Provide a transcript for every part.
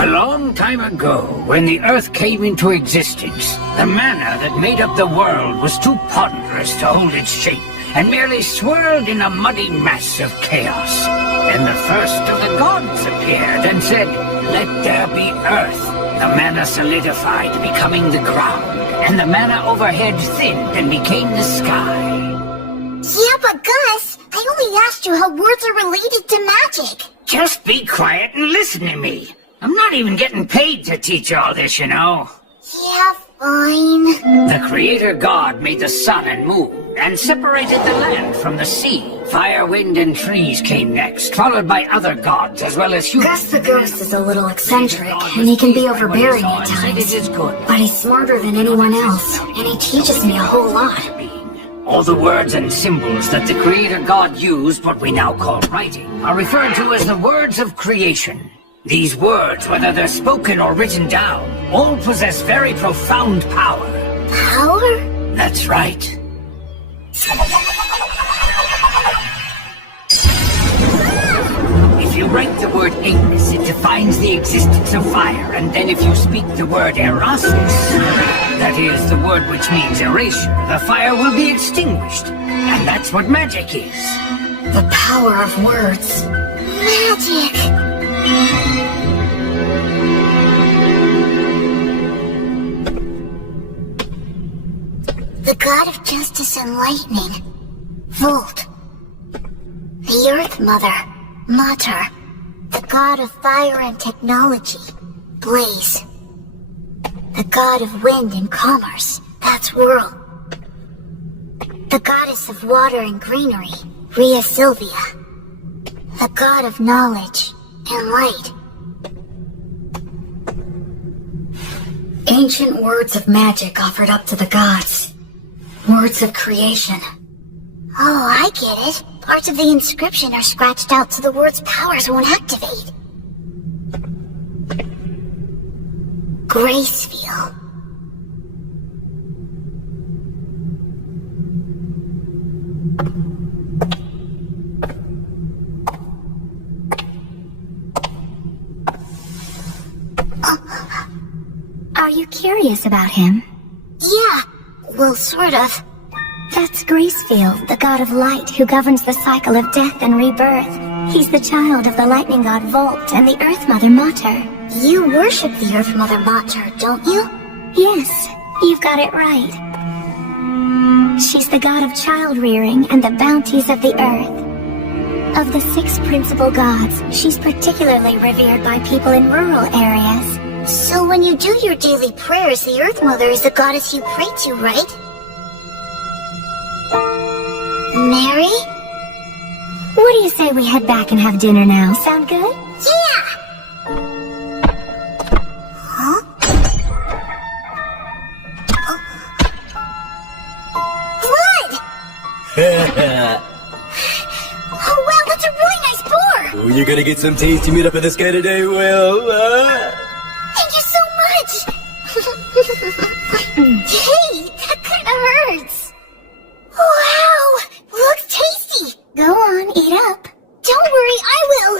A long time ago, when the Earth came into existence, the mana that made up the world was too ponderous to hold its shape, and merely swirled in a muddy mass of chaos. Then the first of the gods appeared and said, "Let there be Earth." The mana solidified, becoming the ground, and the mana overhead thinned and became the sky. Yeah, but Gus, I only asked you how words are related to magic. Just be quiet and listen to me. I'm not even getting paid to teach all this, you know. Yeah, fine. The Creator God made the sun and moon, and separated the land from the sea. Fire, wind, and trees came next, followed by other gods as well as humans. Gus the Ghost is a little eccentric, and he can be overbearing at times. But he's smarter than anyone else, and he teaches me a whole lot. All the words and symbols that the Creator God used, what we now call writing, are referred to as the words of creation. These words, whether they're spoken or written down, all possess very profound power. Power? That's right. If you write the word Ignis, it defines the existence of fire, and then if you speak the word Erasus, that is, the word which means erasure, the fire will be extinguished. And that's what magic is. The power of words. Magic! The god of justice and lightning, Volt. The Earth Mother, Mater. The god of fire and technology, Blaze. The god of wind and commerce, that's Whirl. The goddess of water and greenery, Rhea Sylvia. The god of knowledge and light. Ancient words of magic offered up to the gods. Words of creation. Oh, I get it. Parts of the inscription are scratched out so the word's powers won't activate. Gracefeel. Are you curious about him? Yeah, well, sort of. That's Gracefield, the god of light who governs the cycle of death and rebirth. He's the child of the lightning god Volt and the Earth Mother Mater. You worship the Earth Mother Mater, don't you? Yes, you've got it right. She's the god of child-rearing and the bounties of the earth. Of the 6 principal gods, she's particularly revered by people in rural areas. So when you do your daily prayers, the Earth Mother is the goddess you pray to, right? Mary? What do you say we head back and have dinner now? Sound good? Yeah! Huh? Blood! Oh wow, that's a really nice pour! Oh, you're gonna get some tasty meat up in this guy today, Will. Thank you so much! Hey, that kinda hurts! Wow! Looks tasty! Go on, eat up. Don't worry, I will!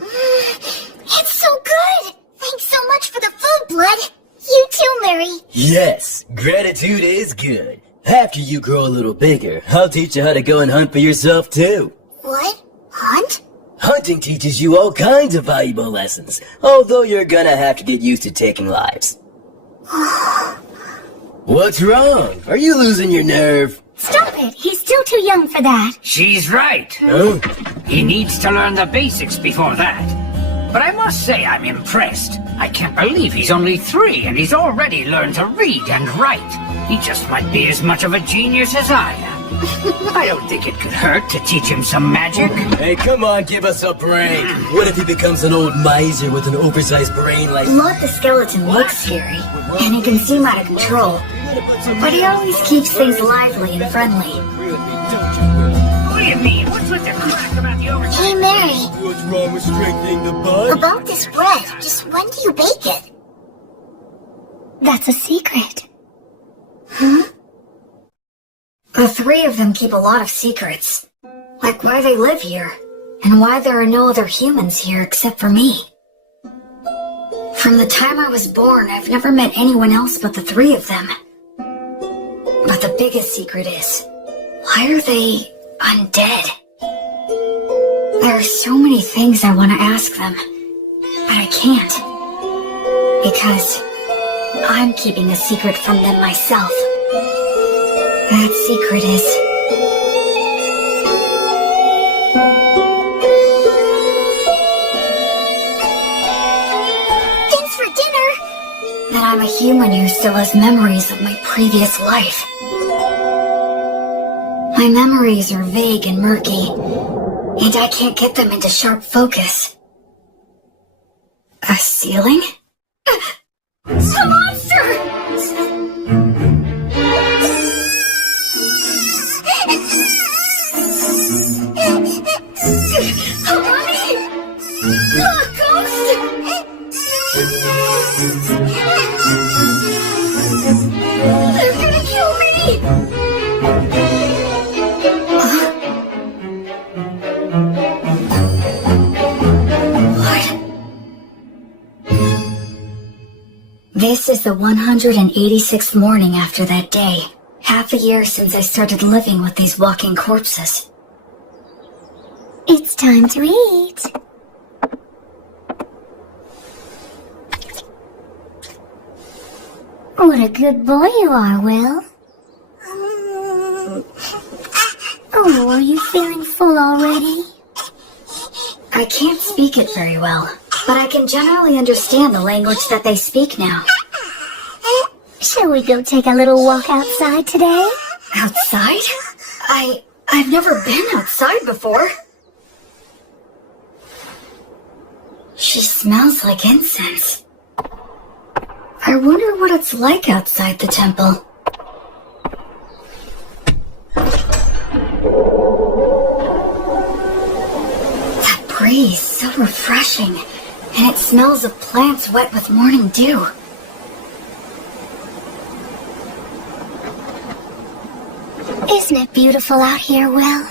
It's so good! Thanks so much for the food, Blood! You too, Mary! Yes, gratitude is good. After you grow a little bigger, I'll teach you how to go and hunt for yourself, too. What? Hunt? Hunting teaches you all kinds of valuable lessons, although you're gonna have to get used to taking lives. What's wrong? Are you losing your nerve? Stop it! He's still too young for that. She's right. Huh? He needs to learn the basics before that. But I must say I'm impressed. I can't believe he's only 3 and he's already learned to read and write. He just might be as much of a genius as I am. I don't think it could hurt to teach him some magic. Hey, come on, give us a break. What if he becomes an old miser with an oversized brain like... Lord the skeleton looks scary, and he can seem out of control. But he always keeps things lively and friendly. What do you mean? What's with the crack about the oversized? Hey, Mary. What's wrong with strengthening the body? About this bread, just when do you bake it? That's a secret. Huh? The 3 of them keep a lot of secrets. Like why they live here, and why there are no other humans here except for me. From the time I was born, I've never met anyone else but the three of them. But the biggest secret is, why are they undead? There are so many things I want to ask them, but I can't. Because I'm keeping a secret from them myself. That secret is... Thanks for dinner! that I'm a human who still has memories of my previous life. My memories are vague and murky, and I can't get them into sharp focus. A ceiling? A monster! They're gonna kill me! What? This is the 186th morning after that day. Half a year since I started living with these walking corpses. It's time to eat. What a good boy you are, Will. Oh, are you feeling full already? I can't speak it very well, but I can generally understand the language that they speak now. Shall we go take a little walk outside today? Outside? I've never been outside before. She smells like incense. I wonder what it's like outside the temple. That breeze, so refreshing, and it smells of plants wet with morning dew. Isn't it beautiful out here, Will?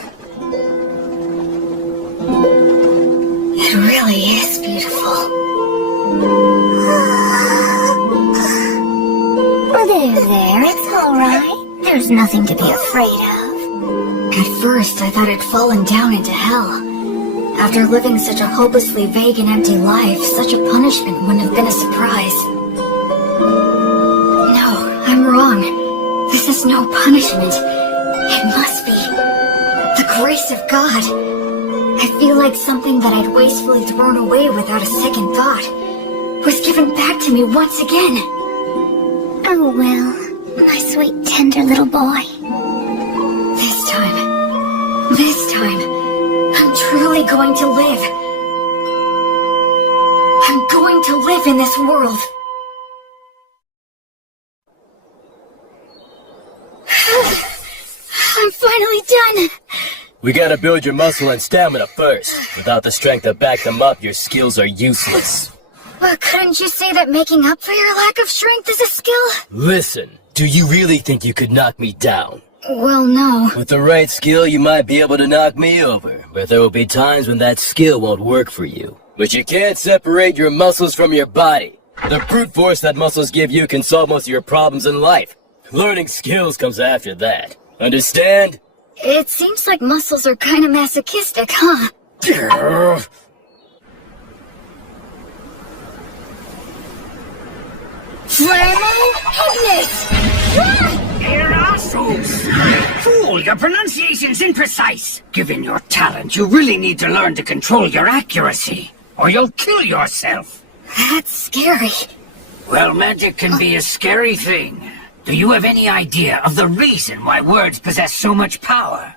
It really is beautiful. There, it's all right. There's nothing to be afraid of. At first, I thought I'd fallen down into hell. After living such a hopelessly vague and empty life, such a punishment wouldn't have been a surprise. No, I'm wrong. This is no punishment. It must be the grace of God. I feel like something that I'd wastefully thrown away without a second thought was given back to me once again. Oh, Will, my sweet, tender little boy. This time, I'm truly going to live. I'm going to live in this world. I'm finally done. We gotta build your muscle and stamina first. Without the strength to back them up, your skills are useless. But couldn't you say that making up for your lack of strength is a skill? Listen, do you really think you could knock me down? Well, no. With the right skill, you might be able to knock me over, but there will be times when that skill won't work for you. But you can't separate your muscles from your body. The brute force that muscles give you can solve most of your problems in life. Learning skills comes after that. Understand? It seems like muscles are kind of masochistic, huh? Erasmus! Fool, your pronunciation's imprecise. Given your talent, you really need to learn to control your accuracy, or you'll kill yourself. That's scary. Well, magic can be a scary thing. Do you have any idea of the reason why words possess so much power?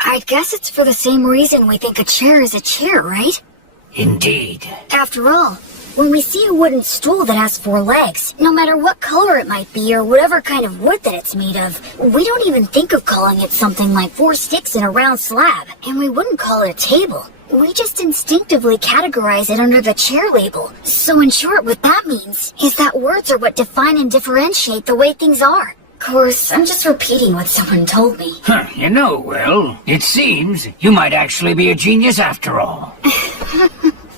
I guess it's for the same reason we think a chair is a chair, right? Indeed. After all, when we see a wooden stool that has 4 legs, no matter what color it might be or whatever kind of wood that it's made of, we don't even think of calling it something like 4 sticks in a round slab, and we wouldn't call it a table. We just instinctively categorize it under the chair label. So in short, what that means is that words are what define and differentiate the way things are. Of course, I'm just repeating what someone told me. Huh, you know, Will, it seems you might actually be a genius after all.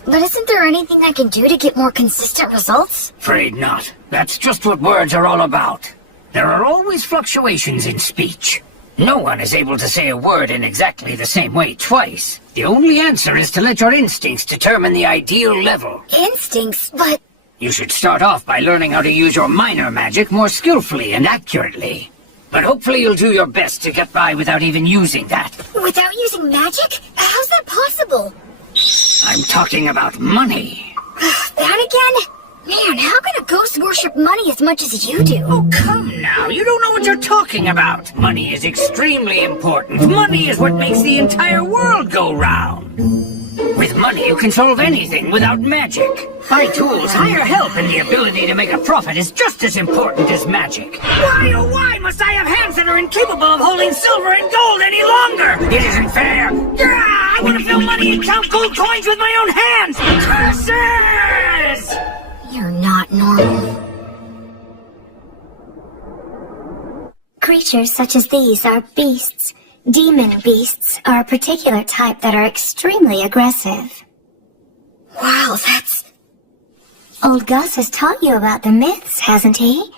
But isn't there anything I can do to get more consistent results? Afraid not. That's just what words are all about. There are always fluctuations in speech. No one is able to say a word in exactly the same way twice. The only answer is to let your instincts determine the ideal level. Instincts? But... You should start off by learning how to use your minor magic more skillfully and accurately. But hopefully you'll do your best to get by without even using that. Without using magic? How's that possible? I'm talking about money. That again? Man, how can a ghost worship money as much as you do? Oh, come now. You don't know what you're talking about. Money is extremely important. Money is what makes the entire world go round. With money, you can solve anything without magic. Buy tools, hire help, and the ability to make a profit is just as important as magic. Why, oh why must I have hands that are incapable of holding silver and gold any longer? It isn't fair. I want to fill money and count gold coins with my own hands. Curses! You're not normal. Creatures such as these are beasts. Demon beasts are a particular type that are extremely aggressive. Wow, that's... Old Gus has taught you about the myths, hasn't he?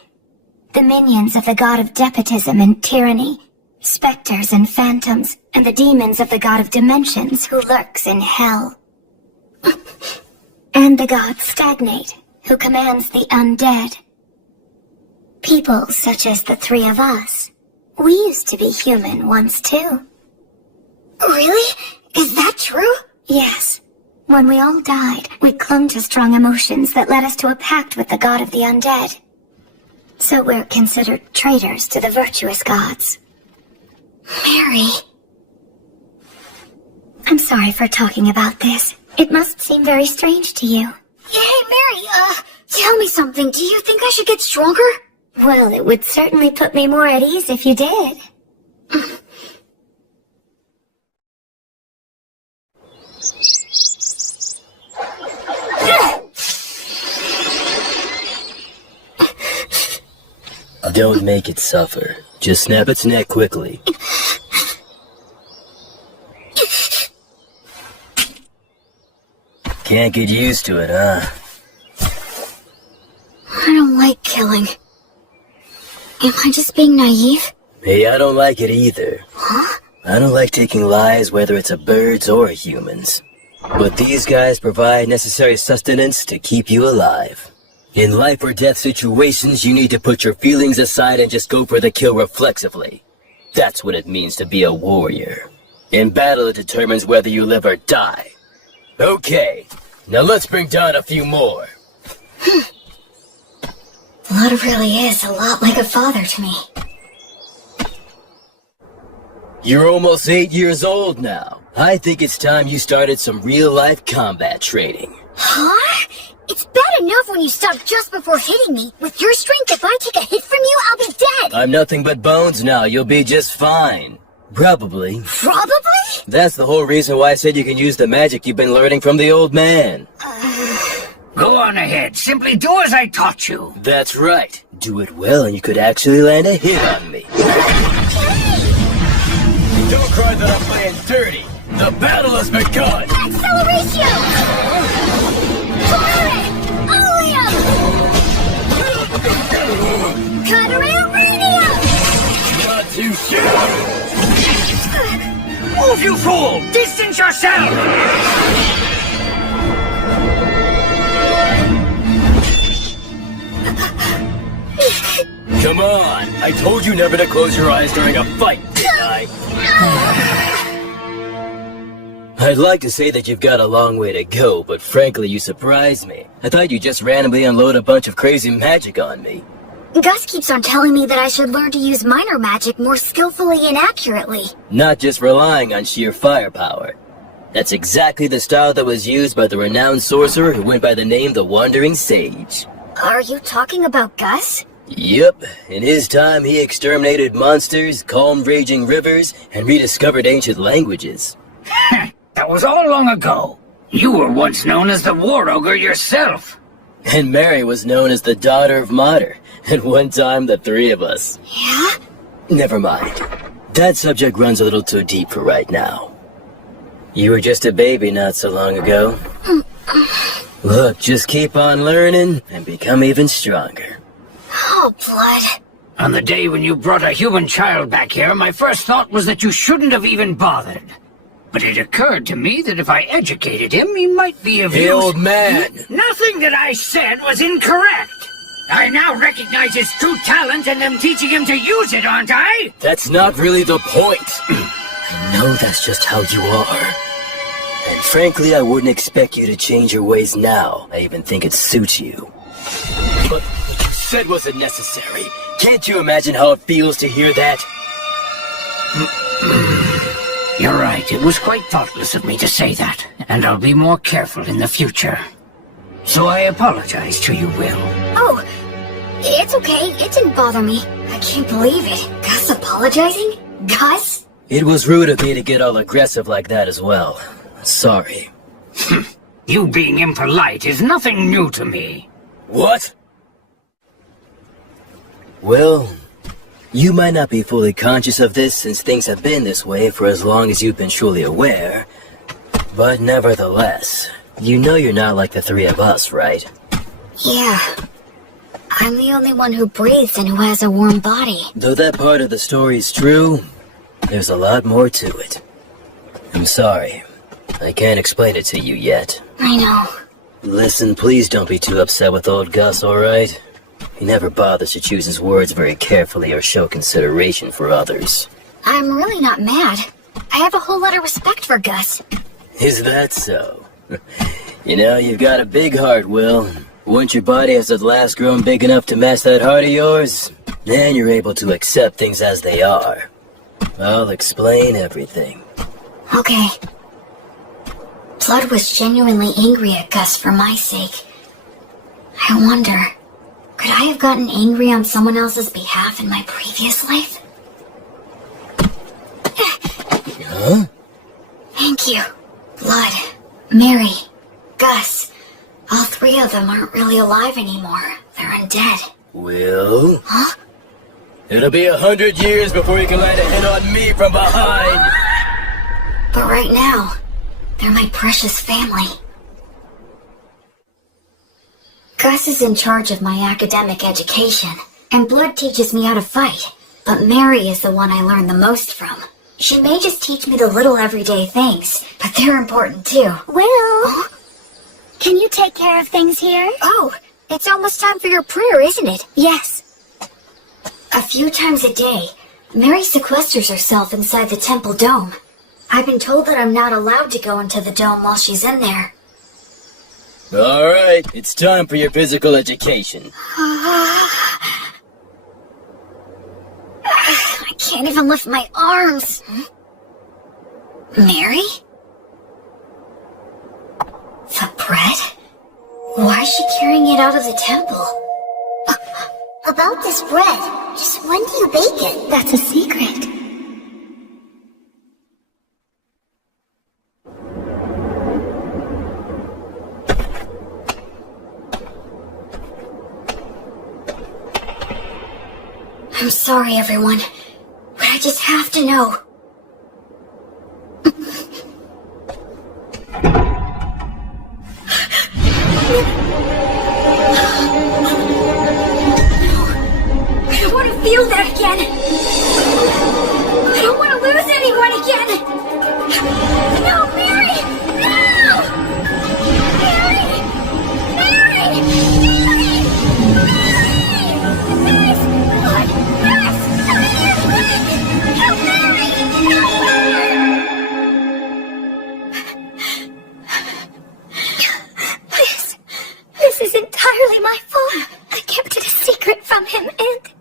The minions of the god of despotism and tyranny, specters and phantoms, and the demons of the god of dimensions who lurks in hell. And the god Stagnate, who commands the undead. People such as the three of us. We used to be human once too. Really? Is that true? Yes. When we all died, we clung to strong emotions that led us to a pact with the god of the undead. So we're considered traitors to the virtuous gods. Mary... I'm sorry for talking about this. It must seem very strange to you. Hey, Mary, tell me something. Do you think I should get stronger? Well, it would certainly put me more at ease if you did. Don't make it suffer. Just snap its neck quickly. Can't get used to it, huh? I don't like killing. Am I just being naive? Hey, I don't like it either. Huh? I don't like taking lives, whether it's a birds or humans. But these guys provide necessary sustenance to keep you alive. In life or death situations, you need to put your feelings aside and just go for the kill reflexively. That's what it means to be a warrior. In battle, it determines whether you live or die. Okay, now let's bring down a few more. Blood really is a lot like a father to me. You're almost 8 years old now. I think it's time you started some real-life combat training. Huh? It's bad enough when you stop just before hitting me. With your strength, if I take a hit from you, I'll be dead. I'm nothing but bones now. You'll be just fine. Probably. Probably? That's the whole reason why I said you can use the magic you've been learning from the old man. Go on ahead. Simply do as I taught you. That's right. Do it well and you could actually land a hit on me. Don't cry that I'm playing dirty. The battle has begun. Acceleration! Torrent! Oleum! Catarrhea! Not too sure. Move, you fool! Distance yourself! Come on! I told you never to close your eyes during a fight, didn't I? I'd like to say that you've got a long way to go, but frankly, you surprised me. I thought you'd just randomly unload a bunch of crazy magic on me. Gus keeps on telling me that I should learn to use minor magic more skillfully and accurately. Not just relying on sheer firepower. That's exactly the style that was used by the renowned sorcerer who went by the name the Wandering Sage. Are you talking about Gus? Yep. In his time, he exterminated monsters, calmed raging rivers, and rediscovered ancient languages. That was all long ago. You were once known as the War Ogre yourself. And Mary was known as the Daughter of Mater. At one time, the three of us. Yeah? Never mind. That subject runs a little too deep for right now. You were just a baby not so long ago. Look, just keep on learning and become even stronger. Oh, Blood. On the day when you brought a human child back here, my first thought was that you shouldn't have even bothered. But it occurred to me that if I educated him, he might be of use. Hey, old man! Nothing that I said was incorrect! I now recognize his true talent and am teaching him to use it, aren't I? That's not really the point. I know that's just how you are. And frankly, I wouldn't expect you to change your ways now. I even think it suits you. But what you said wasn't necessary. Can't you imagine how it feels to hear that? You're right, it was quite thoughtless of me to say that, and I'll be more careful in the future. So I apologize to you, Will. Oh, it's okay. It didn't bother me. I can't believe it. Gus apologizing? Gus? It was rude of me to get all aggressive like that as well. Sorry. You being impolite is nothing new to me. What? Well, you might not be fully conscious of this since things have been this way for as long as you've been truly aware. But nevertheless, you know you're not like the three of us, right? Yeah. I'm the only one who breathes and who has a warm body. Though that part of the story's true, there's a lot more to it. I'm sorry. I can't explain it to you yet. I know. Listen, please don't be too upset with old Gus, alright? He never bothers to choose his words very carefully or show consideration for others. I'm really not mad. I have a whole lot of respect for Gus. Is that so? You know, you've got a big heart, Will. Once your body has at last grown big enough to match that heart of yours, then you're able to accept things as they are. I'll explain everything. Okay. Blood was genuinely angry at Gus for my sake. I wonder, could I have gotten angry on someone else's behalf in my previous life? Huh? Thank you. Blood, Mary, Gus. All three of them aren't really alive anymore. They're undead. Will? Huh? It'll be 100 years before you can land a hit on me from behind! But right now, they're my precious family. Gus is in charge of my academic education, and Blood teaches me how to fight. But Mary is the one I learn the most from. She may just teach me the little everyday things, but they're important too. Will, can you take care of things here? Oh, it's almost time for your prayer, isn't it? Yes. A few times a day, Mary sequesters herself inside the temple dome. I've been told that I'm not allowed to go into the dome while she's in there. Alright, it's time for your physical education. I can't even lift my arms. Mary? The bread? Why is she carrying it out of the temple? About this bread, just when do you bake it? That's a secret. I'm sorry, everyone, but I just have to know. I don't want to feel that again. I don't want to lose anyone again. No, Mary! No! Mary! Mary! Mary! Mary's blood! Mary's blood! Help Mary! Help her! This is entirely my fault. I kept it a secret from him and...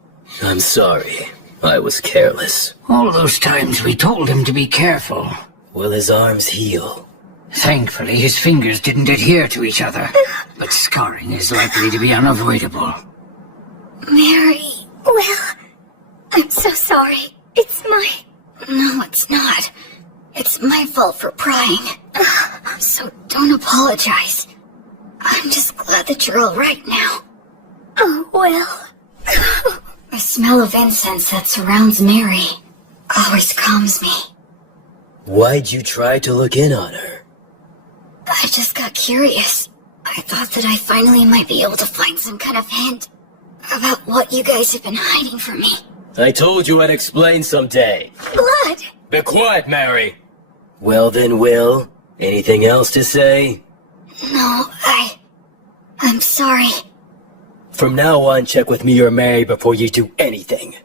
I'm sorry. I was careless. All those times we told him to be careful. Will his arms heal? Thankfully, his fingers didn't adhere to each other. But scarring is likely to be unavoidable. Mary... Will, I'm so sorry. It's my... No, it's not. It's my fault for prying. So don't apologize. I'm just glad that you're all right now. Oh, Will. The smell of incense that surrounds Mary always calms me. Why'd you try to look in on her? I just got curious. I thought that I finally might be able to find some kind of hint about what you guys have been hiding from me. I told you I'd explain someday. Blood! Be quiet, Mary. Well then, Will, anything else to say? No, I'm sorry. From now on, check with me or Mary before you do anything.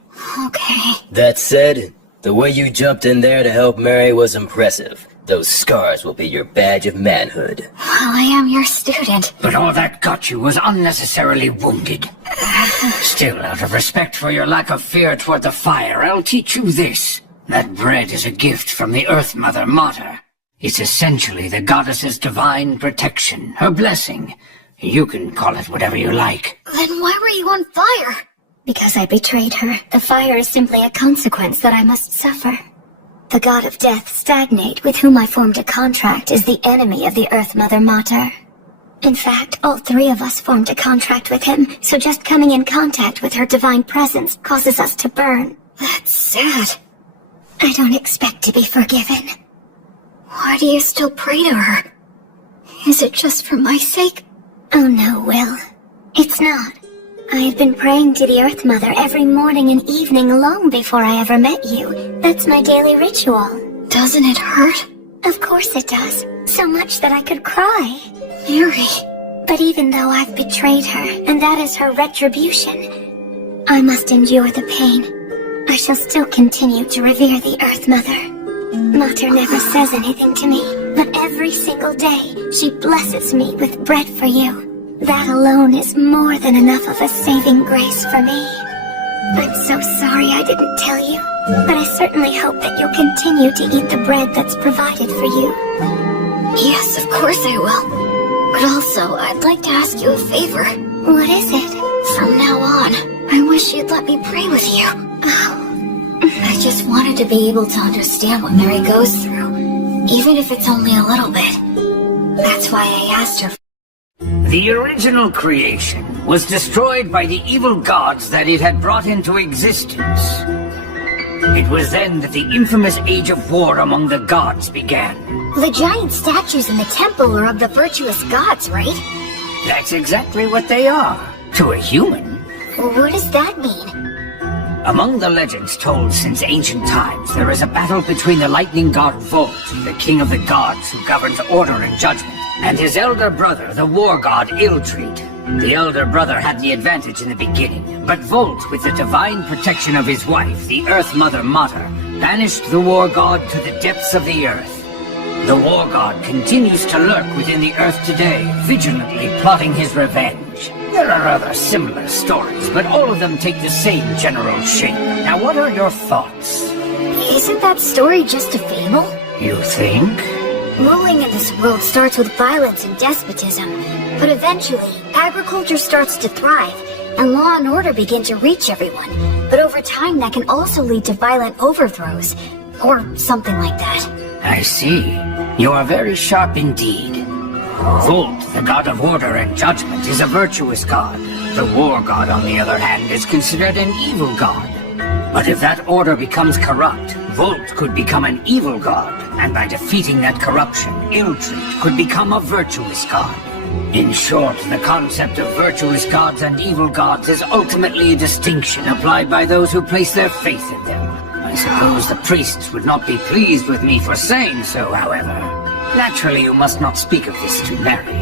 Okay. That said, the way you jumped in there to help Mary was impressive. Those scars will be your badge of manhood. Well, I am your student. But all that got you was unnecessarily wounded. Still, out of respect for your lack of fear toward the fire, I'll teach you this. That bread is a gift from the Earth Mother Mater. It's essentially the goddess's divine protection, her blessing. You can call it whatever you like. Then why were you on fire? Because I betrayed her. The fire is simply a consequence that I must suffer. The god of death, Stagnate, with whom I formed a contract, is the enemy of the Earth Mother Mater. In fact, all three of us formed a contract with him, so just coming in contact with her divine presence causes us to burn. That's sad. I don't expect to be forgiven. Why do you still pray to her? Is it just for my sake? Oh no, Will. It's not. I had been praying to the Earth Mother every morning and evening long before I ever met you. That's my daily ritual. Doesn't it hurt? Of course it does. So much that I could cry. Mary. But even though I've betrayed her, and that is her retribution, I must endure the pain. I shall still continue to revere the Earth Mother. Mater never says anything to me, but every single day she blesses me with bread for you. That alone is more than enough of a saving grace for me. I'm so sorry I didn't tell you, but I certainly hope that you'll continue to eat the bread that's provided for you. Yes, of course I will. But also, I'd like to ask you a favor. What is it? From now on, I wish you'd let me pray with you. Oh. I just wanted to be able to understand what Mary goes through, even if it's only a little bit. That's why I asked her. The original creation was destroyed by the evil gods that it had brought into existence. It was then that the infamous age of war among the gods began. The giant statues in the temple are of the virtuous gods, right? That's exactly what they are, to a human. What does that mean? Among the legends told since ancient times, there is a battle between the lightning god Volt, the king of the gods who governs order and judgment, and his elder brother, the war god Ildrid. The elder brother had the advantage in the beginning, but Volt, with the divine protection of his wife, the Earth Mother Mater, banished the war god to the depths of the earth. The war god continues to lurk within the earth today, vigilantly plotting his revenge. There are other similar stories, but all of them take the same general shape. Now, what are your thoughts? Isn't that story just a fable? You think? Ruling in this world starts with violence and despotism, but eventually, agriculture starts to thrive, and law and order begin to reach everyone. But over time, that can also lead to violent overthrows, or something like that. I see. You are very sharp indeed. Volt, the god of order and judgment, is a virtuous god. The war god, on the other hand, is considered an evil god. But if that order becomes corrupt, Volt could become an evil god, and by defeating that corruption, Ildrid could become a virtuous god. In short, the concept of virtuous gods and evil gods is ultimately a distinction applied by those who place their faith in them. I suppose the priests would not be pleased with me for saying so, however. Naturally, you must not speak of this to Mary.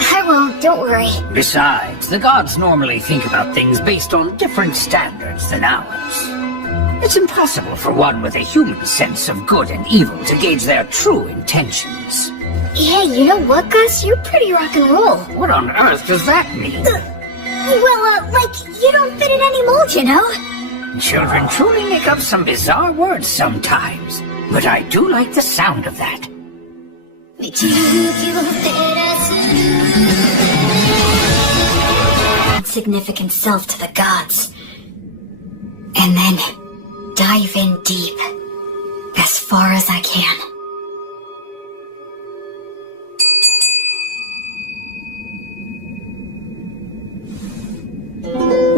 I won't, don't worry. Besides, the gods normally think about things based on different standards than ours. It's impossible for one with a human sense of good and evil to gauge their true intentions. Hey, you know what, Gus? You're pretty rock and roll. What on earth does that mean? Like, you don't fit in any mold, you know? Children truly make up some bizarre words sometimes, but I do like the sound of that. Insignificant self to the gods. And then dive in deep, as far as I can.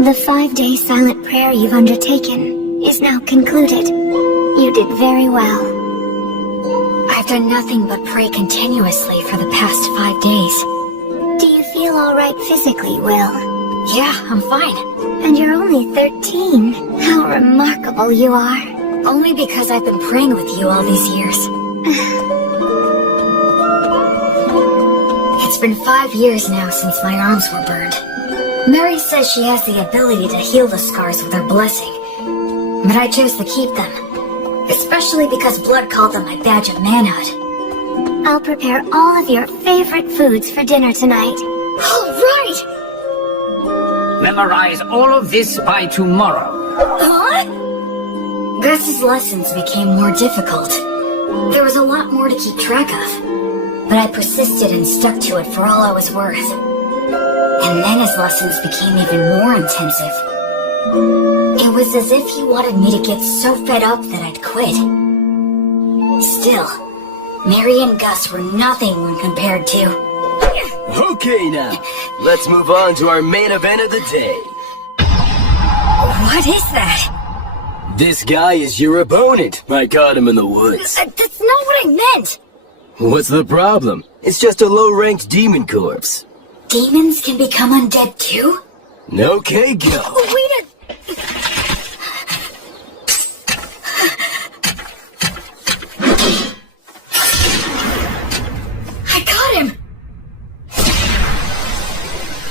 The 5-day silent prayer you've undertaken is now concluded. You did very well. I've done nothing but pray continuously for the past 5 days. Do you feel alright physically, Will? Yeah, I'm fine. And you're only 13. How remarkable you are. Only because I've been praying with you all these years. It's been 5 years now since my arms were burned. Mary says she has the ability to heal the scars with her blessing, but I chose to keep them. Especially because Blood called them my badge of manhood. I'll prepare all of your favorite foods for dinner tonight. All right! Memorize all of this by tomorrow. Huh? Gus's lessons became more difficult. There was a lot more to keep track of. But I persisted and stuck to it for all I was worth. And then his lessons became even more intensive. It was as if he wanted me to get so fed up that I'd quit. Still, Mary and Gus were nothing when compared to... Okay now, let's move on to our main event of the day. What is that? This guy is your opponent. I caught him in the woods. That's not what I meant! What's the problem? It's just a low-ranked demon corpse. Demons can become undead too? Okay, go. Wait a... I got him!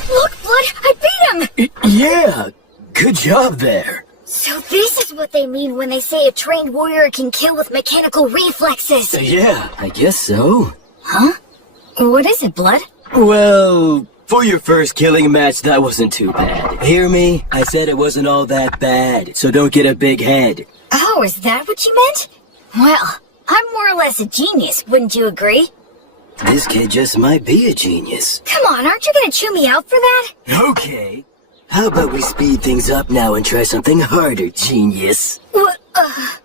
Look, Blood, I beat him! Yeah, good job there. So this is what they mean when they say a trained warrior can kill with mechanical reflexes. Yeah, I guess so. Huh? What is it, Blood? Well, for your first killing match, that wasn't too bad. Hear me? I said it wasn't all that bad, so don't get a big head. Oh, is that what you meant? Well, I'm more or less a genius, wouldn't you agree? This kid just might be a genius. Come on, aren't you gonna chew me out for that? Okay. How about we speed things up now and try something harder, genius? What, I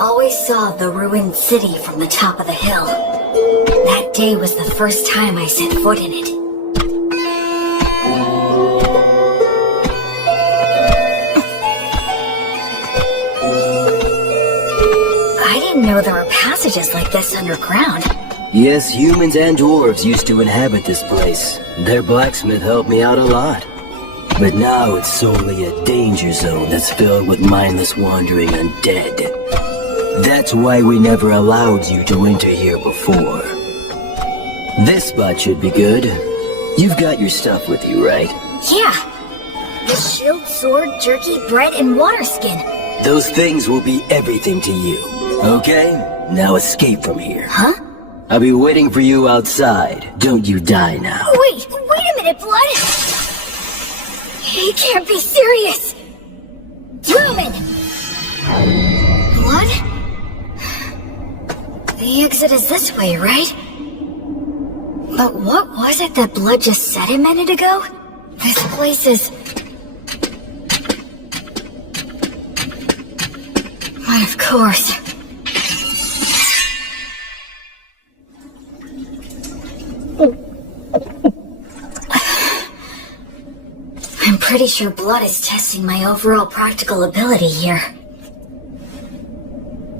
always saw the ruined city from the top of the hill. That day was the first time I set foot in it. I didn't know there were passages like this underground. Yes, humans and dwarves used to inhabit this place. Their blacksmith helped me out a lot. But now it's solely a danger zone that's filled with mindless wandering undead. That's why we never allowed you to enter here before. This spot should be good. You've got your stuff with you, right? Yeah. The shield, sword, jerky, bread, and water skin. Those things will be everything to you. Okay? Now escape from here. Huh? I'll be waiting for you outside. Don't you die now. Wait a minute, Blood! He can't be serious! Roman! Blood? The exit is this way, right? But what was it that Blood just said a minute ago? This place is... Why, of course. I'm pretty sure Blood is testing my overall practical ability here.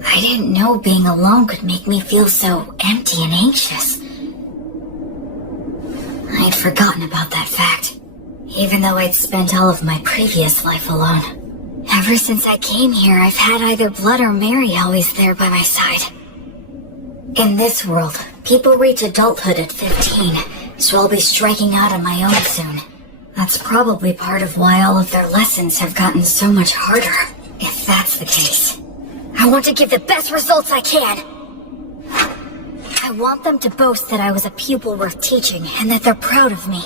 I didn't know being alone could make me feel so empty and anxious. I'd forgotten about that fact, even though I'd spent all of my previous life alone. Ever since I came here, I've had either Blood or Mary always there by my side. In this world, people reach adulthood at 15, so I'll be striking out on my own soon. That's probably part of why all of their lessons have gotten so much harder, if that's the case. I want to give the best results I can! I want them to boast that I was a pupil worth teaching, and that they're proud of me.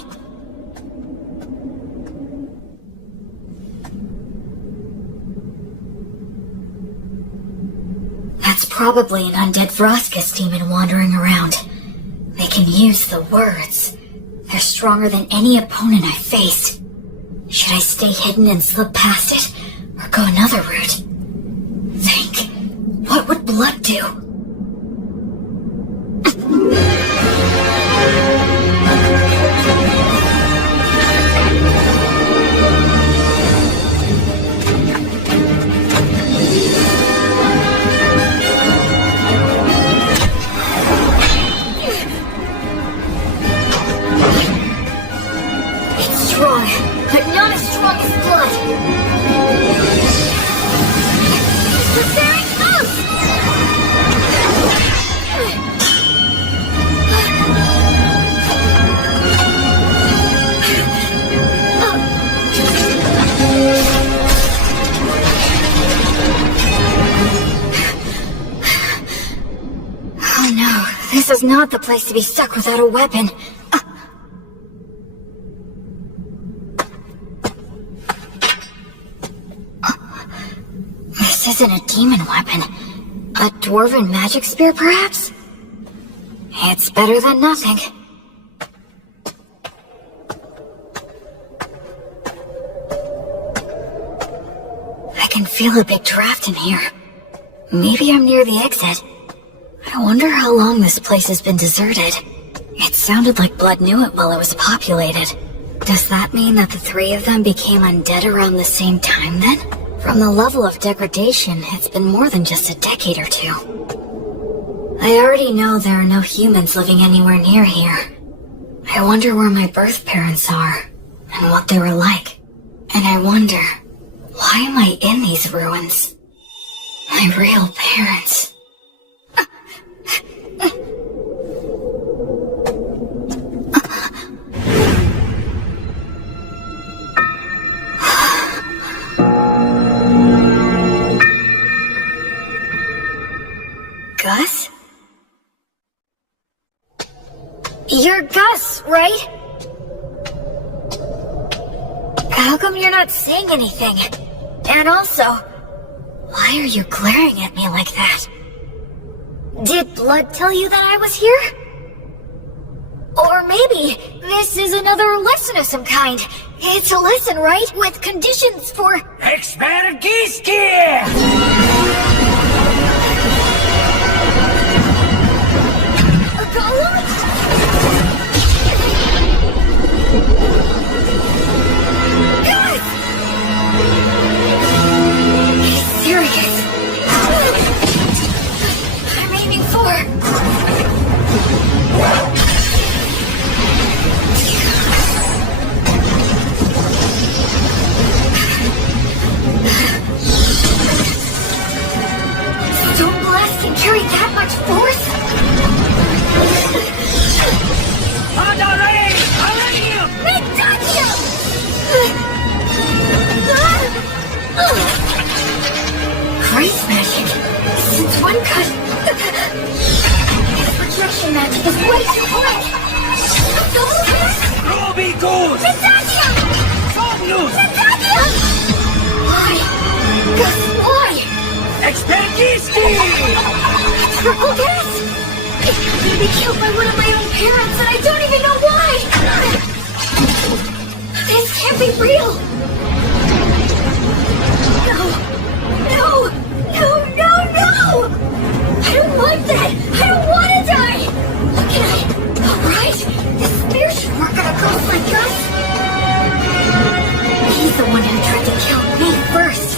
That's probably an undead Vroskus demon wandering around. They can use the words. They're stronger than any opponent I've faced. Should I stay hidden and slip past it, or go another route? Think. What would Blood do? was not the place to be stuck without a weapon. This isn't a demon weapon. A dwarven magic spear, perhaps? It's better than nothing. I can feel a big draft in here. Maybe I'm near the exit. I wonder how long this place has been deserted. It sounded like Blood knew it while it was populated. Does that mean that the three of them became undead around the same time then? From the level of degradation, it's been more than just a decade or two. I already know there are no humans living anywhere near here. I wonder where my birth parents are, and what they were like. And I wonder, why am I in these ruins? My real parents. Gus? You're Gus, right? How come you're not saying anything? And also, why are you glaring at me like that? Did Blood tell you that I was here? Or maybe this is another lesson of some kind. It's a lesson, right? With conditions for... Expergiski! Gus! He's serious. I'm aiming for... Stone Blast can carry that much force? Grace magic? Since when could... This projection magic is way too quick! Ruby Goose! Natasha! Magnus! Natasha! Why? Gus, why? Expergiski! Triple gas? It could be killed by one of my own parents and I don't even know why! This can't be real! No! I don't want that! I don't want to die! Look at it! Alright! This spear should work on a ghost like Gus! He's the one who tried to kill me first!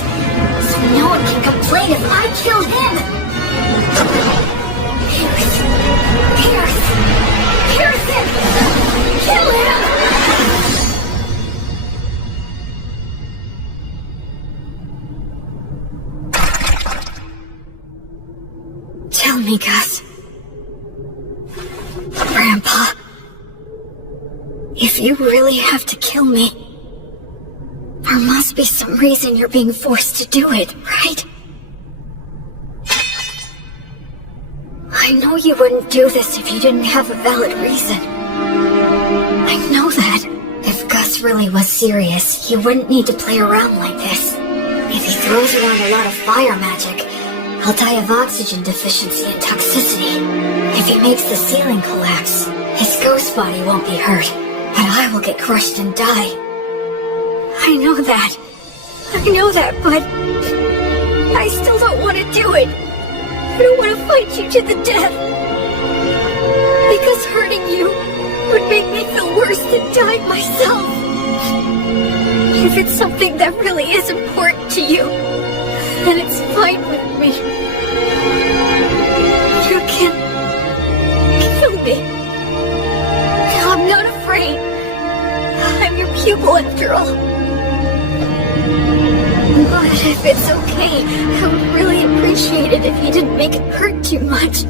So no one can complain if I kill him! Pierce him! Kill him! Tell me, Gus. Grandpa. If you really have to kill me, there must be some reason you're being forced to do it, right? I know you wouldn't do this if you didn't have a valid reason. I know that. If Gus really was serious, he wouldn't need to play around like this. If he throws around a lot of fire magic, I'll die of oxygen deficiency and toxicity. If he makes the ceiling collapse, his ghost body won't be hurt, but I will get crushed and die. I know that, but I still don't want to do it. I don't want to fight you to the death. Because hurting you would make me feel worse than dying myself. If it's something that really is important to you, then it's fine with me. You can kill me. I'm not afraid. I'm your pupil after all. But if it's okay, I would really appreciate it if you didn't make it hurt too much.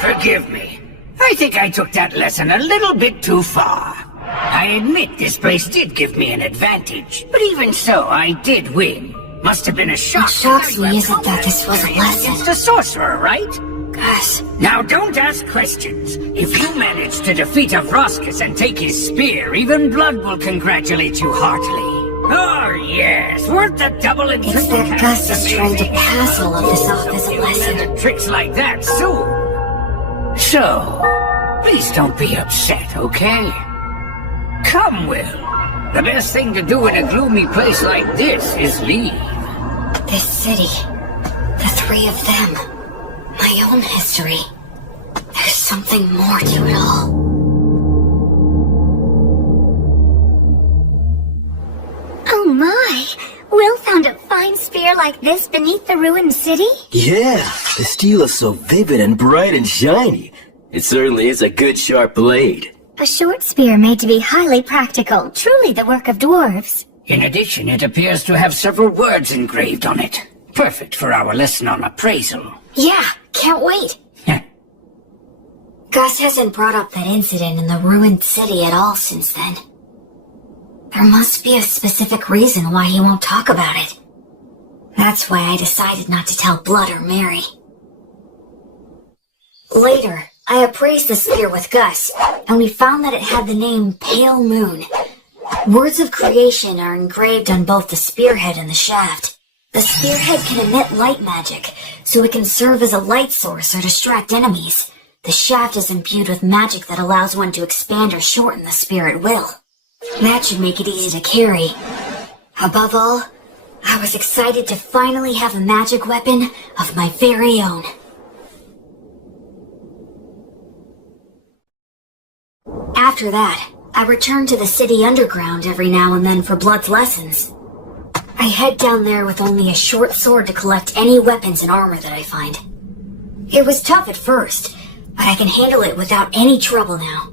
Forgive me. I think I took that lesson a little bit too far. I admit this place did give me an advantage, but even so, I did win. Must have been a shock. What shocks me isn't that this was a lesson. Against a sorcerer, right? Gus. Now don't ask questions. If you manage to defeat Avroskis and take his spear, even Blood will congratulate you heartily. Oh yes, weren't the double and It's triple that Gus is trying to pass all of this off as a lesson. Tricks like that soon. So, please don't be upset, okay? Come, Will. The best thing to do in a gloomy place like this is leave. This city, the three of them, my own history. There's something more to it all. Oh my! Will found a fine spear like this beneath the ruined city? Yeah, the steel is so vivid and bright and shiny. It certainly is a good sharp blade. A short spear made to be highly practical, truly the work of dwarves. In addition, it appears to have several words engraved on it. Perfect for our lesson on appraisal. Yeah, can't wait. Gus hasn't brought up that incident in the ruined city at all since then. There must be a specific reason why he won't talk about it. That's why I decided not to tell Blood or Mary. Later, I appraised the spear with Gus, and we found that it had the name Pale Moon. Words of creation are engraved on both the spearhead and the shaft. The spearhead can emit light magic, so it can serve as a light source or distract enemies. The shaft is imbued with magic that allows one to expand or shorten the spear at will. That should make it easy to carry. Above all, I was excited to finally have a magic weapon of my very own. After that, I return to the city underground every now and then for Blood's lessons. I head down there with only a short sword to collect any weapons and armor that I find. It was tough at first, but I can handle it without any trouble now.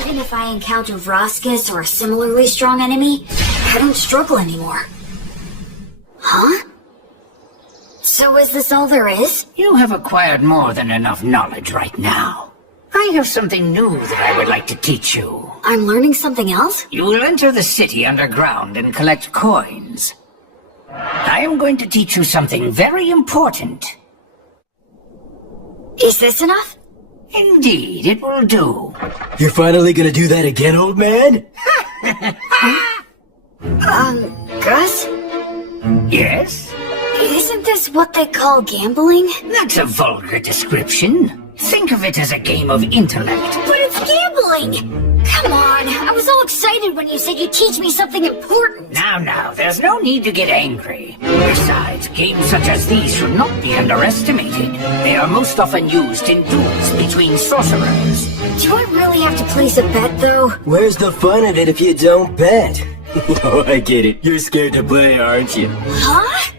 Even if I encounter Vroskis or a similarly strong enemy, I don't struggle anymore. Huh? So is this all there is? You have acquired more than enough knowledge right now. I have something new that I would like to teach you. I'm learning something else? You will enter the city underground and collect coins. I am going to teach you something very important. Is this enough? Indeed, it will do. You're finally gonna do that again, old man? Gus? Yes? Isn't this what they call gambling? That's a vulgar description. Think of it as a game of intellect. But it's gambling! Come on, I was all excited when you said you'd teach me something important. Now, there's no need to get angry. Besides, games such as these should not be underestimated. They are most often used in duels between sorcerers. Do I really have to place a bet, though? Where's the fun of it if you don't bet? Oh, I get it. You're scared to play, aren't you? Huh?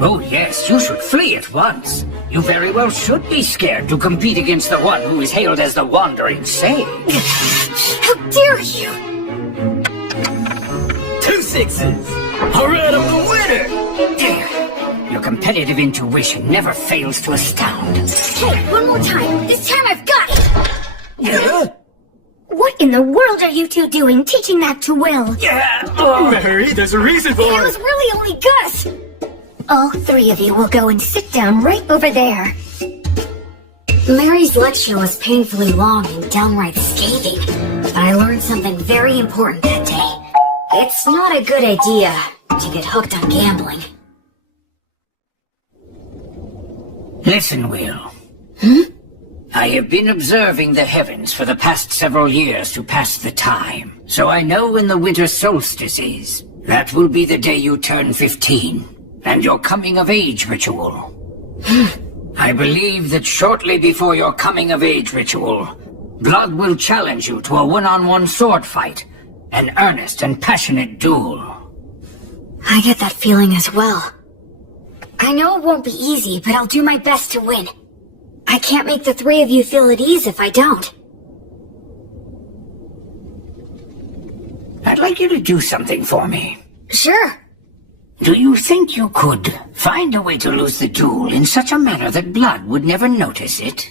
Oh yes, you should flee at once. You very well should be scared to compete against the one who is hailed as the Wandering Sage. How dare you! 2 sixes! Alright, I'm the winner! There. Your competitive intuition never fails to astound. Hey, one more time. This time I've got it! Yeah? What in the world are you two doing, teaching that to Will? Yeah. Mary, there's a reason It for was really only Gus! All three of you will go and sit down right over there. Mary's lecture was painfully long and downright scathing, but I learned something very important that day. It's not a good idea to get hooked on gambling. Listen, Will. I have been observing the heavens for the past several years to pass the time, so I know when the winter solstice is. That will be the day you turn 15, and your coming-of-age ritual. I believe that shortly before your coming-of-age ritual, Blood will challenge you to a one-on-one sword fight, an earnest and passionate duel. I get that feeling as well. I know it won't be easy, but I'll do my best to win. I can't make the three of you feel at ease if I don't. I'd like you to do something for me. Sure. Do you think you could find a way to lose the duel in such a manner that Blood would never notice it?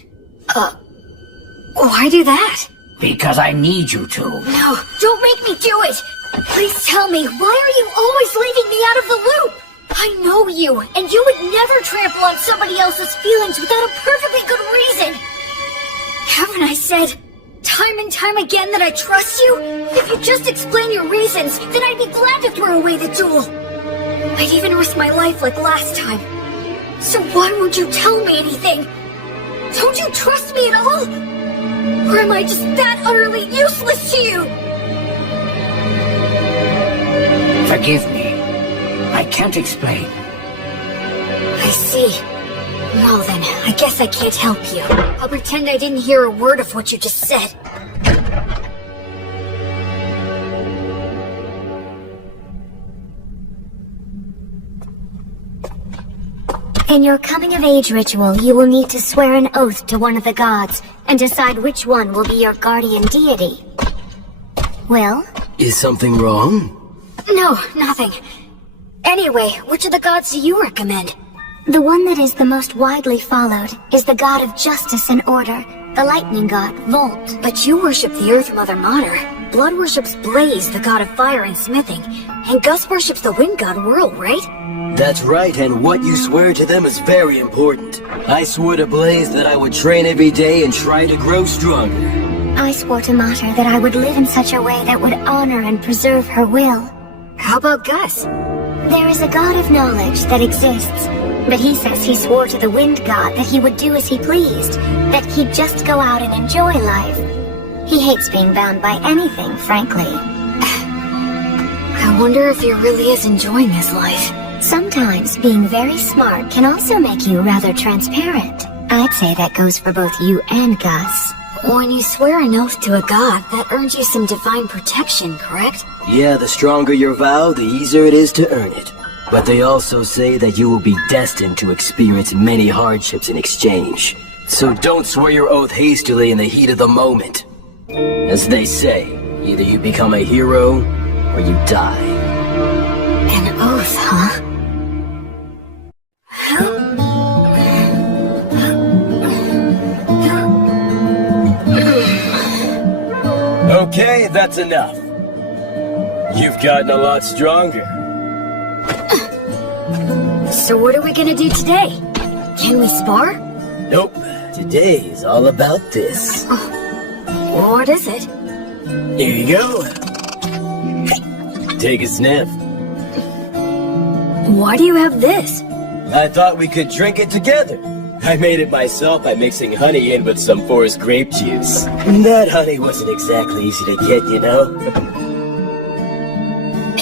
Why do that? Because I need you to. No, don't make me do it! Please tell me, why are you always leaving me out of the loop? I know you, and you would never trample on somebody else's feelings without a perfectly good reason. Haven't I said time and time again that I trust you? If you just explain your reasons, then I'd be glad to throw away the duel. I'd even risk my life like last time. So why won't you tell me anything? Don't you trust me at all? Or am I just that utterly useless to you? Forgive me. I can't explain. I see. Well then, I guess I can't help you. I'll pretend I didn't hear a word of what you just said. In your coming-of-age ritual, you will need to swear an oath to one of the gods, and decide which one will be your guardian deity. Well? Is something wrong? No, nothing. Anyway, which of the gods do you recommend? The one that is the most widely followed is the god of justice and order, the lightning god, Volt. But you worship the Earth Mother Mater. Blood worships Blaze, the god of fire and smithing. And Gus worships the wind god Whirl, right? That's right, and what you swear to them is very important. I swore to Blaze that I would train every day and try to grow stronger. I swore to Mater that I would live in such a way that would honor and preserve her will. How about Gus? There is a god of knowledge that exists, but he says he swore to the wind god that he would do as he pleased, that he'd just go out and enjoy life. He hates being bound by anything, frankly. I wonder if he really is enjoying his life. Sometimes being very smart can also make you rather transparent. I'd say that goes for both you and Gus. When you swear an oath to a god, that earns you some divine protection, correct? Yeah, the stronger your vow, the easier it is to earn it. But they also say that you will be destined to experience many hardships in exchange. So don't swear your oath hastily in the heat of the moment. As they say, either you become a hero, or you die. An oath, huh? Okay, that's enough. You've gotten a lot stronger. So what are we gonna do today? Can we spar? Nope. Today is all about this. What is it? Here you go. Take a sniff. Why do you have this? I thought we could drink it together. I made it myself by mixing honey in with some forest grape juice. That honey wasn't exactly easy to get, you know?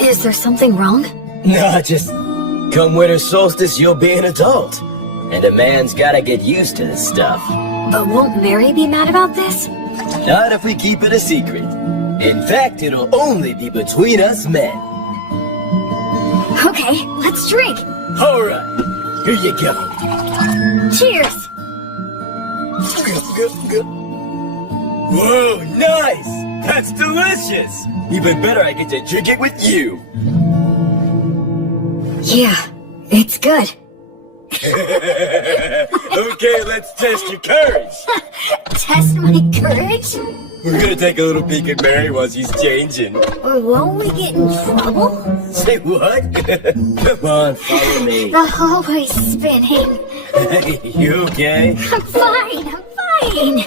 Is there something wrong? No, just come winter solstice, you'll be an adult. And a man's gotta get used to this stuff. But won't Mary be mad about this? Not if we keep it a secret. In fact, it'll only be between us men. Okay, let's drink. Alright, here you go. Cheers! Whoa, nice! That's delicious! Even better, I get to drink it with you. Yeah, it's good. Okay, let's test your courage. Test my courage? We're gonna take a little peek at Mary while she's changing. Or won't we get in trouble? Say what? Come on, follow me. The hallway's spinning. Hey, you okay? I'm fine, I'm fine.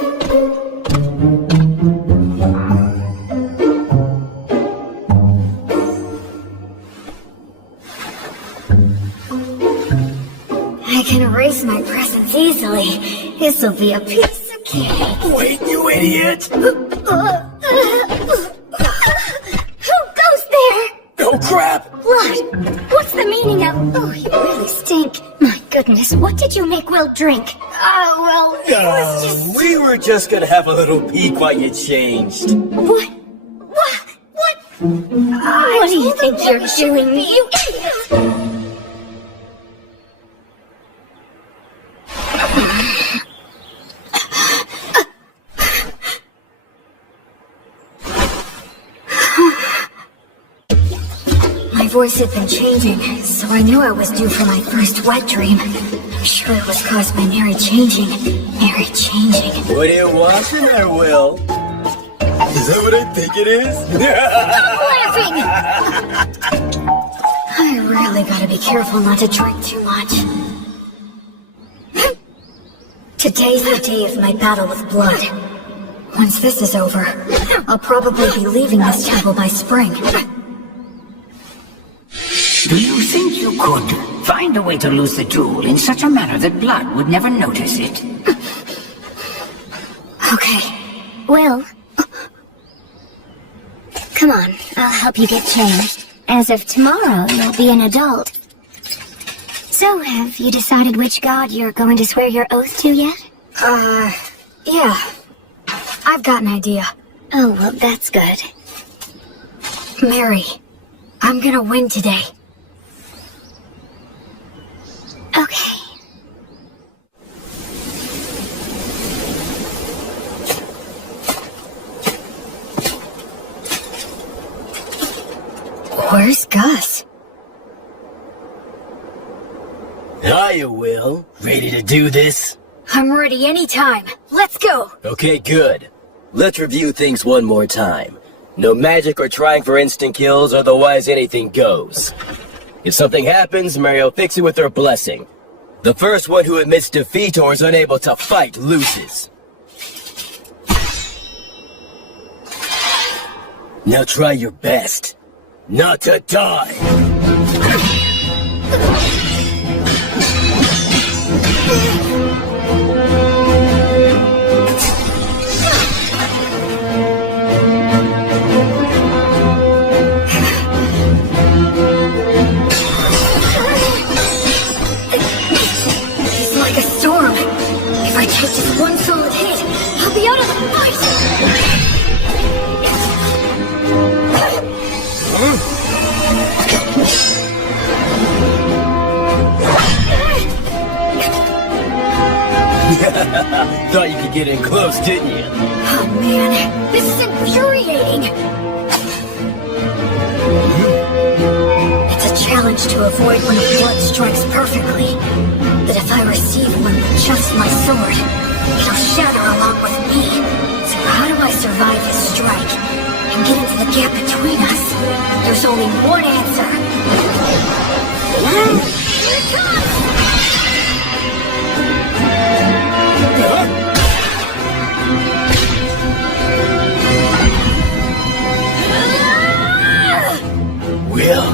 I can erase my presence easily. This'll be a piece of cake. Wait, you idiot! Who goes there? Oh, crap! Blood! What's the meaning of... Oh, you really stink. My goodness, what did you make Will drink? Well, it was just... We were just gonna have a little peek while you changed. What? What do you think you're doing, you idiot? My voice had been changing, so I knew I was due for my first wet dream. I'm sure it was caused by Mary changing. Mary changing. What are you watching there, Will? Is that what I think it is? Stop laughing! I really gotta be careful not to drink too much. Today's the day of my battle with blood. Once this is over, I'll probably be leaving this temple by spring. Do you think you could find a way to lose the duel in such a manner that blood would never notice it? Okay. Will. Come on, I'll help you get changed. As of tomorrow, you'll be an adult. So, have you decided which god you're going to swear your oath to yet? Yeah. I've got an idea. Oh, well, that's good. Mary, I'm gonna win today. Okay. Where's Gus? Hiya, Will. Ready to do this? I'm ready anytime. Let's go! Okay, good. Let's review things one more time. No magic or trying for instant kills, otherwise anything goes. If something happens, Mary will fix it with her blessing. The first one who admits defeat or is unable to fight loses. Now try your best not to die. It's like a storm. If I take just one solid hit, I'll be out of the fight! Thought you could get in close, didn't you? Oh man, this is infuriating! It's a challenge to avoid when the blood strikes perfectly. But if I receive one with just my sword, it'll shatter along with me. So how do I survive his strike and get into the gap between us? There's only one answer. Here it comes! Will.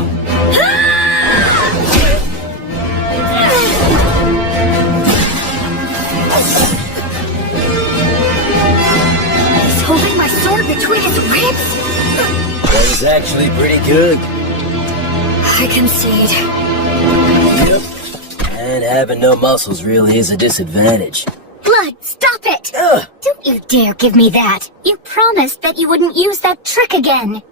He's holding my sword between his ribs? That was actually pretty good. I concede. Yep. And having no muscles really is a disadvantage. Blood, stop it! Ugh. Don't you dare give me that! You promised that you wouldn't use that trick again!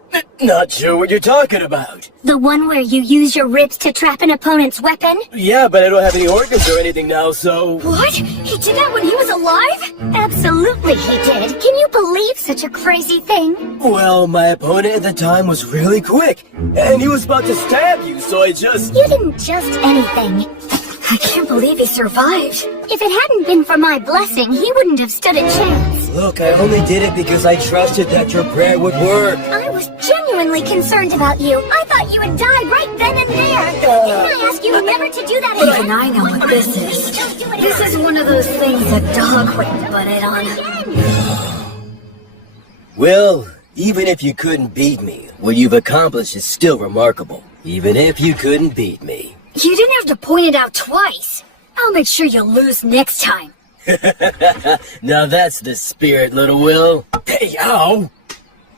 Not sure what you're talking about. The one where you use your ribs to trap an opponent's weapon? Yeah, but I don't have any organs or anything now, so... What? He did that when he was alive? Absolutely he did! Can you believe such a crazy thing? Well, my opponent at the time was really quick, and he was about to stab you, so I just... You didn't just anything. I can't believe he survived. If it hadn't been for my blessing, he wouldn't have stood a chance. Look, I only did it because I trusted that your prayer would work. I was genuinely concerned about you. I thought you would die right then and there. Didn't I ask you never to do that again? Even I know what this is. This is one of those things a dog wouldn't butt in on. Well, even if you couldn't beat me, what you've accomplished is still remarkable. Even if you couldn't beat me. You didn't have to point it out twice. I'll make sure you lose next time. Now that's the spirit, little Will. Hey, ow!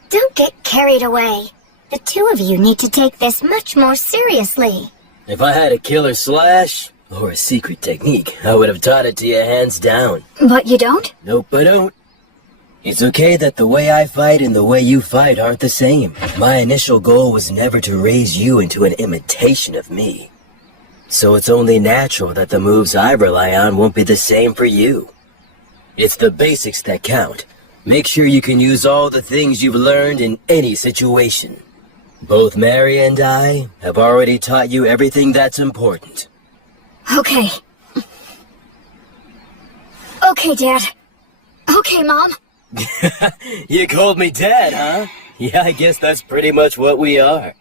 Don't get carried away. The two of you need to take this much more seriously. If I had a killer slash, or a secret technique, I would have taught it to you hands down. But you don't? Nope, I don't. It's okay that the way I fight and the way you fight aren't the same. My initial goal was never to raise you into an imitation of me. So it's only natural that the moves I rely on won't be the same for you. It's the basics that count. Make sure you can use all the things you've learned in any situation. Both Mary and I have already taught you everything that's important. Okay. Okay, Dad. Okay, Mom. You called me Dad, huh? Yeah, I guess that's pretty much what we are.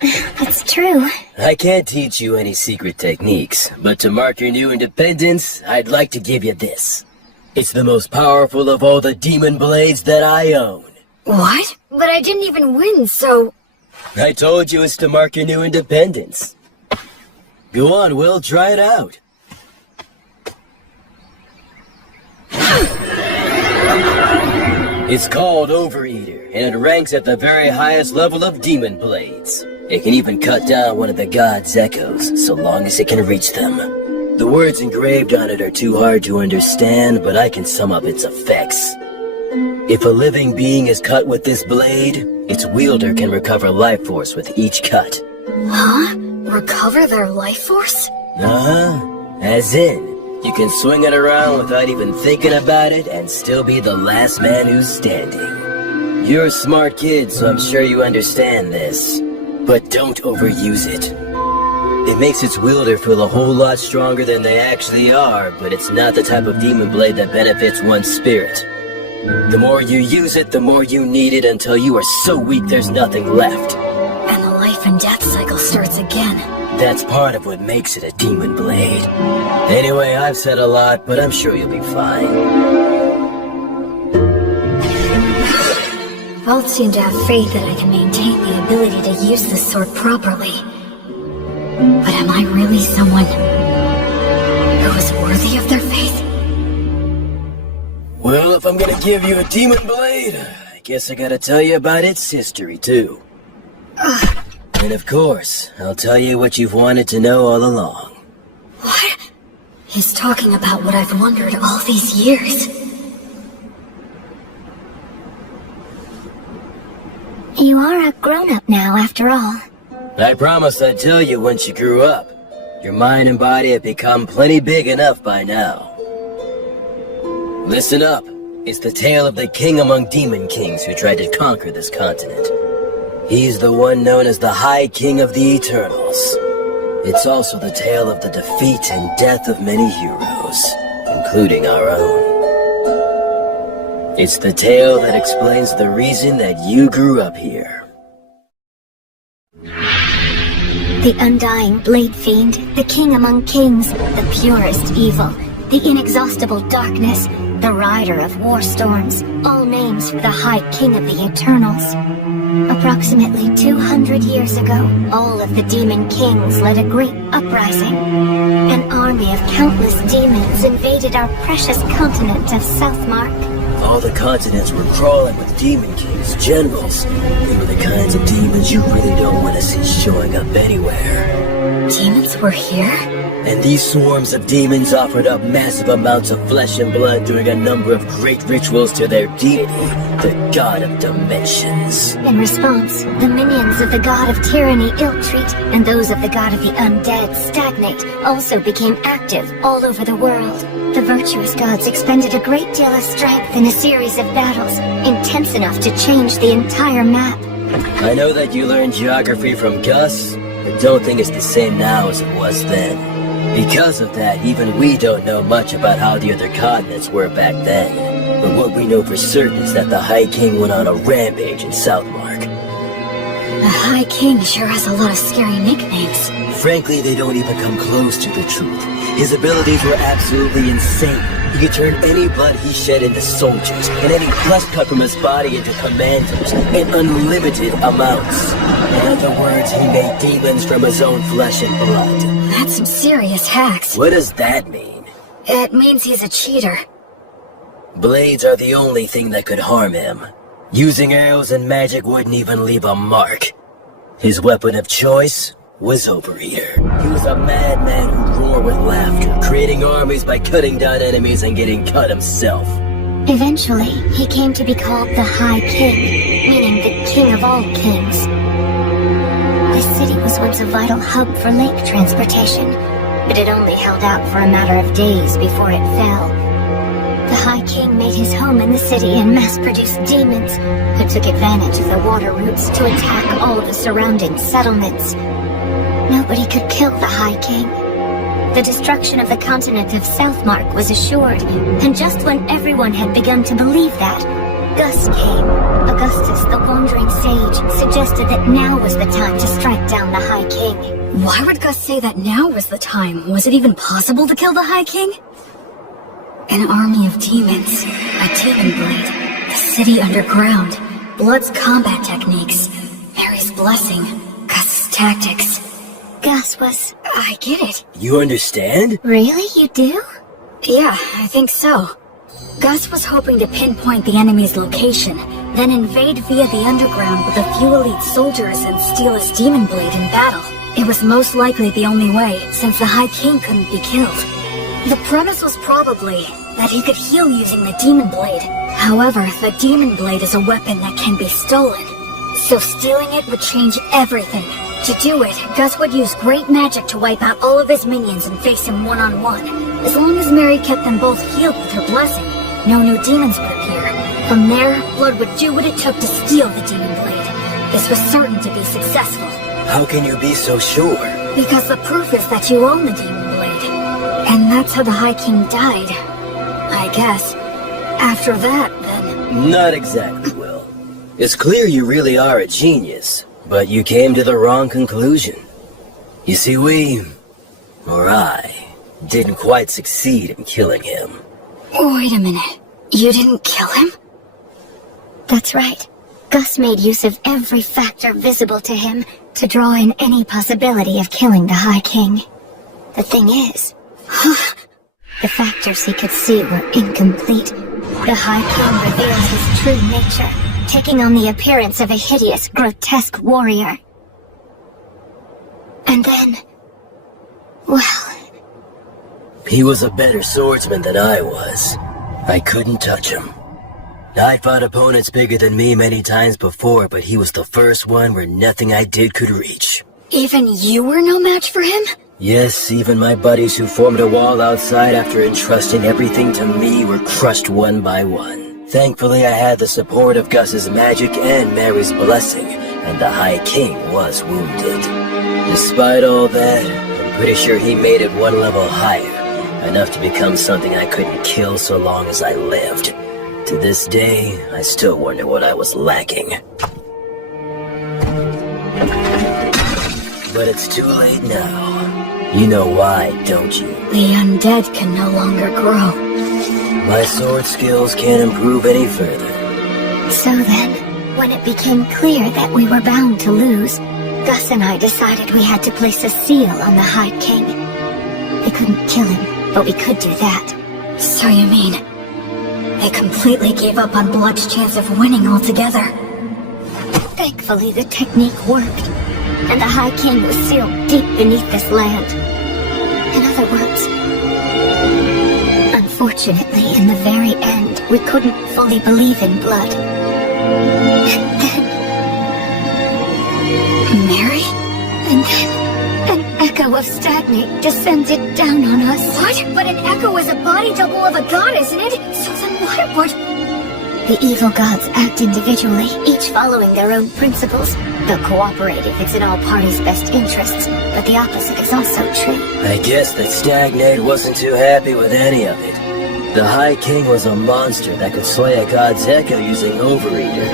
That's true. I can't teach you any secret techniques, but to mark your new independence, I'd like to give you this. It's the most powerful of all the demon blades that I own. What? But I didn't even win, so... I told you it's to mark your new independence. Go on, Will, try it out. It's called Overeater, and it ranks at the very highest level of demon blades. It can even cut down one of the god's echoes, so long as it can reach them. The words engraved on it are too hard to understand, but I can sum up its effects. If a living being is cut with this blade, its wielder can recover life force with each cut. Huh? Recover their life force? Uh-huh. As in, you can swing it around without even thinking about it and still be the last man who's standing. You're a smart kid, so I'm sure you understand this. But don't overuse it. It makes its wielder feel a whole lot stronger than they actually are, but it's not the type of demon blade that benefits one's spirit. The more you use it, the more you need it until you are so weak there's nothing left. And the life and death cycle starts again. That's part of what makes it a demon blade. Anyway, I've said a lot, but I'm sure you'll be fine. Both seem to have faith that I can maintain the ability to use this sword properly. But am I really someone who is worthy of their faith? Well, if I'm gonna give you a demon blade, I guess I gotta tell you about its history, too. And of course, I'll tell you what you've wanted to know all along. What? He's talking about what I've wondered all these years. You are a grown-up now, after all. I promised I'd tell you once you grew up. Your mind and body have become plenty big enough by now. Listen up. It's the tale of the king among demon kings who tried to conquer this continent. He's the one known as the High King of the Eternals. It's also the tale of the defeat and death of many heroes, including our own. It's the tale that explains the reason that you grew up here. The undying blade fiend, the king among kings, the purest evil, the inexhaustible darkness, the rider of war storms, all names for the High King of the Eternals. Approximately 200 years ago, all of the demon kings led a great uprising. An army of countless demons invaded our precious continent of Southmark. All the continents were crawling with demon kings, generals. They were the kinds of demons you really don't want to see showing up anywhere. Demons were here? And these swarms of demons offered up massive amounts of flesh and blood during a number of great rituals to their deity, the God of Dimensions. In response, the minions of the God of Tyranny ill-treat, and those of the God of the Undead stagnate, also became active all over the world. The virtuous gods expended a great deal of strength in a series of battles, intense enough to change the entire map. I know that you learned geography from Gus, but don't think it's the same now as it was then. Because of that, even we don't know much about how the other continents were back then. But what we know for certain is that the High King went on a rampage in Southmark. The High King sure has a lot of scary nicknames. Frankly, they don't even come close to the truth. His abilities were absolutely insane. He could turn any blood he shed into soldiers, and any flesh cut from his body into commandos, in unlimited amounts. In other words, he made demons from his own flesh and blood. That's some serious hacks. What does that mean? It means he's a cheater. Blades are the only thing that could harm him. Using arrows and magic wouldn't even leave a mark. His weapon of choice was Overeater. He was a madman who roared with laughter, creating armies by cutting down enemies and getting cut himself. Eventually, he came to be called the High King, meaning the King of all Kings. The city was once a vital hub for lake transportation, but it only held out for a matter of days before it fell. The High King made his home in the city and mass-produced demons, who took advantage of the water routes to attack all the surrounding settlements. Nobody could kill the High King. The destruction of the continent of Southmark was assured, and just when everyone had begun to believe that, Gus came. Augustus, the wandering sage, suggested that now was the time to strike down the High King. Why would Gus say that now was the time? Was it even possible to kill the High King? An army of demons, a demon blade, the city underground, Blood's combat techniques, Mary's blessing, Gus's tactics. Gus was... I get it. You understand? Really? You do? Yeah, I think so. Gus was hoping to pinpoint the enemy's location, then invade via the underground with a few elite soldiers and steal his demon blade in battle. It was most likely the only way, since the High King couldn't be killed. The premise was probably that he could heal using the demon blade. However, the demon blade is a weapon that can be stolen, so stealing it would change everything. To do it, Gus would use great magic to wipe out all of his minions and face him one-on-one. As long as Mary kept them both healed with her blessing, no new demons would appear. From there, Blood would do what it took to steal the demon blade. This was certain to be successful. How can you be so sure? Because the proof is that you own the demon blade. And that's how the High King died. I guess. After that, then... Not exactly, Will. It's clear you really are a genius, but you came to the wrong conclusion. You see, I, didn't quite succeed in killing him. Wait a minute. You didn't kill him? That's right. Gus made use of every factor visible to him to draw in any possibility of killing the High King. The thing is, the factors he could see were incomplete. The High King reveals his true nature, taking on the appearance of a hideous, grotesque warrior. And then... well... He was a better swordsman than I was. I couldn't touch him. I fought opponents bigger than me many times before, but he was the first one where nothing I did could reach. Even you were no match for him? Yes, even my buddies who formed a wall outside after entrusting everything to me were crushed one by one. Thankfully, I had the support of Gus's magic and Mary's blessing, and the High King was wounded. Despite all that, I'm pretty sure he made it one level higher, enough to become something I couldn't kill so long as I lived. To this day, I still wonder what I was lacking. But it's too late now. You know why, don't you? The undead can no longer grow. My sword skills can't improve any further. So then, when it became clear that we were bound to lose, Gus and I decided we had to place a seal on the High King. We couldn't kill him, but we could do that. So you mean... they completely gave up on Blood's chance of winning altogether? Thankfully, the technique worked, and the High King was sealed deep beneath this land. In other words, unfortunately, in the very end, we couldn't fully believe in Blood. And then... Mary? And then... an echo of Stagnate descended down on us. What? But an echo is a body double of a god, isn't it? So then what? The evil gods act individually, each following their own principles. They'll cooperate if it's in all parties' best interests, but the opposite is also true. I guess that Stagnate wasn't too happy with any of it. The High King was a monster that could slay a god's echo using Overeater.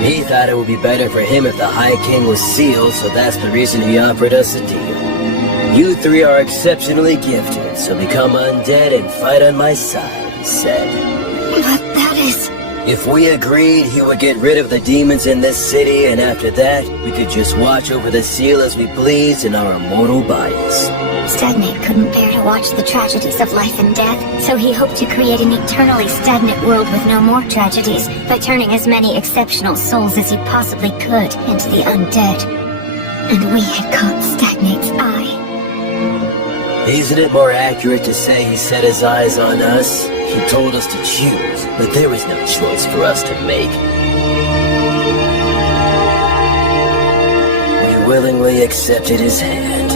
He thought it would be better for him if the High King was sealed, so that's the reason he offered us a deal. You three are exceptionally gifted, so become undead and fight on my side, he said. But that is... If we agreed, he would get rid of the demons in this city, and after that, we could just watch over the seal as we pleased in our immortal bodies. Stagnate couldn't bear to watch the tragedies of life and death, so he hoped to create an eternally stagnant world with no more tragedies by turning as many exceptional souls as he possibly could into the undead. And we had caught Stagnate's eye. Isn't it more accurate to say he set his eyes on us? He told us to choose, but there was no choice for us to make. We willingly accepted his hand.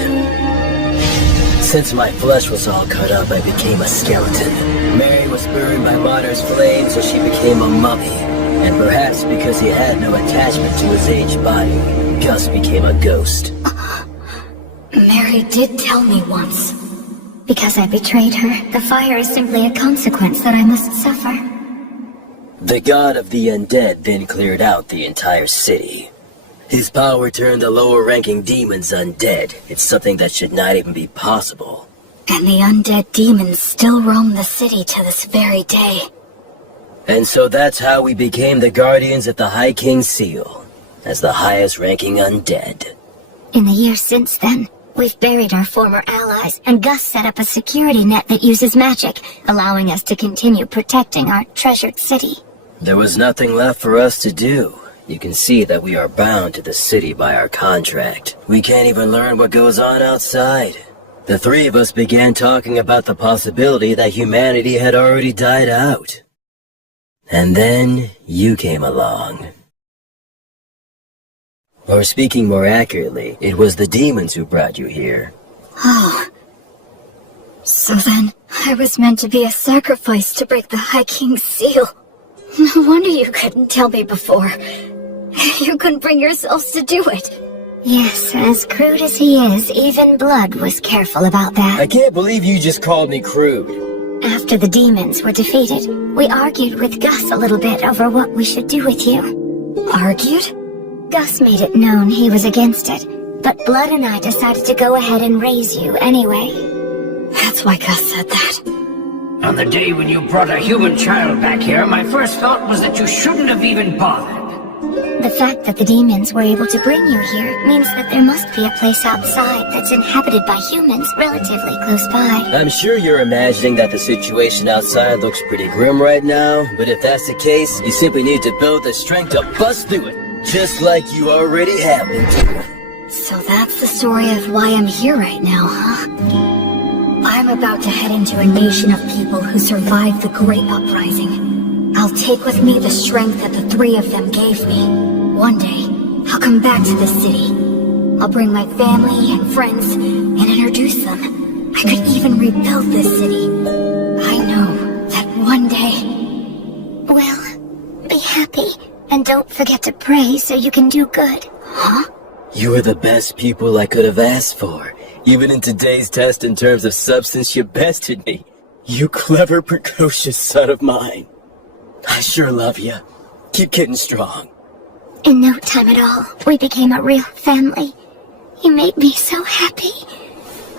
Since my flesh was all cut up, I became a skeleton. Mary was burned by Martyr's flame, so she became a mummy. And perhaps because he had no attachment to his aged body, Gus became a ghost. Mary did tell me once. Because I betrayed her, the fire is simply a consequence that I must suffer. The god of the undead then cleared out the entire city. His power turned the lower-ranking demons undead. It's something that should not even be possible. And the undead demons still roam the city to this very day. And so that's how we became the guardians of the High King's Seal, as the highest-ranking undead. In the years since then, we've buried our former allies, and Gus set up a security net that uses magic, allowing us to continue protecting our treasured city. There was nothing left for us to do. You can see that we are bound to the city by our contract. We can't even learn what goes on outside. The three of us began talking about the possibility that humanity had already died out. And then you came along. Or speaking more accurately, it was the demons who brought you here. Oh. So then, I was meant to be a sacrifice to break the High King's seal. No wonder you couldn't tell me before. You couldn't bring yourselves to do it. Yes, as crude as he is, even Blood was careful about that. I can't believe you just called me crude. After the demons were defeated, we argued with Gus a little bit over what we should do with you. Argued? Gus made it known he was against it, but Blood and I decided to go ahead and raise you anyway. That's why Gus said that. On the day when you brought a human child back here, my first thought was that you shouldn't have even bothered. The fact that the demons were able to bring you here means that there must be a place outside that's inhabited by humans relatively close by. I'm sure you're imagining that the situation outside looks pretty grim right now, but if that's the case, you simply need to build the strength to bust through it, just like you already have been doing. So that's the story of why I'm here right now, huh? I'm about to head into a nation of people who survived the Great Uprising. I'll take with me the strength that the three of them gave me. One day, I'll come back to the city. I'll bring my family and friends and introduce them. I could even rebuild this city. I know that one day... Well, be happy, and don't forget to pray so you can do good. Huh? You are the best people I could have asked for. Even in today's test in terms of substance, you bested me. You clever, precocious son of mine. I sure love you. Keep getting strong. In no time at all, we became a real family. You made me so happy.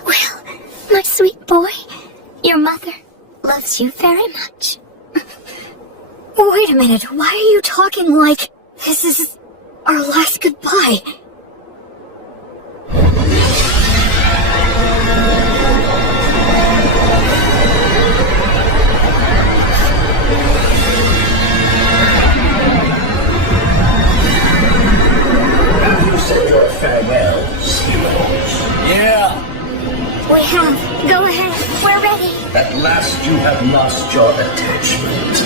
Well, my sweet boy, your mother loves you very much. Wait a minute, why are you talking like this is our last goodbye? Said your farewells, heroes. Yeah! We have. Go ahead. We're ready. At last you have lost your attachment.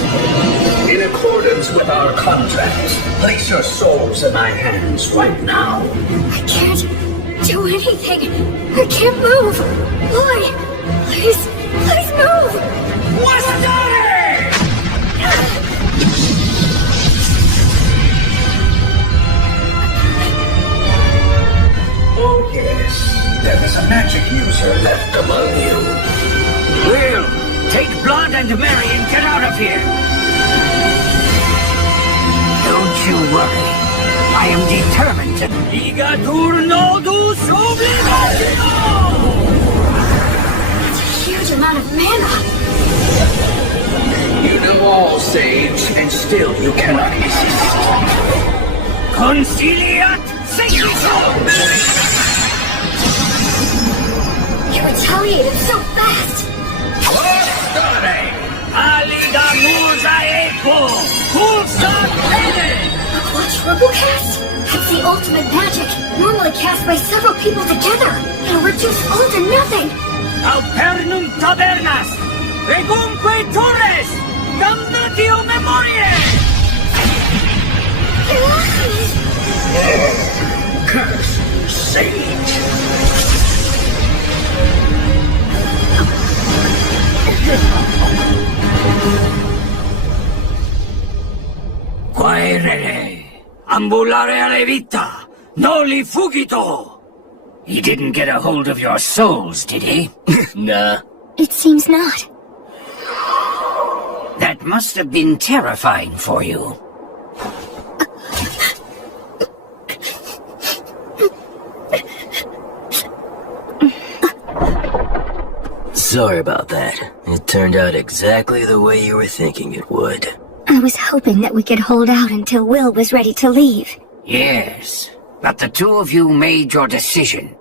In accordance with our contract, place your souls in my hands right now. I can't do anything. I can't move. Boy, please move. What's the daughter? Oh yes, there is a magic user left among you. Will, take Blood and Mary and get out of here. Don't you worry. I am determined to... That's a huge amount of mana. You know all, Sage, and still you cannot resist. Conciliat Sequitur! You retaliated so fast. Ostare! Alida Musa Epo! Pulsa Pele! A quadruple cast? That's the ultimate magic, normally cast by several people together. It'll reduce all to nothing. Aupernum tabernas! Regumque torres! Damnatio memoriae! Curse, Sage! Quaerere, ambulare alle vita, noli fugito! He didn't get a hold of your souls, did he? Nah. It seems not. That must have been terrifying for you. Sorry about that. It turned out exactly the way you were thinking it would. I was hoping that we could hold out until Will was ready to leave. Yes, but the two of you made your decision.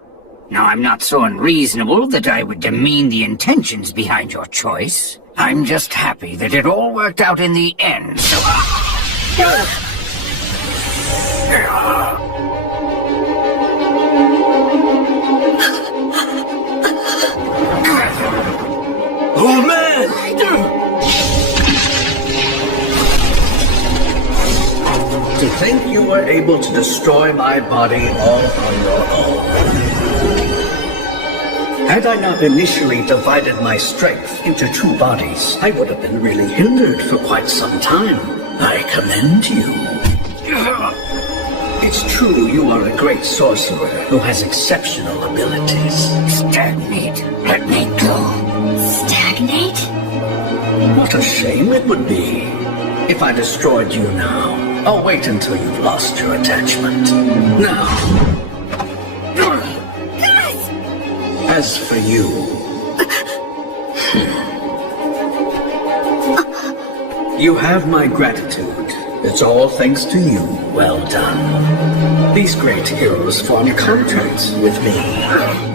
Now, I'm not so unreasonable that I would demean the intentions behind your choice. I'm just happy that it all worked out in the end, so... Oh, man! To think you were able to destroy my body all on your own. Had I not initially divided my strength into two bodies, I would have been really hindered for quite some time. I commend you. It's true you are a great sorcerer who has exceptional abilities. Stagnate. Let me go. Stagnate? What a shame it would be if I destroyed you now. I'll wait until you've lost your attachment. Now, as for you, you have my gratitude. It's all thanks to you. Well done. These great heroes formed contracts with me.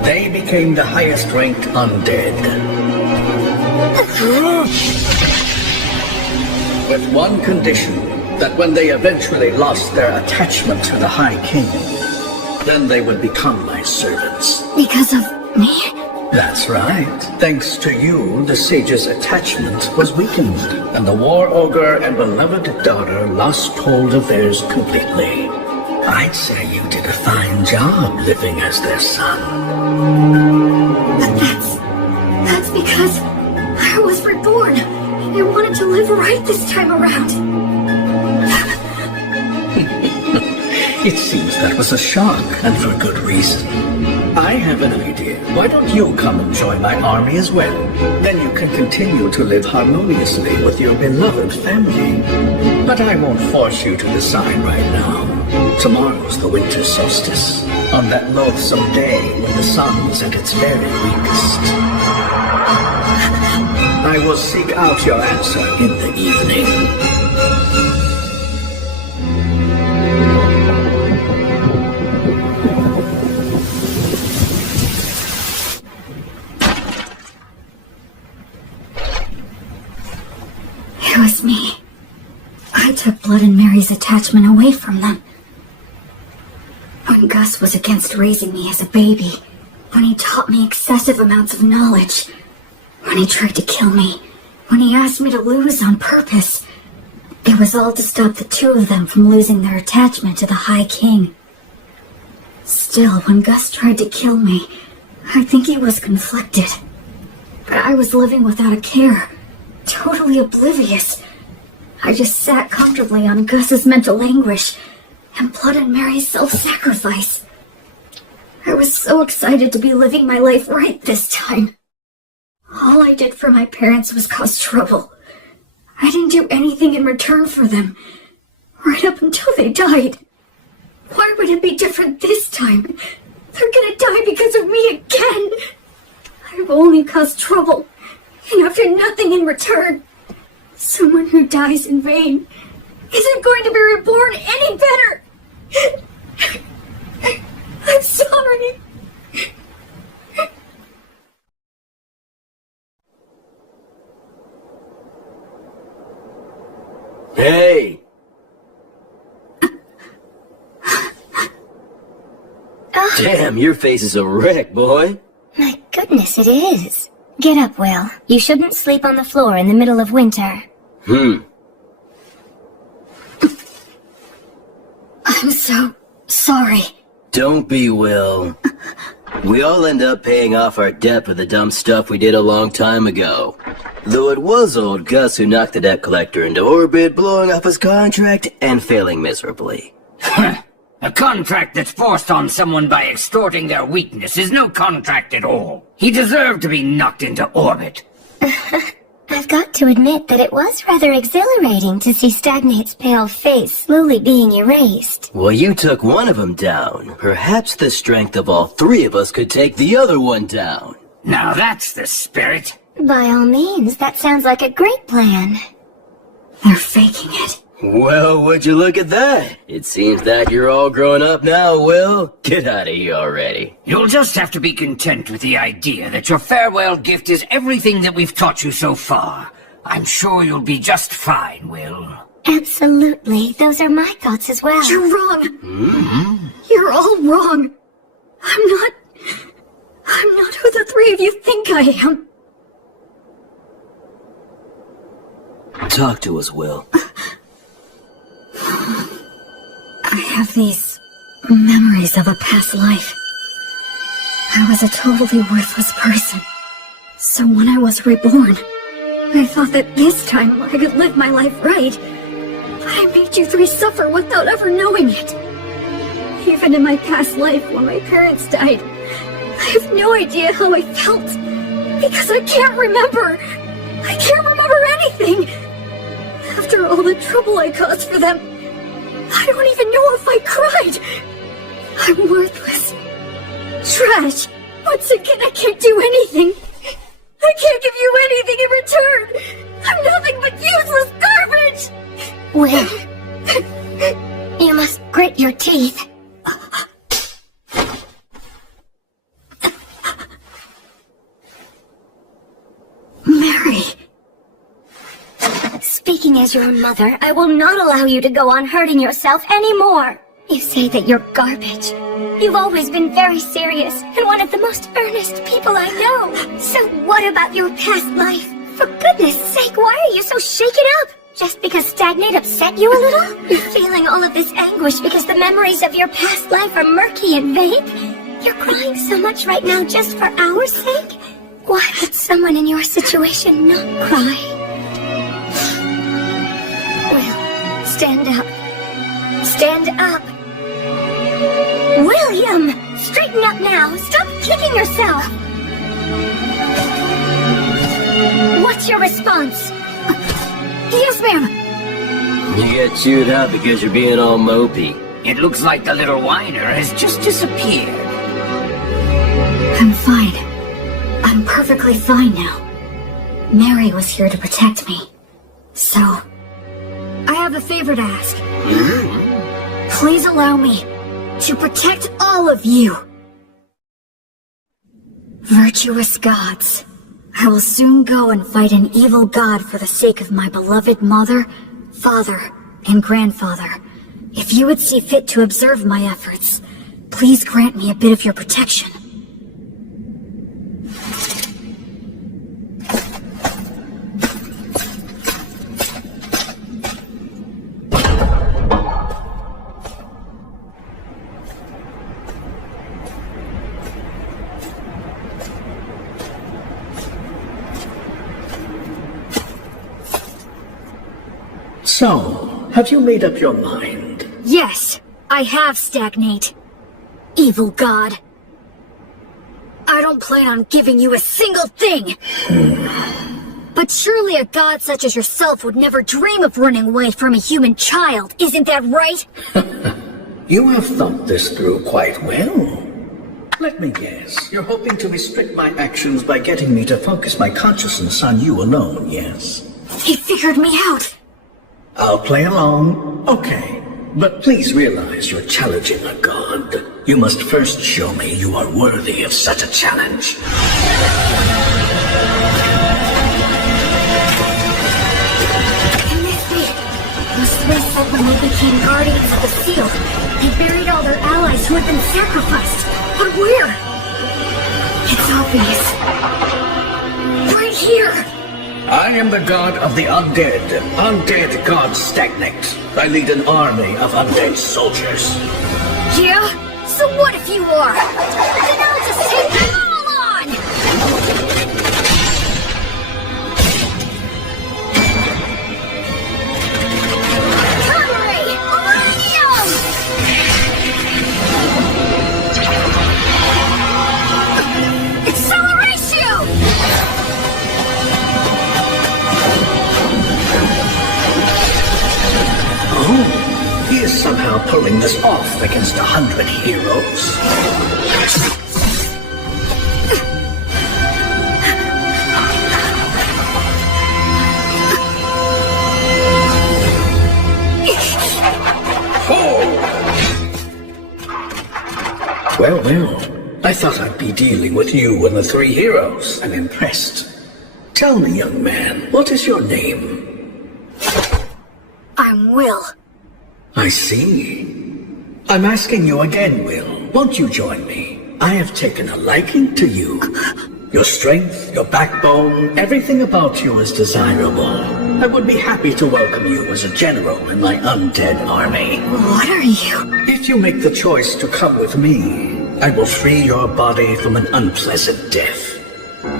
They became the highest ranked undead. With one condition, that when they eventually lost their attachment to the High King, then they would become my servants. Because of me? That's right. Thanks to you, the sage's attachment was weakened, and the war ogre and beloved daughter lost hold of theirs completely. I'd say you did a fine job living as their son. But that's because I was reborn. I wanted to live right this time around. It seems that was a shock, and for good reason. I have an idea. Why don't you come and join my army as well? Then you can continue to live harmoniously with your beloved family. But I won't force you to decide right now. Tomorrow's the winter solstice, on that loathsome day when the sun is at its very weakest. I will seek out your answer in the evening. It was me. I took Blood and Mary's attachment away from them. When Gus was against raising me as a baby, when he taught me excessive amounts of knowledge, when he tried to kill me, when he asked me to lose on purpose, it was all to stop the two of them from losing their attachment to the High King. Still, when Gus tried to kill me, I think he was conflicted. But I was living without a care. Totally oblivious. I just sat comfortably on Gus's mental anguish and Blood and Mary's self-sacrifice. I was so excited to be living my life right this time. All I did for my parents was cause trouble. I didn't do anything in return for them, right up until they died. Why would it be different this time? They're gonna die because of me again. I've only caused trouble. And after nothing in return, someone who dies in vain isn't going to be reborn any better. I'm sorry. Hey! Damn, your face is a wreck, boy. My goodness, it is. Get up, Will. You shouldn't sleep on the floor in the middle of winter. I'm so sorry. Don't be, Will. We all end up paying off our debt for the dumb stuff we did a long time ago. Though it was old Gus who knocked the debt collector into orbit, blowing up his contract and failing miserably. A contract that's forced on someone by extorting their weakness is no contract at all. He deserved to be knocked into orbit. I've got to admit that it was rather exhilarating to see Stagnate's pale face slowly being erased. Well, you took one of them down. Perhaps the strength of all three of us could take the other one down. Now that's the spirit. By all means, that sounds like a great plan. They're faking it. Well, would you look at that? It seems that you're all grown up now, Will. Get out of here already. You'll just have to be content with the idea that your farewell gift is everything that we've taught you so far. I'm sure you'll be just fine, Will. Absolutely. Those are my thoughts as well. You're wrong. You're all wrong. I'm not who the three of you think I am. Talk to us, Will. I have these memories of a past life. I was a totally worthless person. So when I was reborn, I thought that this time I could live my life right. But I made you three suffer without ever knowing it. Even in my past life, when my parents died, I have no idea how I felt. Because I can't remember. I can't remember anything. After all the trouble I caused for them, I don't even know if I cried. I'm worthless. Trash. Once again, I can't do anything. I can't give you anything in return. I'm nothing but useless garbage. Will, you must grit your teeth. Mary. Speaking as your mother, I will not allow you to go on hurting yourself anymore. You say that you're garbage. You've always been very serious and one of the most earnest people I know. So what about your past life? For goodness sake, why are you so shaken up? Just because Stagnate upset you a little? You're feeling all of this anguish because the memories of your past life are murky and vague? You're crying so much right now just for our sake? Why would someone in your situation not cry? Will, stand up. Stand up. William! Straighten up now. Stop kicking yourself. What's your response? Yes, ma'am. You get chewed out because you're being all mopey. It looks like the little whiner has just disappeared. I'm fine. I'm perfectly fine now. Mary was here to protect me. So, I have a favor to ask. Please allow me to protect all of you. Virtuous gods, I will soon go and fight an evil god for the sake of my beloved mother, father, and grandfather. If you would see fit to observe my efforts, please grant me a bit of your protection. So, have you made up your mind? Yes, I have, Stagnate. Evil god. I don't plan on giving you a single thing. But surely a god such as yourself would never dream of running away from a human child, isn't that right? You have thought this through quite well. Let me guess, you're hoping to restrict my actions by getting me to focus my consciousness on you alone, yes? He figured me out. I'll play along. Okay. But please realize you're challenging a god. You must first show me you are worthy of such a challenge. Those three said when they became guardians of the seal, they buried all their allies who had been sacrificed. But where? It's obvious. Right here! I am the god of the undead. Undead god Stagnate. I lead an army of undead soldiers. Yeah? So what if you are? Then I'll just take them all on! Connery! Millennium! Acceleration! pulling this off against 100 heroes. Well, I thought I'd be dealing with you and the 3 heroes. I'm impressed. Tell me, young man, what is your name? I'm Will. I see. I'm asking you again, Will. Won't you join me? I have taken a liking to you. Your strength, your backbone, everything about you is desirable. I would be happy to welcome you as a general in my undead army. What are you? If you make the choice to come with me, I will free your body from an unpleasant death.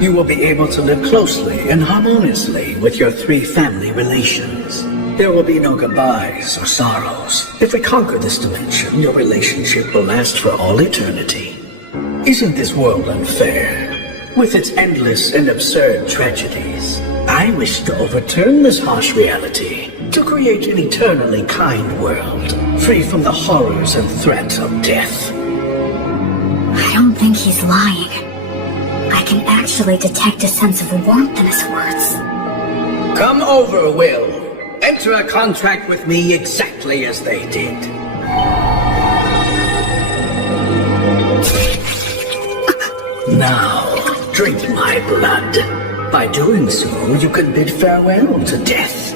You will be able to live closely and harmoniously with your 3 family relations. There will be no goodbyes or sorrows. If we conquer this dimension, your relationship will last for all eternity. Isn't this world unfair? With its endless and absurd tragedies, I wish to overturn this harsh reality to create an eternally kind world, free from the horrors and threats of death. I don't think he's lying. I can actually detect a sense of warmth in his words. Come over, Will. Enter a contract with me exactly as they did. Now, drink my blood. By doing so, you can bid farewell to death.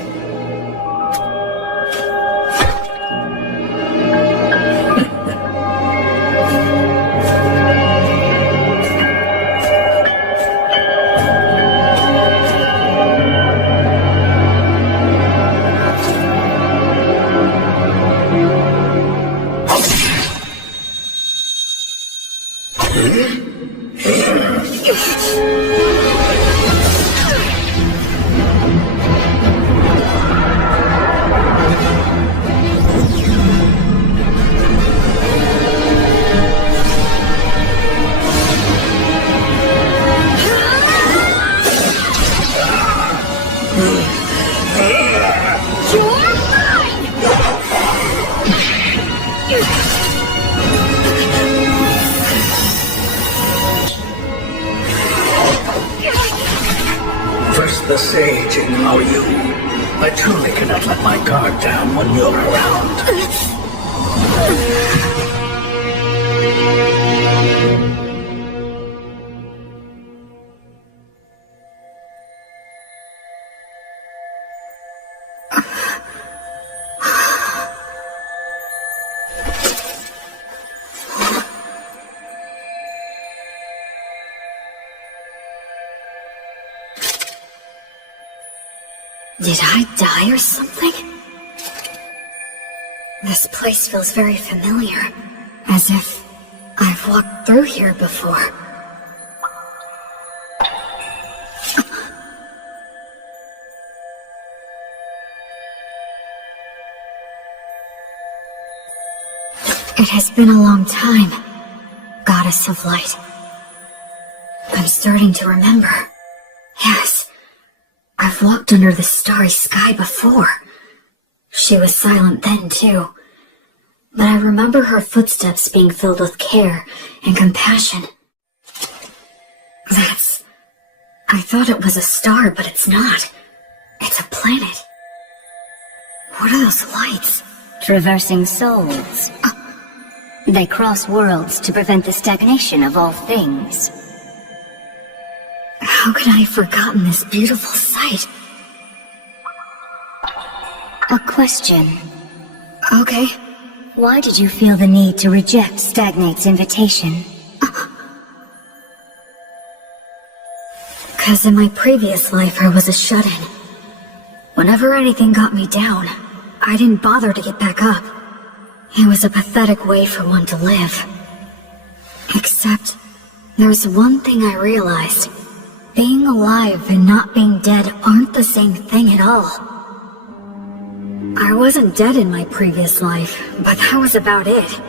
First the sage and now you. I truly cannot let my guard down when you're around. Did I die or something? This place feels very familiar, as if I've walked through here before. It has been a long time, Goddess of Light. I'm starting to remember. Yes. I've walked under the starry sky before. She was silent then, too. But I remember her footsteps being filled with care and compassion. I thought it was a star, but it's not. It's a planet. What are those lights? Traversing souls. They cross worlds to prevent the stagnation of all things. How could I have forgotten this beautiful sight? A question. Okay. Why did you feel the need to reject Stagnate's invitation? Because in my previous life I was a shut-in. Whenever anything got me down, I didn't bother to get back up. It was a pathetic way for one to live. Except, there's one thing I realized. Being alive and not being dead aren't the same thing at all. I wasn't dead in my previous life, but that was about it.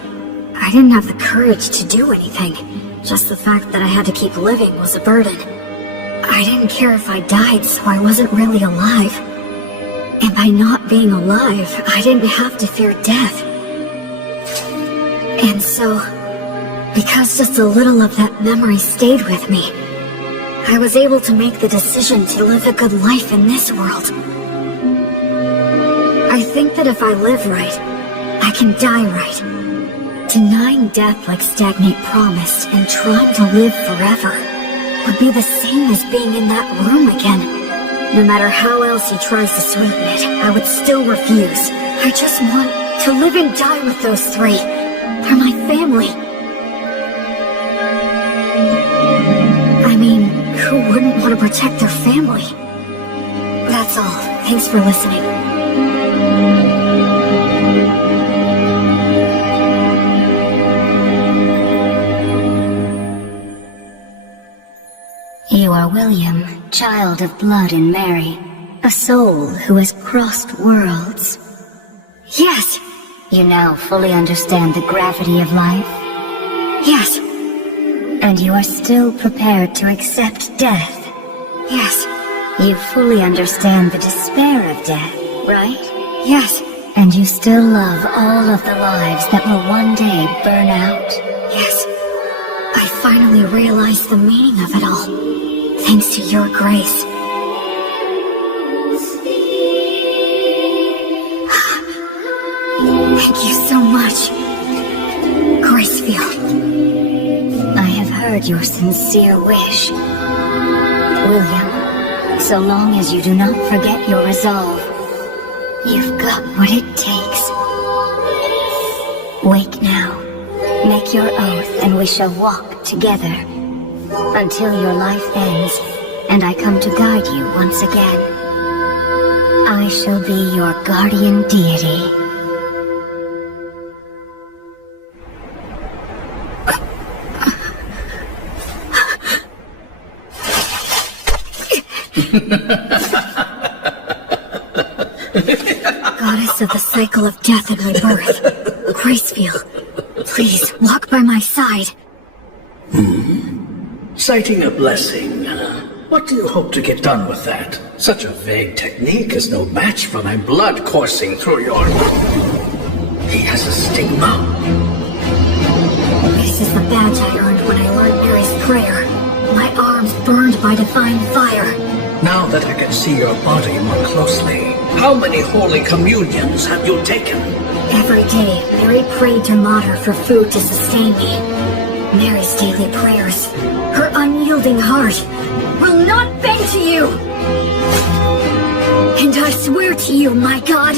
I didn't have the courage to do anything. Just the fact that I had to keep living was a burden. I didn't care if I died, so I wasn't really alive. And by not being alive, I didn't have to fear death. And so, because just a little of that memory stayed with me, I was able to make the decision to live a good life in this world. I think that if I live right, I can die right. Denying death like Stagnate promised and trying to live forever would be the same as being in that room again. No matter how else he tries to sweeten it, I would still refuse. I just want to live and die with those three. They're my family. I mean, who wouldn't want to protect their family? That's all. Thanks for listening. You are William, child of blood and Mary, a soul who has crossed worlds. Yes! You now fully understand the gravity of life? Yes! And you are still prepared to accept death? Yes! You fully understand the despair of death, right? Yes! And you still love all of the lives that will one day burn out? Yes. I finally realized the meaning of it all. Thanks to your grace. Thank you so much, Gracefield. I have heard your sincere wish. William, so long as you do not forget your resolve, you've got what it takes. Wake now. Make your oath and we shall walk together until your life ends and I come to guide you once again. I shall be your guardian deity. Goddess of the cycle of death and rebirth, Gracefield, please walk by my side. Citing a blessing. What do you hope to get done with that? Such a vague technique is no match for my blood coursing through your... He has a stigma. This is the badge I earned when I learned Mary's prayer. My arms burned by divine fire. Now that I can see your body more closely, how many holy communions have you taken? Every day, Mary prayed to Mater for food to sustain me. Mary's daily prayers, her unyielding heart, will not bend to you! And I swear to you, my God...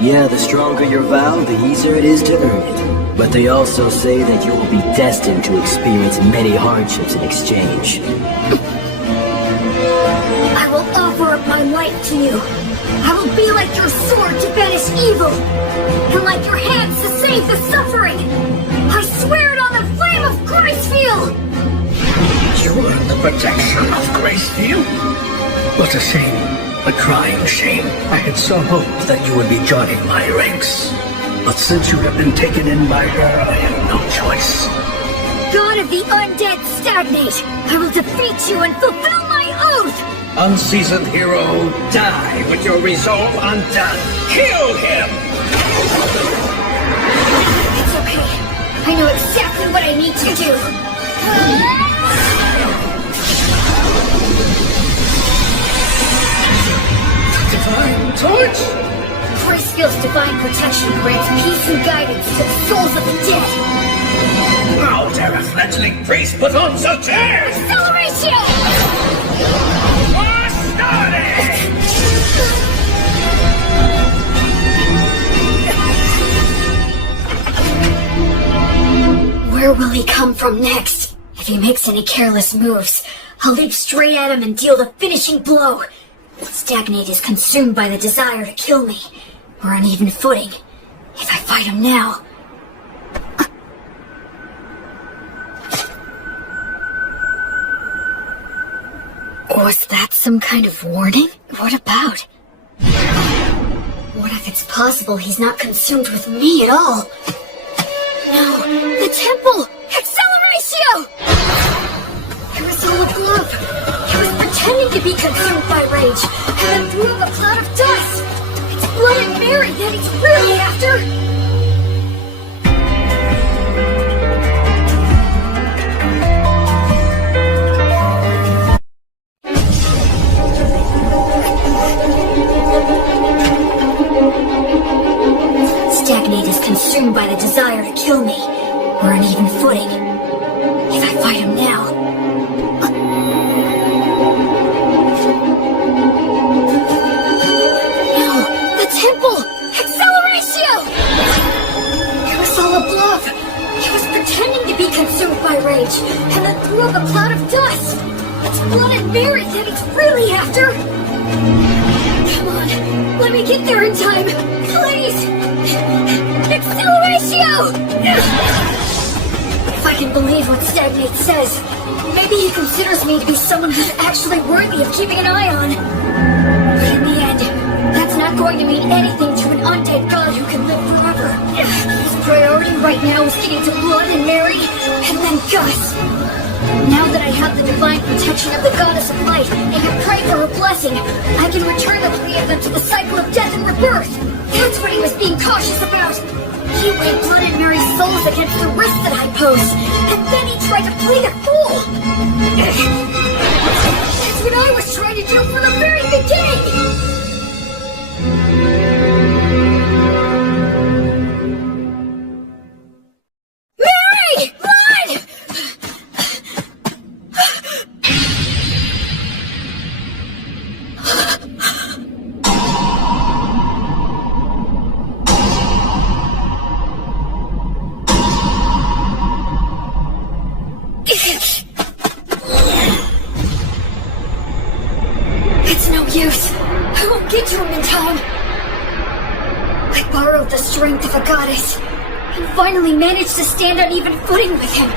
Yeah, the stronger your vow, the easier it is to earn it. But they also say that you will be destined to experience many hardships in exchange. I will offer up my life to you. I will be like your sword to banish evil, and like your hands to save the suffering. I swear it on the flame of Gracefield! You earn the protection of Gracefield? What a shame. A crying shame. I had so hoped that you would be joining my ranks. But since you have been taken in by her, I have no choice. God of the undead stagnate! I will defeat you and fulfill my oath! Unseasoned hero, die with your resolve undone. Kill him! It's okay. I know exactly what I need to do. Divine torch? Gracefield's divine protection grants peace and guidance to the souls of the dead. How dare a fledgling priest put on such airs? Acceleration! Where will he come from next? If he makes any careless moves, I'll leap straight at him and deal the finishing blow. Stagnate is consumed by the desire to kill me. We're on even footing. If I fight him now... Was that some kind of warning? What about? What if it's possible he's not consumed with me at all? No, the temple! Acceleratio! It was all a bluff. He was pretending to be consumed by rage, and then threw up a cloud of dust. It's Blood and Mary that he's really after. fight him now. No, the temple! Acceleratio! It was all a bluff. He was pretending to be consumed by rage, and then threw up a cloud of dust. It's Blood and Mary that he's really after. Come on, let me get there in time. Please! Acceleratio! If I can believe what Stagnate says, maybe he considers me to be someone who's actually worthy of keeping an eye on. But in the end, that's not going to mean anything to an undead god who can live forever. His priority right now is getting to Blood and Mary, and then Gus. Now that I have the divine protection of the Goddess of Light and can pray for her blessing, I can return the three of them to the cycle of death and rebirth. That's what he was being cautious about. He weighed Blood and Mary's souls against the risk that I posed, and then he tried to play the fool. That's what I was trying to do from the very beginning. It's no use. I won't get to him in time. I borrowed the strength of a goddess and finally managed to stand on even footing with him.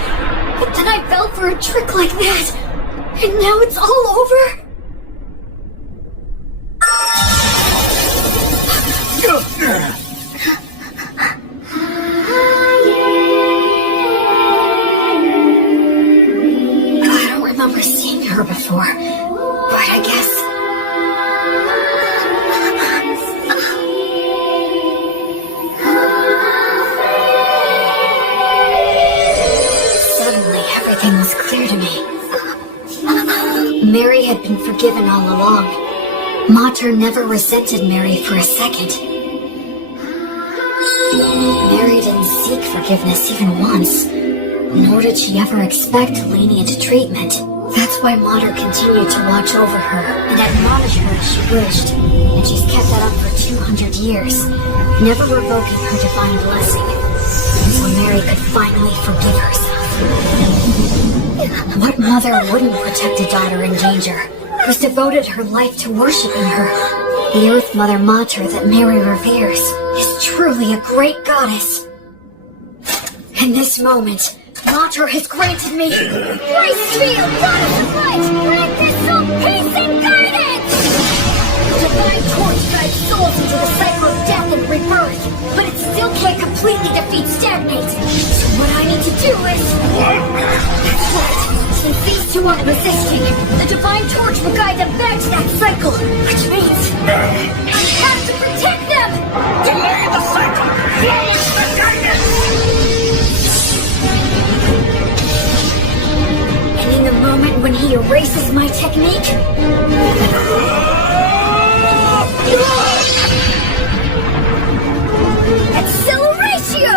But then I fell for a trick like that. And now it's all over? I don't remember seeing her before, but I guess... Suddenly, everything was clear to me. Mary had been forgiven all along. Mater never resented Mary for a second. Mary didn't seek forgiveness even once, nor did she ever expect lenient treatment. That's why Mater continued to watch over her and admonish her as she wished, and she's kept that up for 200 years, never revoking her divine blessing, so Mary could finally forgive herself. What mother wouldn't protect a daughter in danger, who's devoted her life to worshipping her? The Earth Mother Mater that Mary reveres is truly a great goddess. In this moment, Mater has granted me Grace Field, Goddess of Light, grant this soul peace and guidance! The divine torch guides souls into the cycle of death and rebirth, but it still can't completely defeat Stagnate. So what I need to do is... That's right. Since these two aren't resisting, the divine torch will guide them back to that cycle, which means I have to protect them! Delay the cycle! Flourish the guidance! And in the moment when he erases my technique... Acceleratio!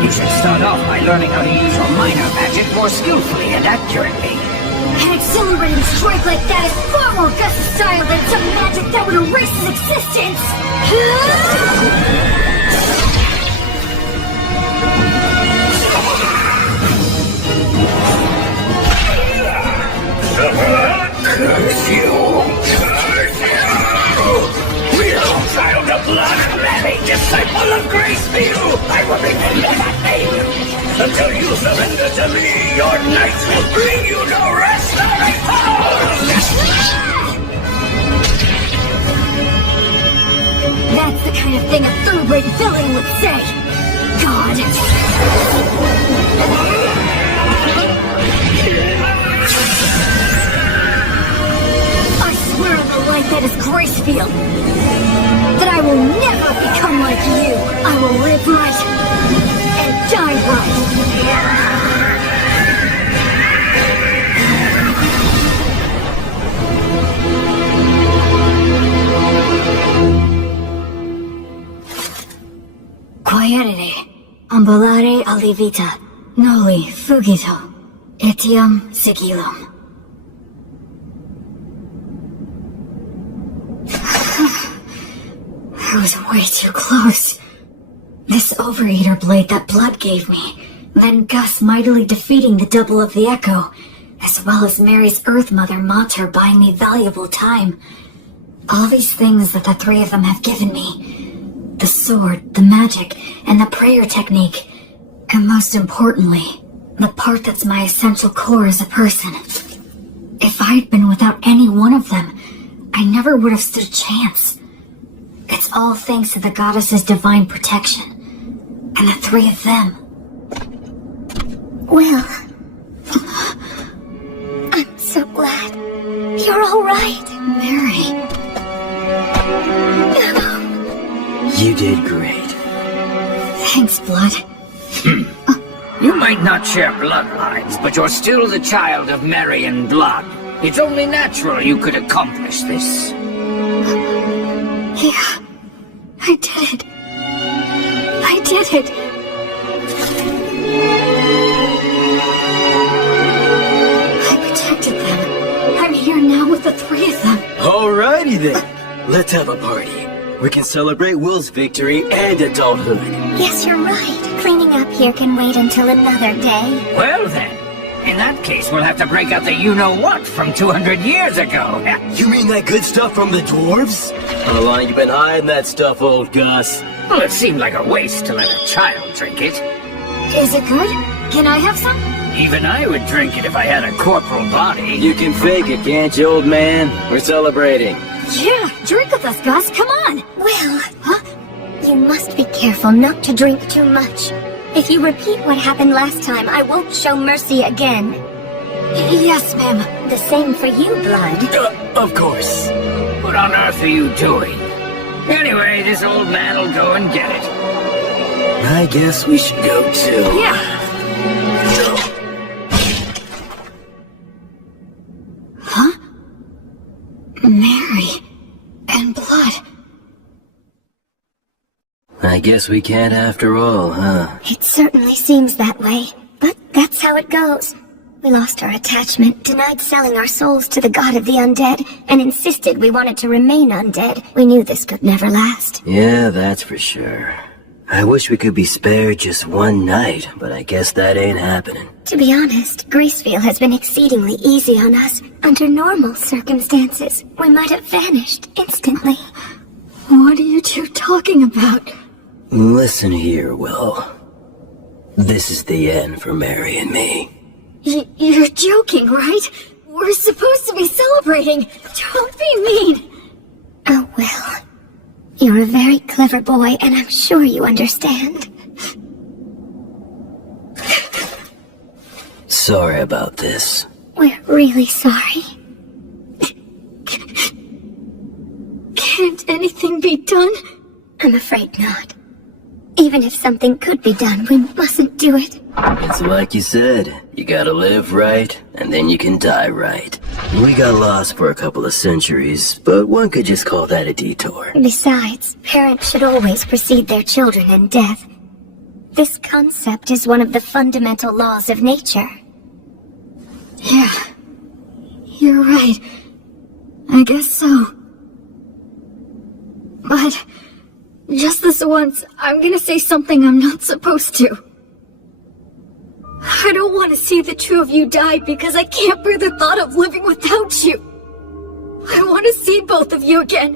You should start off by learning how to use your minor magic more skillfully and accurately. An accelerating strike like that is far more Gus' style than some magic that would erase his existence! Curse you! Curse you! Real child of blood, Mary, disciple of Gracefield! I will remember that name! Until you surrender to me, your knights will bring you no rest or That's the kind of thing a third-rate villain would say! God! I swear on the light that is Gracefield, that I will never become like you. I will live right and die right. Quaerere, ambulare alivita, noli fugito, etiam sigillum. I was way too close. This overeater blade that Blood gave me, then Gus mightily defeating the double of the Echo, as well as Mary's Earth Mother Mater buying me valuable time. All these things that the three of them have given me, the sword, the magic, and the prayer technique, and most importantly, the part that's my essential core as a person. If I'd been without any one of them, I never would have stood a chance. It's all thanks to the goddess's divine protection, and the three of them. Will, I'm so glad you're all right. Mary. You did great. Thanks, Blood. You might not share bloodlines, but you're still the child of Mary and Blood. It's only natural you could accomplish this. Yeah, I did it. I did it. I protected them. I'm here now with the three of them. Alrighty then. Let's have a party. We can celebrate Will's victory and adulthood. Yes, you're right. Cleaning up here can wait until another day. Well then, in that case we'll have to break out the you-know-what from 200 years ago. You mean that good stuff from the dwarves? How long you been hiding that stuff, old Gus? Well, it seemed like a waste to let a child drink it. Is it good? Can I have some? Even I would drink it if I had a corporal body. You can fake it, can't you, old man? We're celebrating. Yeah, drink with us, Gus. Come on. Will, you must be careful not to drink too much. If you repeat what happened last time, I won't show mercy again. Yes, ma'am. The same for you, Blood. Of course. What on earth are you doing? Anyway, this old man will go and get it. I guess we should go too. Yeah. Huh? Mary and Blood. I guess we can't after all, huh? It certainly seems that way, but that's how it goes. We lost our attachment, denied selling our souls to the god of the undead, and insisted we wanted to remain undead. We knew this could never last. Yeah, that's for sure. I wish we could be spared just one night, but I guess that ain't happening. To be honest, Graceville has been exceedingly easy on us. Under normal circumstances, we might have vanished instantly. What are you two talking about? Listen here, Will. This is the end for Mary and me. You're joking, right? We're supposed to be celebrating. Don't be mean. Oh, Will. You're a very clever boy, and I'm sure you understand. Sorry about this. We're really sorry. Can't anything be done? I'm afraid not. Even if something could be done, we mustn't do it. It's like you said, you gotta live right, and then you can die right. We got lost for a couple of centuries, but one could just call that a detour. Besides, parents should always precede their children in death. This concept is one of the fundamental laws of nature. Yeah. You're right. I guess so. But just this once, I'm gonna say something I'm not supposed to. I don't want to see the two of you die because I can't bear the thought of living without you. I want to see both of you again,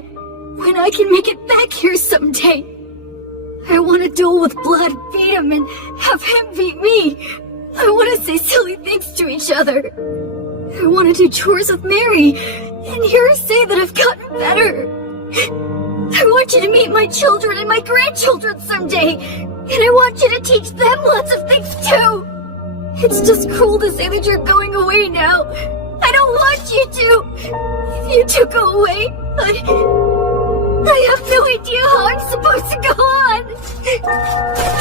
when I can make it back here someday. I want to duel with Blood, beat him, and have him beat me. I want to say silly things to each other. I want to do chores with Mary, and hear her say that I've gotten better. I want you to meet my children and my grandchildren someday, and I want you to teach them lots of things too. It's just cruel to say that you're going away now. I don't want you to. If you two go away, I have no idea how I'm supposed to go on.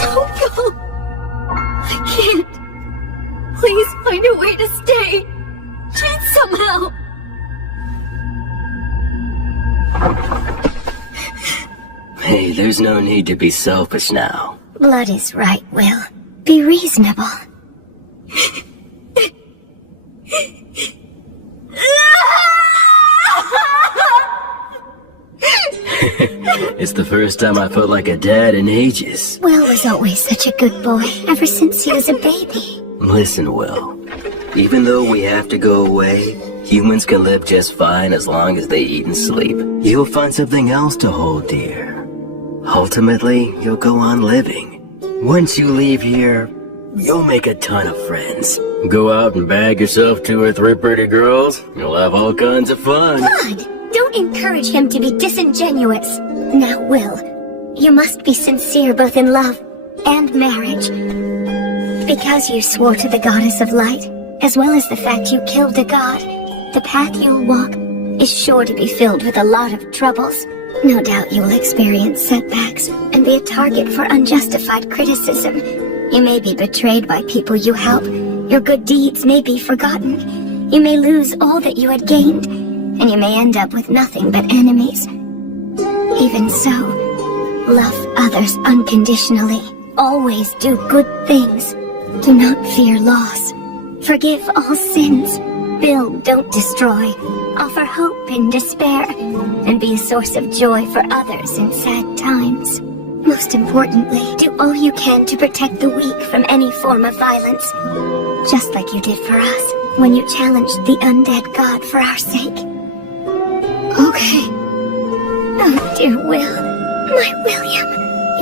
Don't go. I can't. Please find a way to stay. Just somehow. Hey Hey, there's no need to be selfish now. Blood is right, Will. Be reasonable. It's the first time I felt like a dad in ages. Will was always such a good boy, ever since he was a baby. Listen, Will. Even though we have to go away, humans can live just fine as long as they eat and sleep. You'll find something else to hold dear. Ultimately, you'll go on living. Once you leave here, you'll make a ton of friends. Go out and bag yourself 2 or 3 pretty girls. You'll have all kinds of fun. Blood! Don't encourage him to be disingenuous. Now, Will, you must be sincere both in love and marriage. Because you swore to the goddess of light, as well as the fact you killed a god, the path you'll walk is sure to be filled with a lot of troubles. No doubt you will experience setbacks and be a target for unjustified criticism. You may be betrayed by people you help. Your good deeds may be forgotten. You may lose all that you had gained, and you may end up with nothing but enemies. Even so, love others unconditionally. Always do good things. Do not fear loss. Forgive all sins. Build, don't destroy. Offer hope in despair. And be a source of joy for others in sad times. Most importantly, do all you can to protect the weak from any form of violence. Just like you did for us, when you challenged the undead god for our sake. Okay. Oh, dear Will. My William.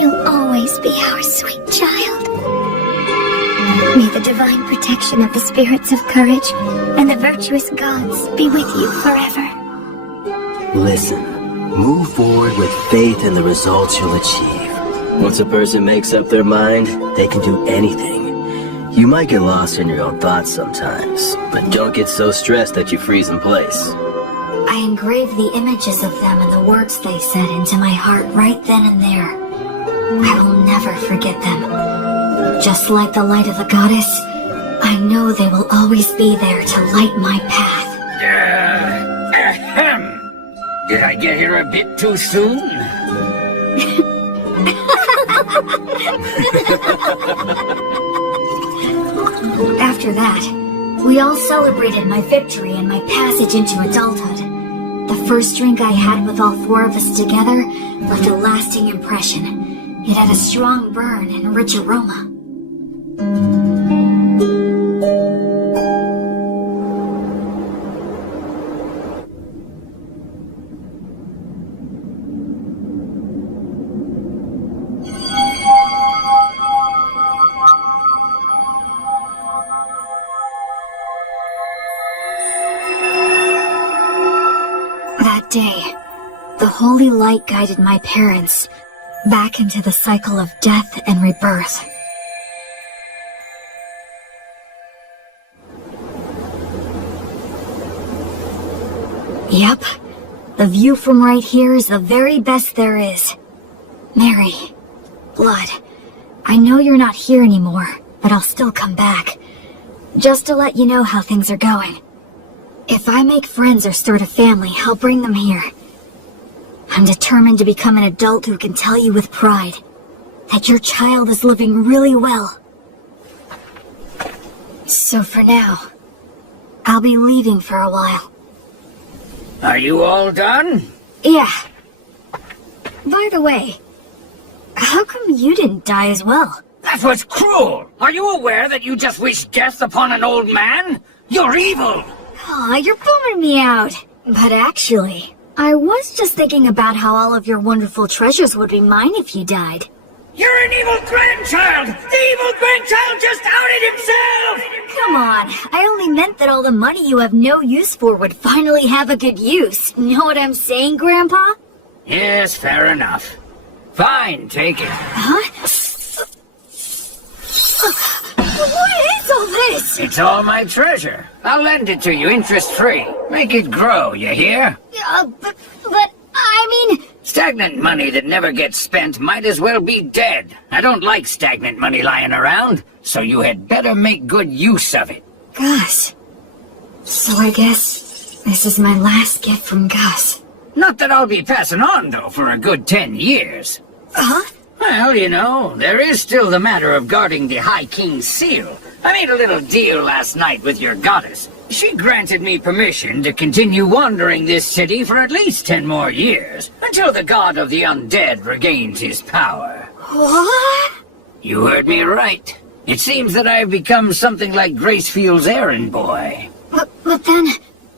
You'll always be our sweet child. May the divine protection of the spirits of courage and the virtuous gods be with you forever. Listen, move forward with faith in the results you'll achieve. Once a person makes up their mind, they can do anything. You might get lost in your own thoughts sometimes, but don't get so stressed that you freeze in place. I engraved the images of them and the words they said into my heart right then and there. I will never forget them. Just like the light of the goddess, I know they will always be there to light my path. Ahem. Did I get here a bit too soon? After that, we all celebrated my victory and my passage into adulthood. The first drink I had with all 4 of us together left a lasting impression. It had a strong burn and a rich aroma. That day, the holy light guided my parents back into the cycle of death and rebirth. Yep, the view from right here is the very best there is. Mary, Blood, I know you're not here anymore, but I'll still come back. Just to let you know how things are going. If I make friends or start a family, I'll bring them here. I'm determined to become an adult who can tell you with pride that your child is living really well. So for now, I'll be leaving for a while. Are you all done? Yeah. By the way, how come you didn't die as well? That was cruel! Are you aware that you just wished death upon an old man? You're evil! Aw, you're bumming me out. But actually, I was just thinking about how all of your wonderful treasures would be mine if you died. You're an evil grandchild! The evil grandchild just outed himself! Come on, I only meant that all the money you have no use for would finally have a good use. Know what I'm saying, Grandpa? Yes, fair enough. Fine, take it. Huh? What is all this? It's all my treasure. I'll lend it to you interest-free. Make it grow, you hear? But I mean... Stagnant money that never gets spent might as well be dead. I don't like stagnant money lying around, so you had better make good use of it. Gus. So I guess this is my last gift from Gus. Not that I'll be passing on, though, for a good 10 years. Huh? Well, you know, there is still the matter of guarding the High King's seal. I made a little deal last night with your goddess. She granted me permission to continue wandering this city for at least 10 more years, until the god of the undead regains his power. What? You heard me right. It seems that I have become something like Gracefield's errand boy. But then,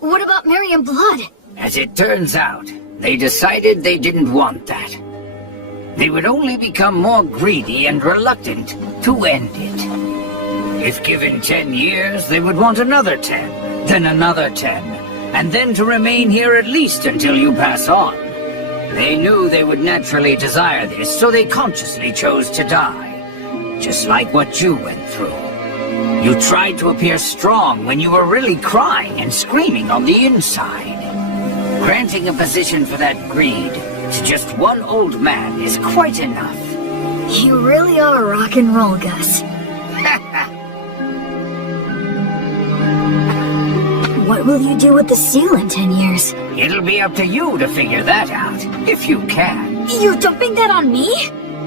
what about Miriam Blood? As it turns out, they decided they didn't want that. They would only become more greedy and reluctant to end it. If given 10 years, they would want another 10, then another 10, and then to remain here at least until you pass on. They knew they would naturally desire this, so they consciously chose to die. Just like what you went through. You tried to appear strong when you were really crying and screaming on the inside. Granting a position for that greed to just one old man is quite enough. You really are rock and roll, Gus. What will you do with the seal in 10 years? It'll be up to you to figure that out, if you can. You're dumping that on me?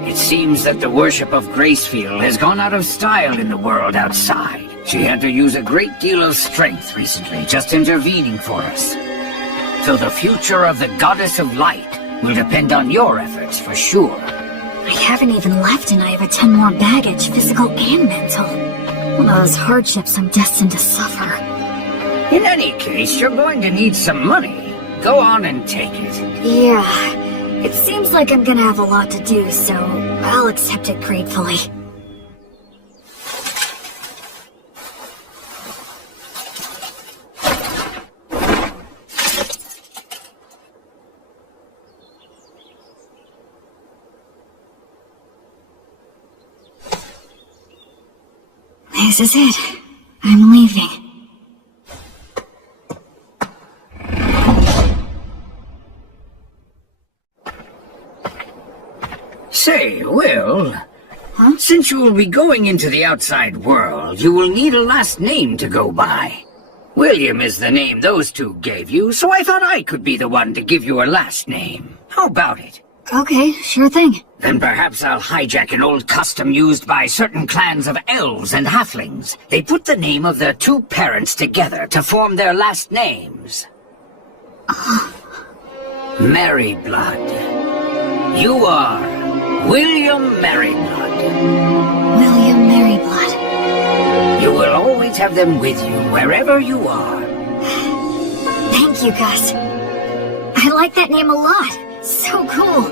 It seems that the worship of Gracefield has gone out of style in the world outside. She had to use a great deal of strength recently, just intervening for us. So the future of the Goddess of Light will depend on your efforts, for sure. I haven't even left and I have a 10 more baggage, physical and mental. All those hardships I'm destined to suffer. In any case, you're going to need some money. Go on and take it. Yeah, it seems like I'm gonna have a lot to do, so I'll accept it gratefully. This is it. I'm leaving. Say, Will, Huh? since you will be going into the outside world, you will need a last name to go by. William is the name those two gave you, so I thought I could be the one to give you a last name. How about it? Okay, sure thing. Then perhaps I'll hijack an old custom used by certain clans of elves and halflings. They put the name of their two parents together to form their last names. Merryblood. You are William Merryblood. William Merryblood. You will always have them with you wherever you are. Thank you, Gus. I like that name a lot. So cool.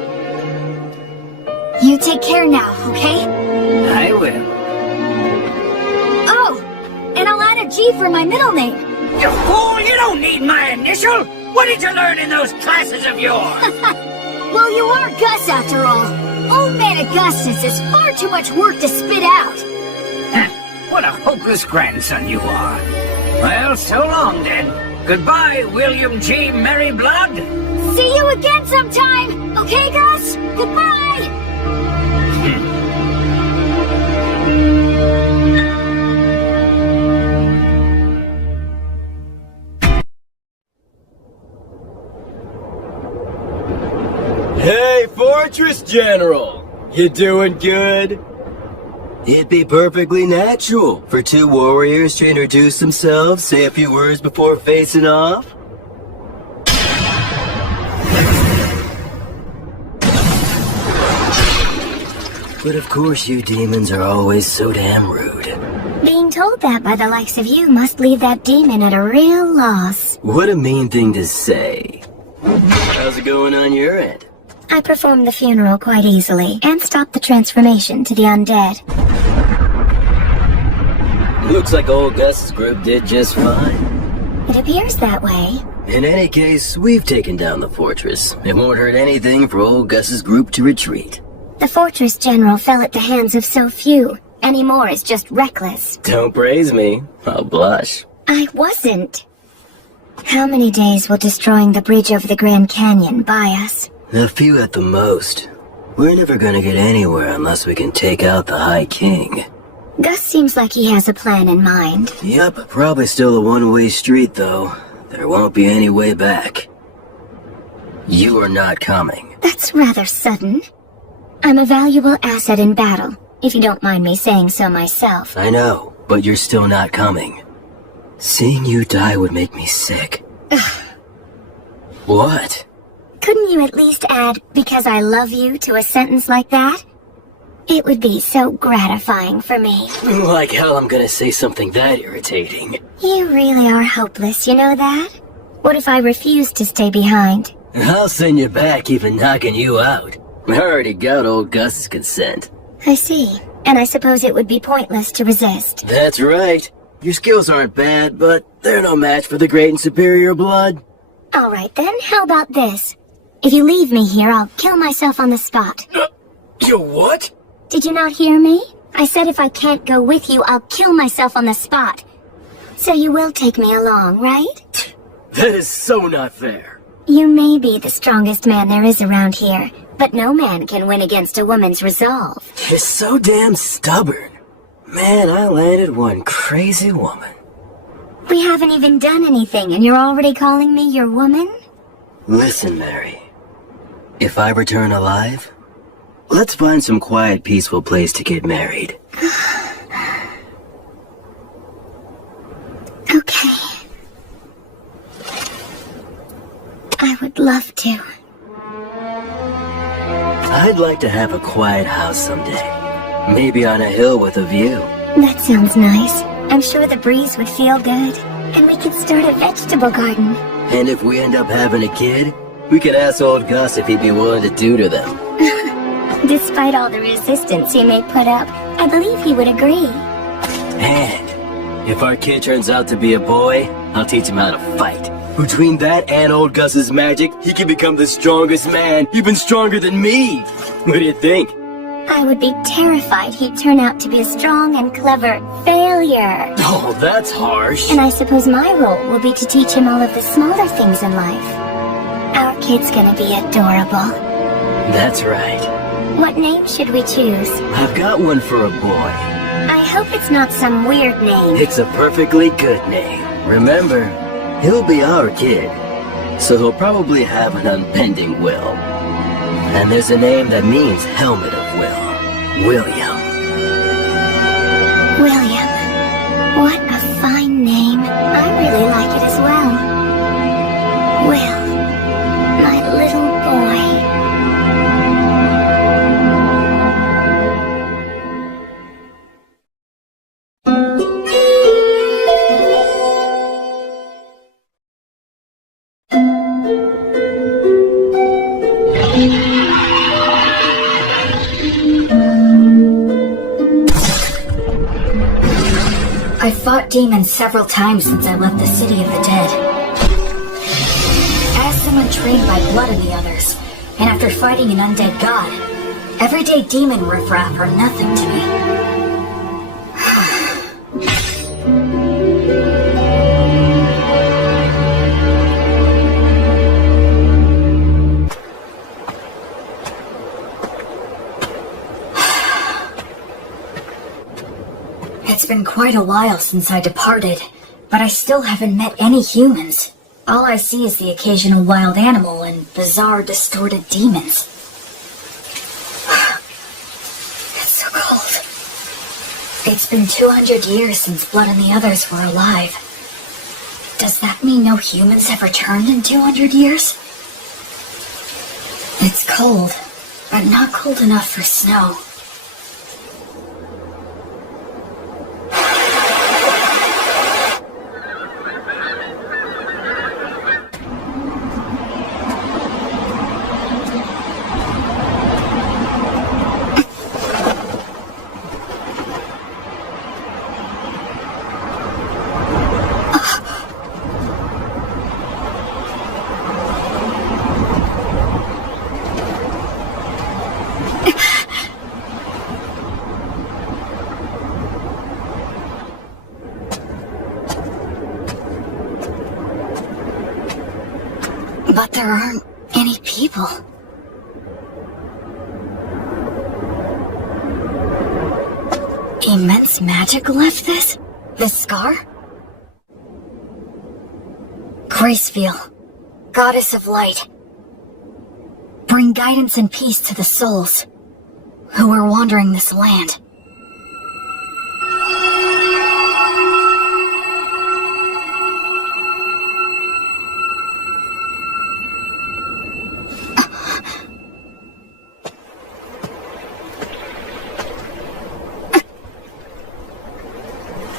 You take care now, okay? I will. Oh, and I'll add a G for my middle name. You fool! You don't need my initial! What did you learn in those classes of yours? Well, you are Gus after all. Old Man Augustus is far too much work to spit out. What a hopeless grandson you are. Well, so long then. Goodbye, William G. Merryblood. See you again sometime, okay, Gus? Goodbye! Hey, Fortress General! You doing good? It'd be perfectly natural for two warriors to introduce themselves, say a few words before facing off. But of course you demons are always so damn rude. Being told that by the likes of you must leave that demon at a real loss. What a mean thing to say. How's it going on your end? I performed the funeral quite easily, and stopped the transformation to the undead. Looks like old Gus's group did just fine. It appears that way. In any case, we've taken down the fortress. It won't hurt anything for old Gus's group to retreat. The Fortress General fell at the hands of so few. Any more is just reckless. Don't praise me. I'll blush. I wasn't. How many days will destroying the bridge over the Grand Canyon buy us? A few at the most. We're never gonna get anywhere unless we can take out the High King. Gus seems like he has a plan in mind. Yep, probably still a one-way street though. There won't be any way back. You are not coming. That's rather sudden. I'm a valuable asset in battle, if you don't mind me saying so myself. I know, but you're still not coming. Seeing you die would make me sick. What? Couldn't you at least add, because I love you, to a sentence like that? It would be so gratifying for me. Like hell I'm gonna say something that irritating. You really are hopeless, you know that? What if I refuse to stay behind? I'll send you back even knocking you out. I already got old Gus's consent. I see. And I suppose it would be pointless to resist. That's right. Your skills aren't bad, but they're no match for the great and superior blood. Alright then, how about this? If you leave me here, I'll kill myself on the spot. You what? Did you not hear me? I said if I can't go with you, I'll kill myself on the spot. So you will take me along, right? That is so not fair. You may be the strongest man there is around here, but no man can win against a woman's resolve. You're so damn stubborn. Man, I landed one crazy woman. We haven't even done anything, and you're already calling me your woman? Listen, Mary. If I return alive, let's find some quiet, peaceful place to get married. Okay. I would love to. I'd like to have a quiet house someday. Maybe on a hill with a view. That sounds nice. I'm sure the breeze would feel good. And we could start a vegetable garden. And if we end up having a kid, we could ask old Gus if he'd be willing to tutor them. Despite all the resistance he may put up, I believe he would agree. And if our kid turns out to be a boy, I'll teach him how to fight. Between that and old Gus's magic, he can become the strongest man, even stronger than me. What do you think? I would be terrified he'd turn out to be a strong and clever failure. Oh, that's harsh. And I suppose my role will be to teach him all of the smaller things in life. Our kid's gonna be adorable. That's right. What name should we choose? I've got one for a boy. I hope it's not some weird name. It's a perfectly good name. Remember, he'll be our kid, so he'll probably have an unbending will. And there's a name that means helmet of will. William. William. What a fine name. I really like it as well. Will. My little boy. I've fought demons several times since I left the City of the Dead. As someone trained by Blood and the others, and after fighting an undead god, everyday demon riffraff are nothing to me. It's been quite a while since I departed, but I still haven't met any humans. All I see is the occasional wild animal and bizarre, distorted demons. It's so cold. It's been 200 years since Blood and the others were alive. Does that mean no humans have returned in 200 years? It's cold, but not cold enough for snow. But there aren't any people. Immense magic left this? This scar? Gracefeel, goddess of light. Bring guidance and peace to the souls. who are wandering this land.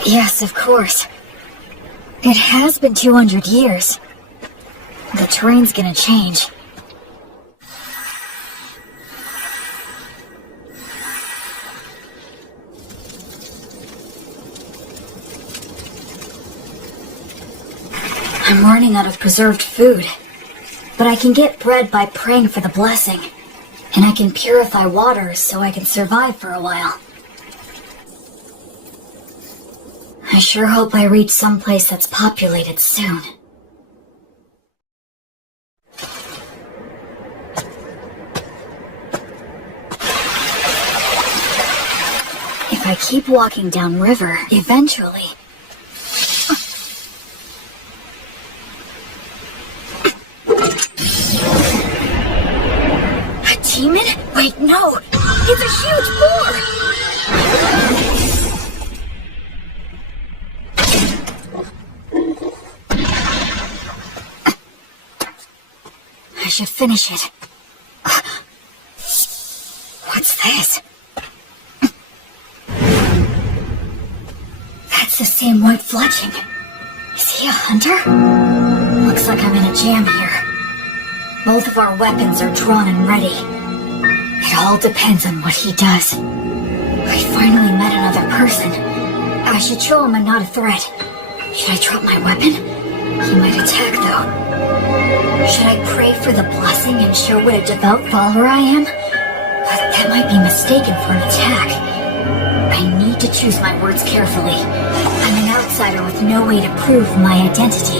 Yes, of course. It has been 200 years. The terrain's gonna change. I'm running out of preserved food. But I can get bread by praying for the blessing. And I can purify water so I can survive for a while. I sure hope I reach someplace that's populated soon. If I keep walking downriver, eventually... A demon? Wait, no! It's a huge boar! I should finish it. What's this? That's the same white fletching. Is he a hunter? Looks like I'm in a jam here. Both of our weapons are drawn and ready. It all depends on what he does. I finally met another person. I should show him I'm not a threat. Should I drop my weapon? He might attack, though. Should I pray for the blessing and show what a devout follower I am? But that might be mistaken for an attack. I need to choose my words carefully. I'm an outsider with no way to prove my identity.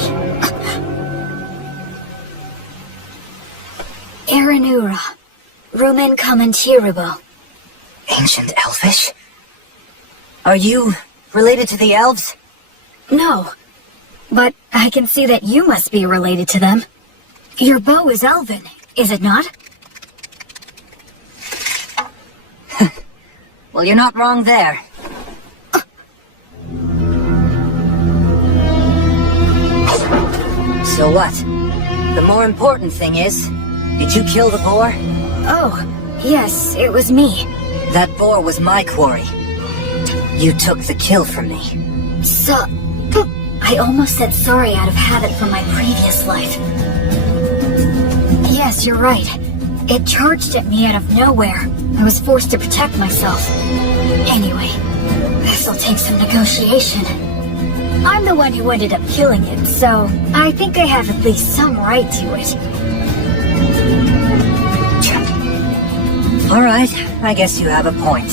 Aranura, Rumen Commentirubo. Ancient Elvish? Are you related to the elves? No, but I can see that you must be related to them. Your bow is elven, is it not? Well, you're not wrong there. So what? The more important thing is, did you kill the boar? Oh, yes, it was me. That boar was my quarry. You took the kill from me. So... I almost said sorry out of habit from my previous life. Yes, you're right. It charged at me out of nowhere. I was forced to protect myself. Anyway, this'll take some negotiation. I'm the one who ended up killing it, so I think I have at least some right to it. Alright, I guess you have a point.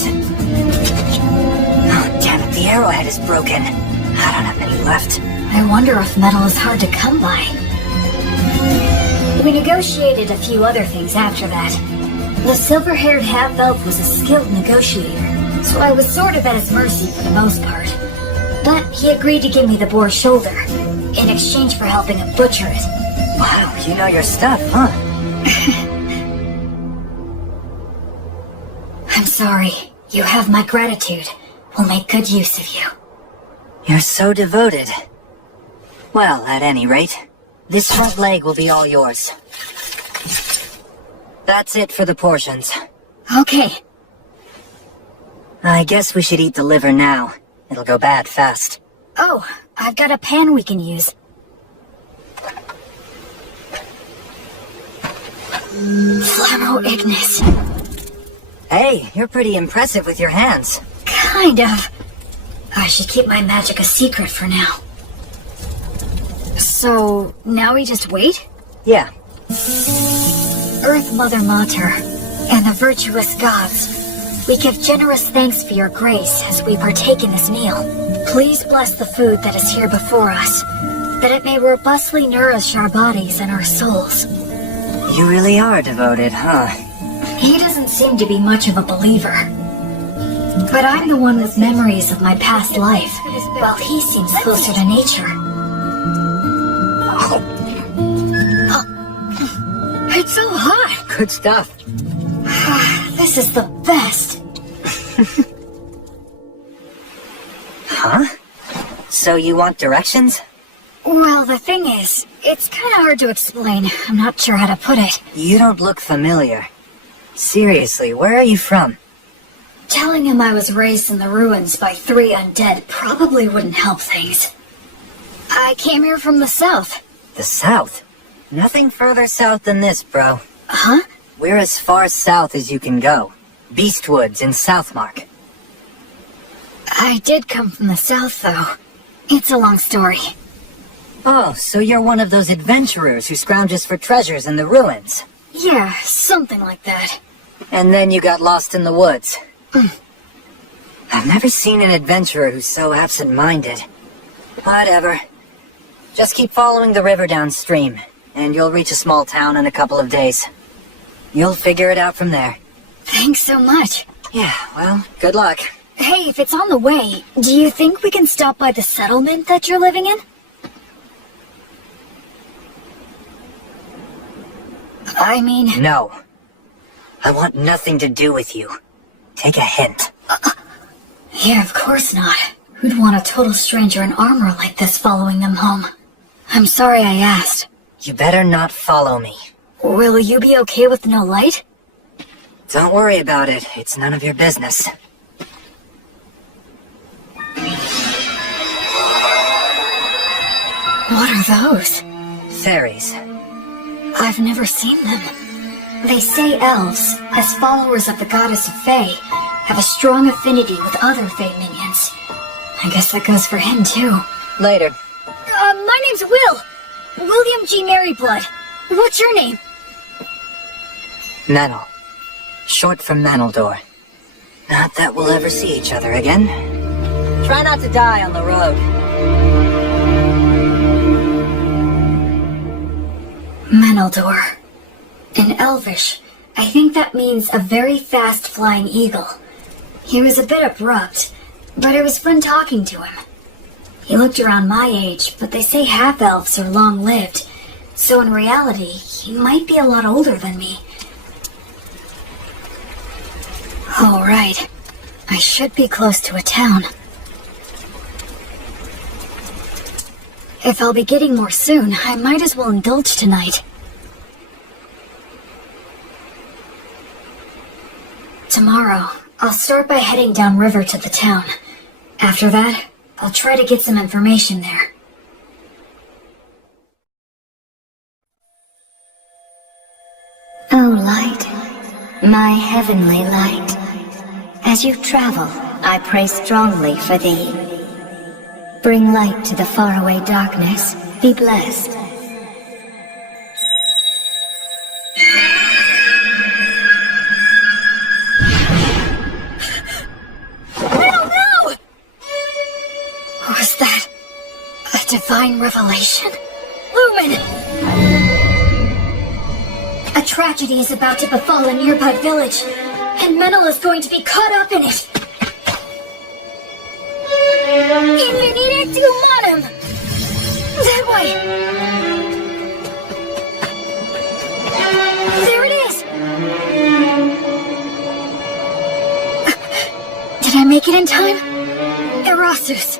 Oh, damn it, the arrowhead is broken. I don't have any left. I wonder if metal is hard to come by. We negotiated a few other things after that. The silver-haired half-elf was a skilled negotiator, so I was sort of at his mercy for the most part. But he agreed to give me the boar's shoulder, in exchange for helping him butcher it. Wow, you know your stuff, huh? I'm sorry. You have my gratitude. We'll make good use of you. You're so devoted. Well, at any rate, this front leg will be all yours. That's it for the portions. Okay. I guess we should eat the liver now. It'll go bad fast. Oh, I've got a pan we can use. Flammo Ignis. Hey, you're pretty impressive with your hands. Kind of. I should keep my magic a secret for now. So, now we just wait? Yeah. Earth Mother Mater, and the virtuous gods, we give generous thanks for your grace as we partake in this meal. Please bless the food that is here before us, that it may robustly nourish our bodies and our souls. You really are devoted, huh? He doesn't seem to be much of a believer. But I'm the one with memories of my past life, while he seems closer to nature. It's so hot! Good stuff. This is the best. Huh? So you want directions? Well, the thing is, it's kinda hard to explain. I'm not sure how to put it. You don't look familiar. Seriously, where are you from? Telling him I was raised in the ruins by 3 undead probably wouldn't help things. I came here from the south. The south? Nothing further south than this, bro. Huh? We're as far south as you can go. Beastwoods in Southmark. I did come from the south, though. It's a long story. Oh, so you're one of those adventurers who scrounges for treasures in the ruins. Yeah, something like that. And then you got lost in the woods. I've never seen an adventurer who's so absent-minded. Whatever. Just keep following the river downstream, and you'll reach a small town in a couple of days. You'll figure it out from there. Thanks so much. Yeah, well, good luck. Hey, if it's on the way, do you think we can stop by the settlement that you're living in? I mean... No. I want nothing to do with you. Take a hint. Yeah, of course not. Who'd want a total stranger in armor like this following them home? I'm sorry I asked. You better not follow me. Will you be okay with no light? Don't worry about it. It's none of your business. What are those? Fairies. I've never seen them. They say elves, as followers of the goddess of Fae, have a strong affinity with other Fae minions. I guess that goes for him, too. Later. My name's Will. William G. Maryblood. What's your name? Manel. Short for Maneldor. Not that we'll ever see each other again. Try not to die on the road. Maneldor. In Elvish, I think that means a very fast-flying eagle. He was a bit abrupt, but it was fun talking to him. He looked around my age, but they say half-elves are long-lived, so in reality, he might be a lot older than me. Oh, right. I should be close to a town. If I'll be getting more soon, I might as well indulge tonight. Tomorrow, I'll start by heading downriver to the town. After that, I'll try to get some information there. Oh, light, my heavenly light. As you travel, I pray strongly for thee. Bring light to the faraway darkness. Be blessed. No! Was that a divine revelation? Lumen! A tragedy is about to befall a nearby village, and Menel is going to be caught up in it. Invenire tu manum! That way! There it is! Did I make it in time? Erasus.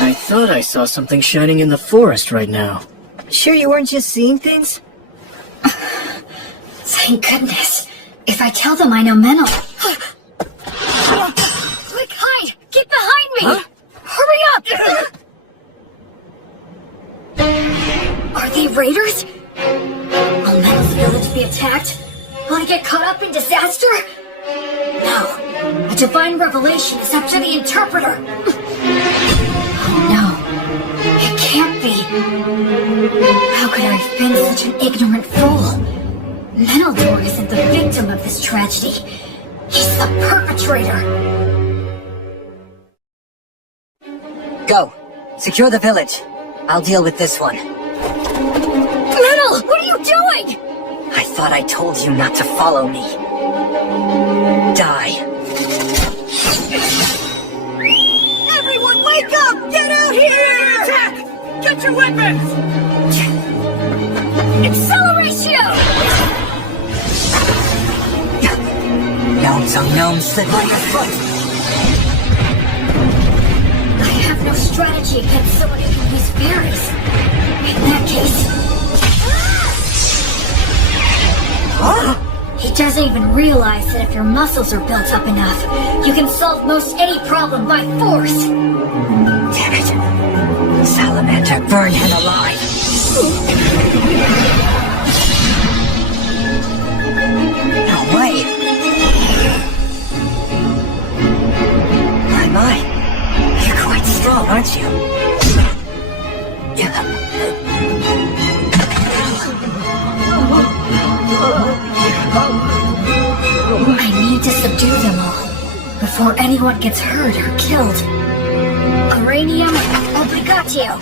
I thought I saw something shining in the forest right now. Sure you weren't just seeing things? Thank goodness. If I tell them I know Menel... Quick, hide! Get behind me! Huh? Hurry up! Are they raiders? Will Menel's village be attacked? Will I get caught up in disaster? No. A divine revelation is up to the interpreter. Oh no. It can't be. How could I have been such an ignorant fool? Maneldor isn't the victim of this tragedy. He's the perpetrator. Go. Secure the village. I'll deal with this one. Menel, what are you doing? I thought I told you not to follow me. Die. Everyone wake up! Get out here! Attack! Get your weapons! Acceleratio! Gnomes on gnomes slid by your foot. I have no strategy against someone who can use fairies. In that case... He doesn't even realize that if your muscles are built up enough, you can solve most any problem by force. Damn it. Salamander, burn him alive. No way. My. You're quite strong, aren't you? I need to subdue them all before anyone gets hurt or killed. Uranium obligatio.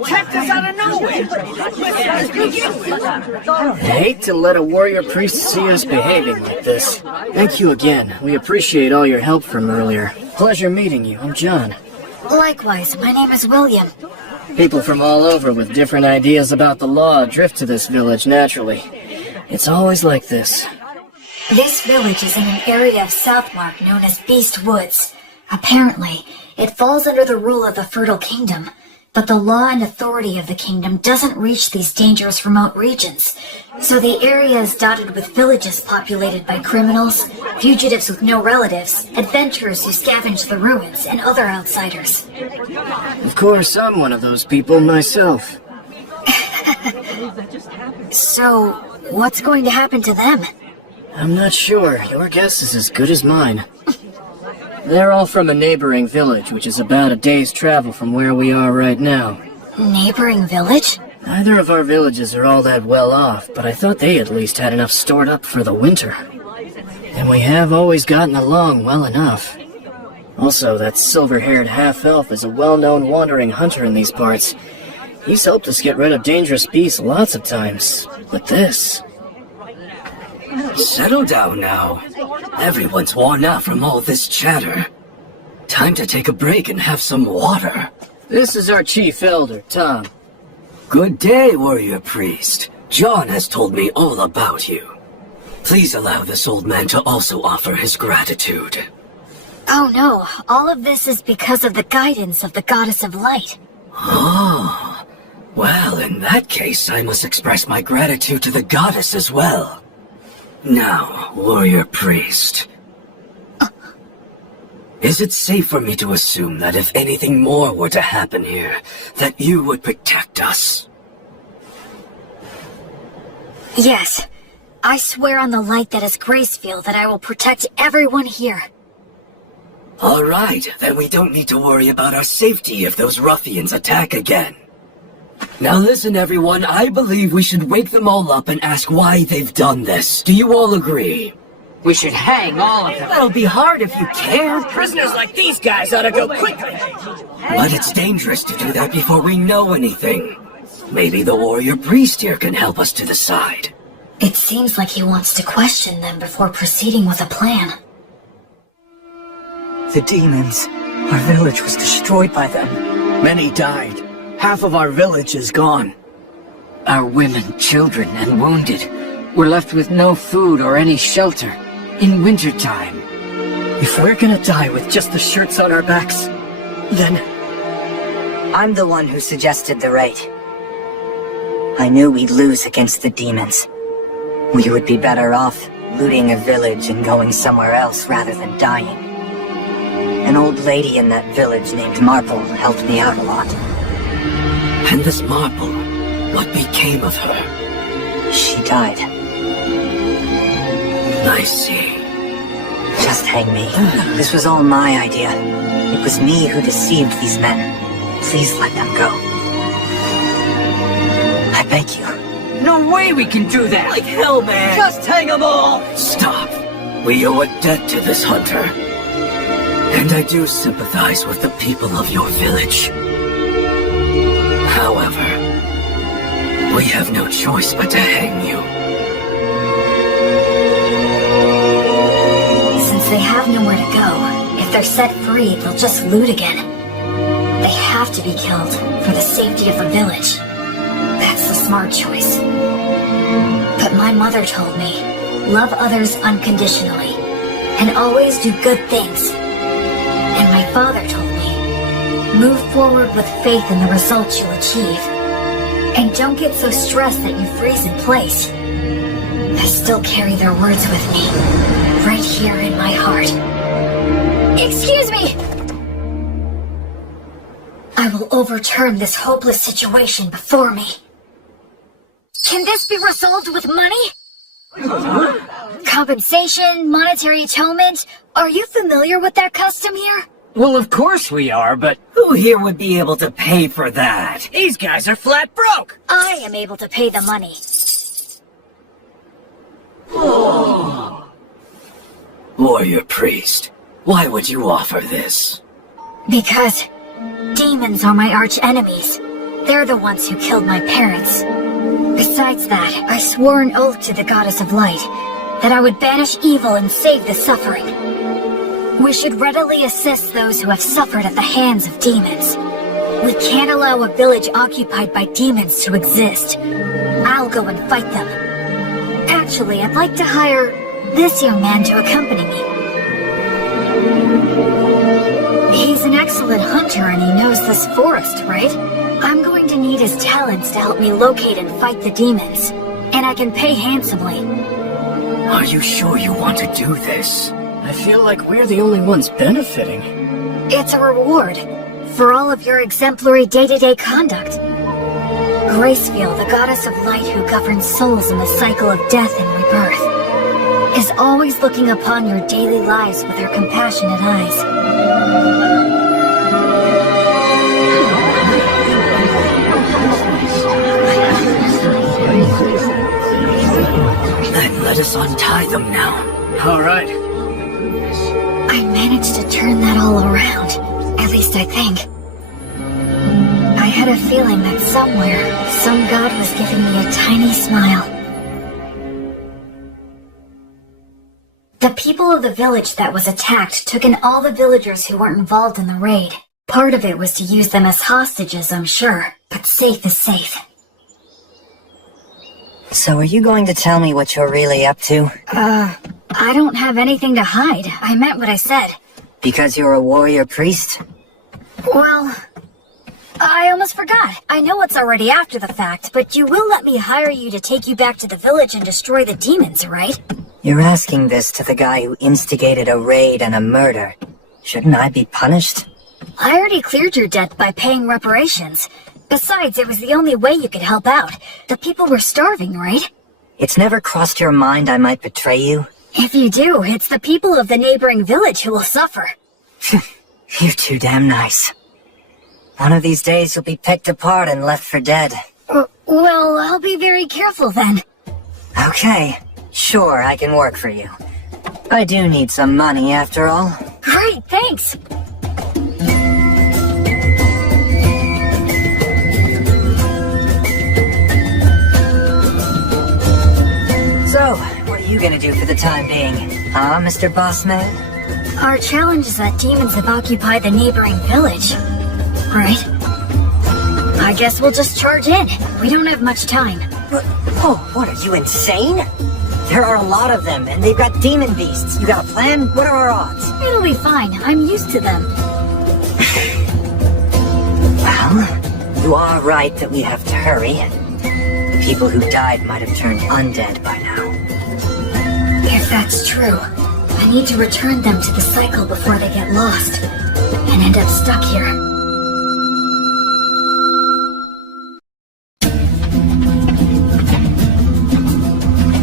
Attacked us out of nowhere! I hate to let a warrior priest see us behaving like this. Thank you again. We appreciate all your help from earlier. Pleasure meeting you. I'm John. Likewise, my name is William. People from all over with different ideas about the law drift to this village naturally. It's always like this. This village is in an area of Southmark known as Beast Woods. Apparently, it falls under the rule of the Fertile Kingdom, but the law and authority of the kingdom doesn't reach these dangerous remote regions. So the area is dotted with villages populated by criminals, fugitives with no relatives, adventurers who scavenge the ruins, and other outsiders. Of course, I'm one of those people myself. So, what's going to happen to them? I'm not sure. Your guess is as good as mine. They're all from a neighboring village, which is about a day's travel from where we are right now. Neighboring village? Neither of our villages are all that well off, but I thought they at least had enough stored up for the winter. And we have always gotten along well enough. Also, that silver-haired half-elf is a well-known wandering hunter in these parts. He's helped us get rid of dangerous beasts lots of times, but this... Settle down now. Everyone's worn out from all this chatter. Time to take a break and have some water. This is our chief elder, Tom. Good day, warrior priest. John has told me all about you. Please allow this old man to also offer his gratitude. Oh no, all of this is because of the guidance of the Goddess of Light. Oh, well, in that case, I must express my gratitude to the goddess as well. Now, warrior priest. Is it safe for me to assume that if anything more were to happen here, that you would protect us? Yes. I swear on the light that is Gracefield that I will protect everyone here. All right, then we don't need to worry about our safety if those ruffians attack again. Now listen, everyone, I believe we should wake them all up and ask why they've done this. Do you all agree? We should hang all of them. That'll be hard if you can't. Prisoners like these guys ought to go quickly. But it's dangerous to do that before we know anything. Maybe the warrior priest here can help us to decide. It seems like he wants to question them before proceeding with a plan. The demons. Our village was destroyed by them. Many died. Half of our village is gone. Our women, children, and wounded were left with no food or any shelter in wintertime. If we're gonna die with just the shirts on our backs, then... I'm the one who suggested the raid. I knew we'd lose against the demons. We would be better off looting a village and going somewhere else rather than dying. An old lady in that village named Marple helped me out a lot. And this Marple, what became of her? She died. I see. Just hang me. This was all my idea. It was me who deceived these men. Please let them go. I beg you. No way we can do that! Like hell, man! Just hang them all! Stop. We owe a debt to this hunter. And I do sympathize with the people of your village. However, we have no choice but to hang you. Since they have nowhere to go, if If they're set free, they'll just loot again. They have to be killed for the safety of the village. That's the smart choice. But my mother told me, love others unconditionally, and always do good things. And my father told me, move forward with faith in the results you'll achieve. And don't get so stressed that you freeze in place. I still carry their words with me, right here in my heart. Excuse me! I will overturn this hopeless situation before me. Can this be resolved with money? Compensation, monetary atonement? Are you familiar with that custom here? Well, of course we are, but who here would be able to pay for that? These guys are flat broke! I am able to pay the money. Warrior priest, why would you offer this? Because demons are my arch enemies. They're the ones who killed my parents. Besides that, I swore an oath to the goddess of light that I would banish evil and save the suffering. We should readily assist those who have suffered at the hands of demons. We can't allow a village occupied by demons to exist. I'll go and fight them. Actually, I'd like to hire this young man to accompany me. He's an excellent hunter and he knows this forest, right? I'm going to need his talents to help me locate and fight the demons. And I can pay handsomely. Are you sure you want to do this? I feel like we're the only ones benefiting. It's a reward for all of your exemplary day-to-day conduct. Gracefield, the goddess of light who governs souls in the cycle of death and rebirth, is always looking upon your daily lives with her compassionate eyes. Then let us untie them now. All right. I managed to turn that all around. At least I think. I had a feeling that somewhere, some god was giving me a tiny smile. The people of the village that was attacked took in all the villagers who weren't involved in the raid. Part of it was to use them as hostages, I'm sure. But safe is safe. So are you going to tell me what you're really up to? I don't have anything to hide. I meant what I said. Because you're a warrior priest? Well, I almost forgot. I know it's already after the fact, but you will let me hire you to take you back to the village and destroy the demons, right? You're asking this to the guy who instigated a raid and a murder. Shouldn't I be punished? I already cleared your debt by paying reparations. Besides, it was the only way you could help out. The people were starving, right? It's never crossed your mind I might betray you? If you do, it's the people of the neighboring village who will suffer. You're too damn nice. One of these days you'll be picked apart and left for dead. Well, I'll be very careful then. Okay, sure, I can work for you. I do need some money after all. Great, thanks. So, what are you gonna do for the time being? Huh, Mr. Bossman? Our challenge is that demons have occupied the neighboring village, right? I guess we'll just charge in. We don't have much time. What are you, insane? There are a lot of them, and they've got demon beasts. You got a plan? What are our odds? It'll be fine. I'm used to them. Well, you are right that we have to hurry. People who died might have turned undead by now. If that's true, I need to return them to the cycle before they get lost and end up stuck here.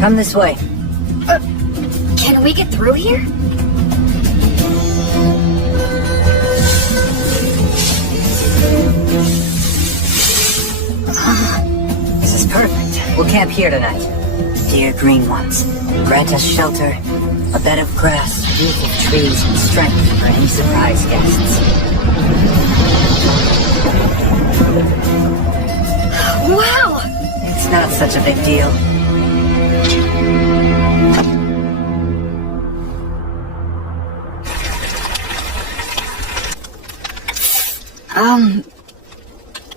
Come this way. Can we get through here? This is perfect. We'll camp here tonight. Dear green ones, grant us shelter, a bed of grass, youth of trees, and strength for any surprise guests. Wow! It's not such a big deal.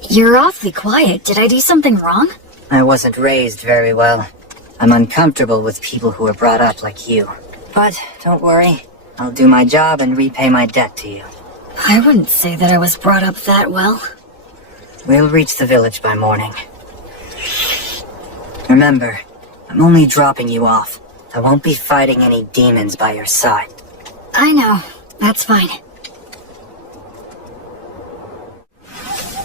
You're awfully quiet. Did I do something wrong? I wasn't raised very well. I'm uncomfortable with people who were brought up like you. But don't worry, I'll do my job and repay my debt to you. I wouldn't say that I was brought up that well. We'll reach the village by morning. Remember, I'm only dropping you off. I won't be fighting any demons by your side. I know. That's fine.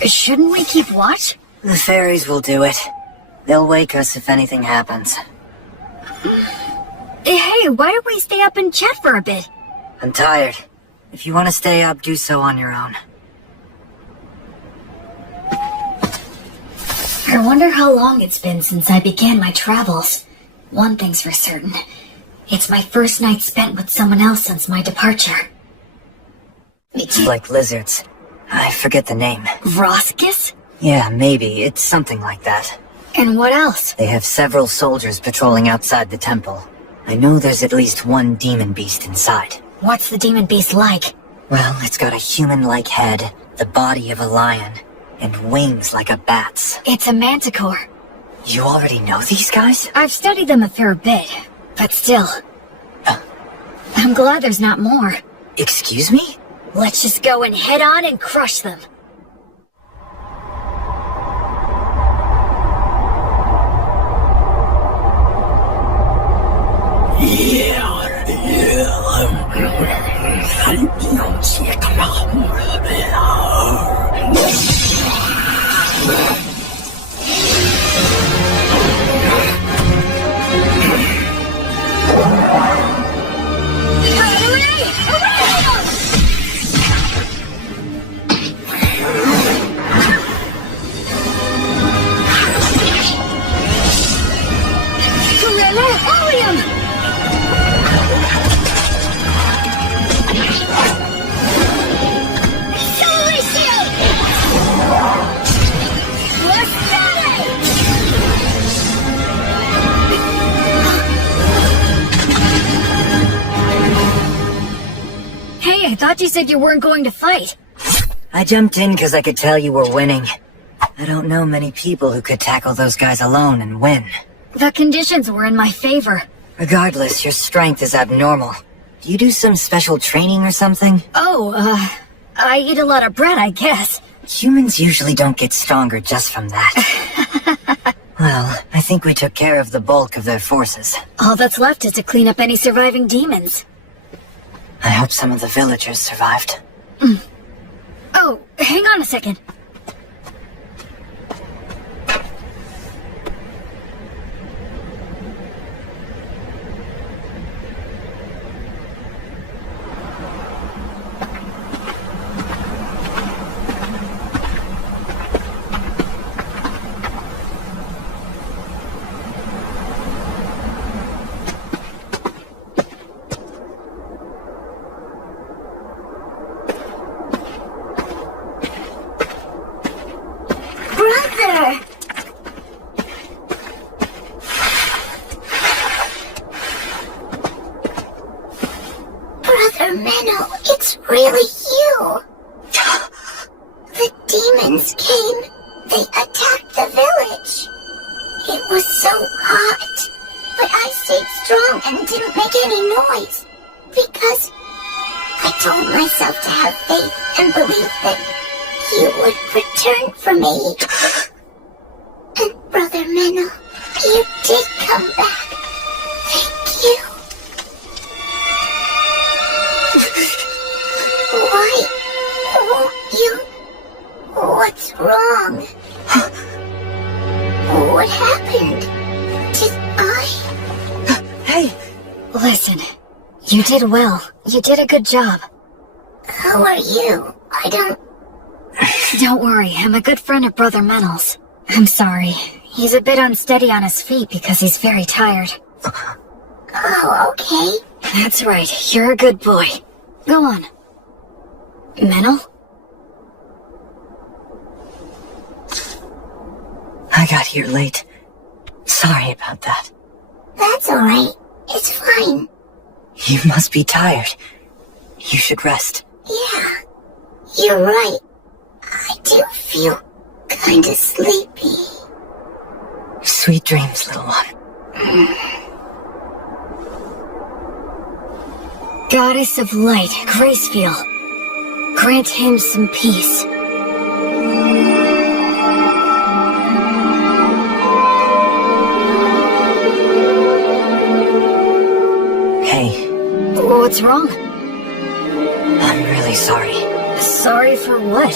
Shouldn't we keep watch? The fairies will do it. They'll wake us if anything happens. Hey, why don't we stay up and chat for a bit? I'm tired. If you want to stay up, do so on your own. I wonder how long it's been since I began my travels. One thing's for certain. It's my first night spent with someone else since my departure. It's like lizards. I forget the name. Roscus? Yeah, maybe. It's something like that. And what else? They have several soldiers patrolling outside the temple. I know there's at least one demon beast inside. What's the demon beast like? Well, it's got a human-like head, the body of a lion, and wings like a bat's. It's a manticore. You already know these guys? I've studied them a fair bit, but still. I'm glad there's not more. Excuse me? Let's just go and head on and crush them. Hey, I thought you said you weren't going to fight. I jumped in because I could tell you were winning. I don't know many people who could tackle those guys alone and win. The conditions were in my favor. Regardless, your strength is abnormal. Do you do some special training or something? I eat a lot of bread, I guess. Humans usually don't get stronger just from that. Well, I think we took care of the bulk of their forces. All that's left is to clean up any surviving demons. I hope some of the villagers survived. Oh, hang on a second. Brother Menno, it's really you. The demons came. They attacked the village. It was so hot, but I stayed strong and didn't make any noise because I told myself to have faith and believe that you would return for me. And Brother Menno, you did come back. Thank you. Why won't you? What's wrong? What happened? Did I? Hey! Listen, you did well. You did a good job. Who are you? I don't... Don't worry, I'm a good friend of Brother Menno's. I'm sorry. He's a bit unsteady on his feet because he's very tired. Oh, okay. That's right, you're a good boy. Go on. Menno? I got here late. Sorry about that. That's alright. It's fine. You must be tired. You should rest. Yeah, you're right. do feel kinda sleepy. Sweet dreams, little one. Goddess of Light, Gracefeel, grant him some peace. Hey, What's wrong? I'm really sorry. Sorry for what?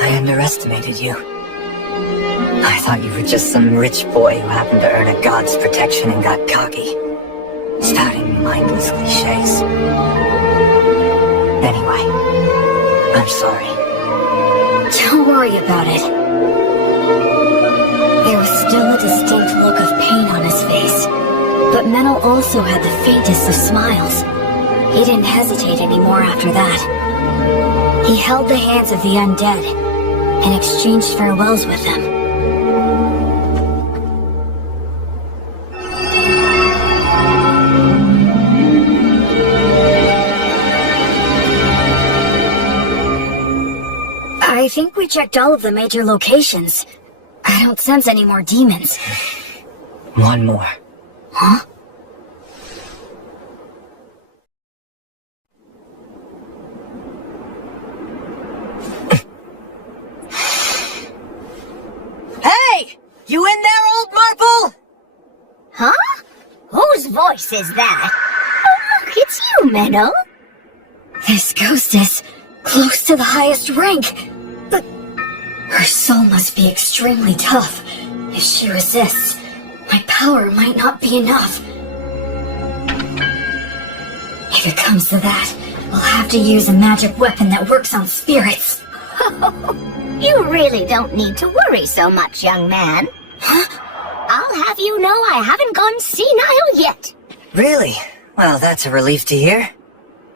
I underestimated you. I thought you were just some rich boy who happened to earn a god's protection and got cocky, spouting mindless cliches. Anyway, I'm sorry. Don't worry about it. There was still a distinct look of pain on his face, but Menel also had the faintest of smiles. He didn't hesitate anymore after that. He held the hands of the undead and exchanged farewells with them. I think we checked all of the major locations. I don't sense any more demons. One more. Huh? Hey! You in there, old Marble? Huh? Whose voice is that? Oh, look, it's you, Menno. This ghost is close to the highest rank. But her soul must be extremely tough. If she resists, my power might not be enough. If it comes to that, I'll have to use a magic weapon that works on spirits. You really don't need to worry so much, young man. Huh? I'll have you know I haven't gone senile yet. Really? Well, that's a relief to hear.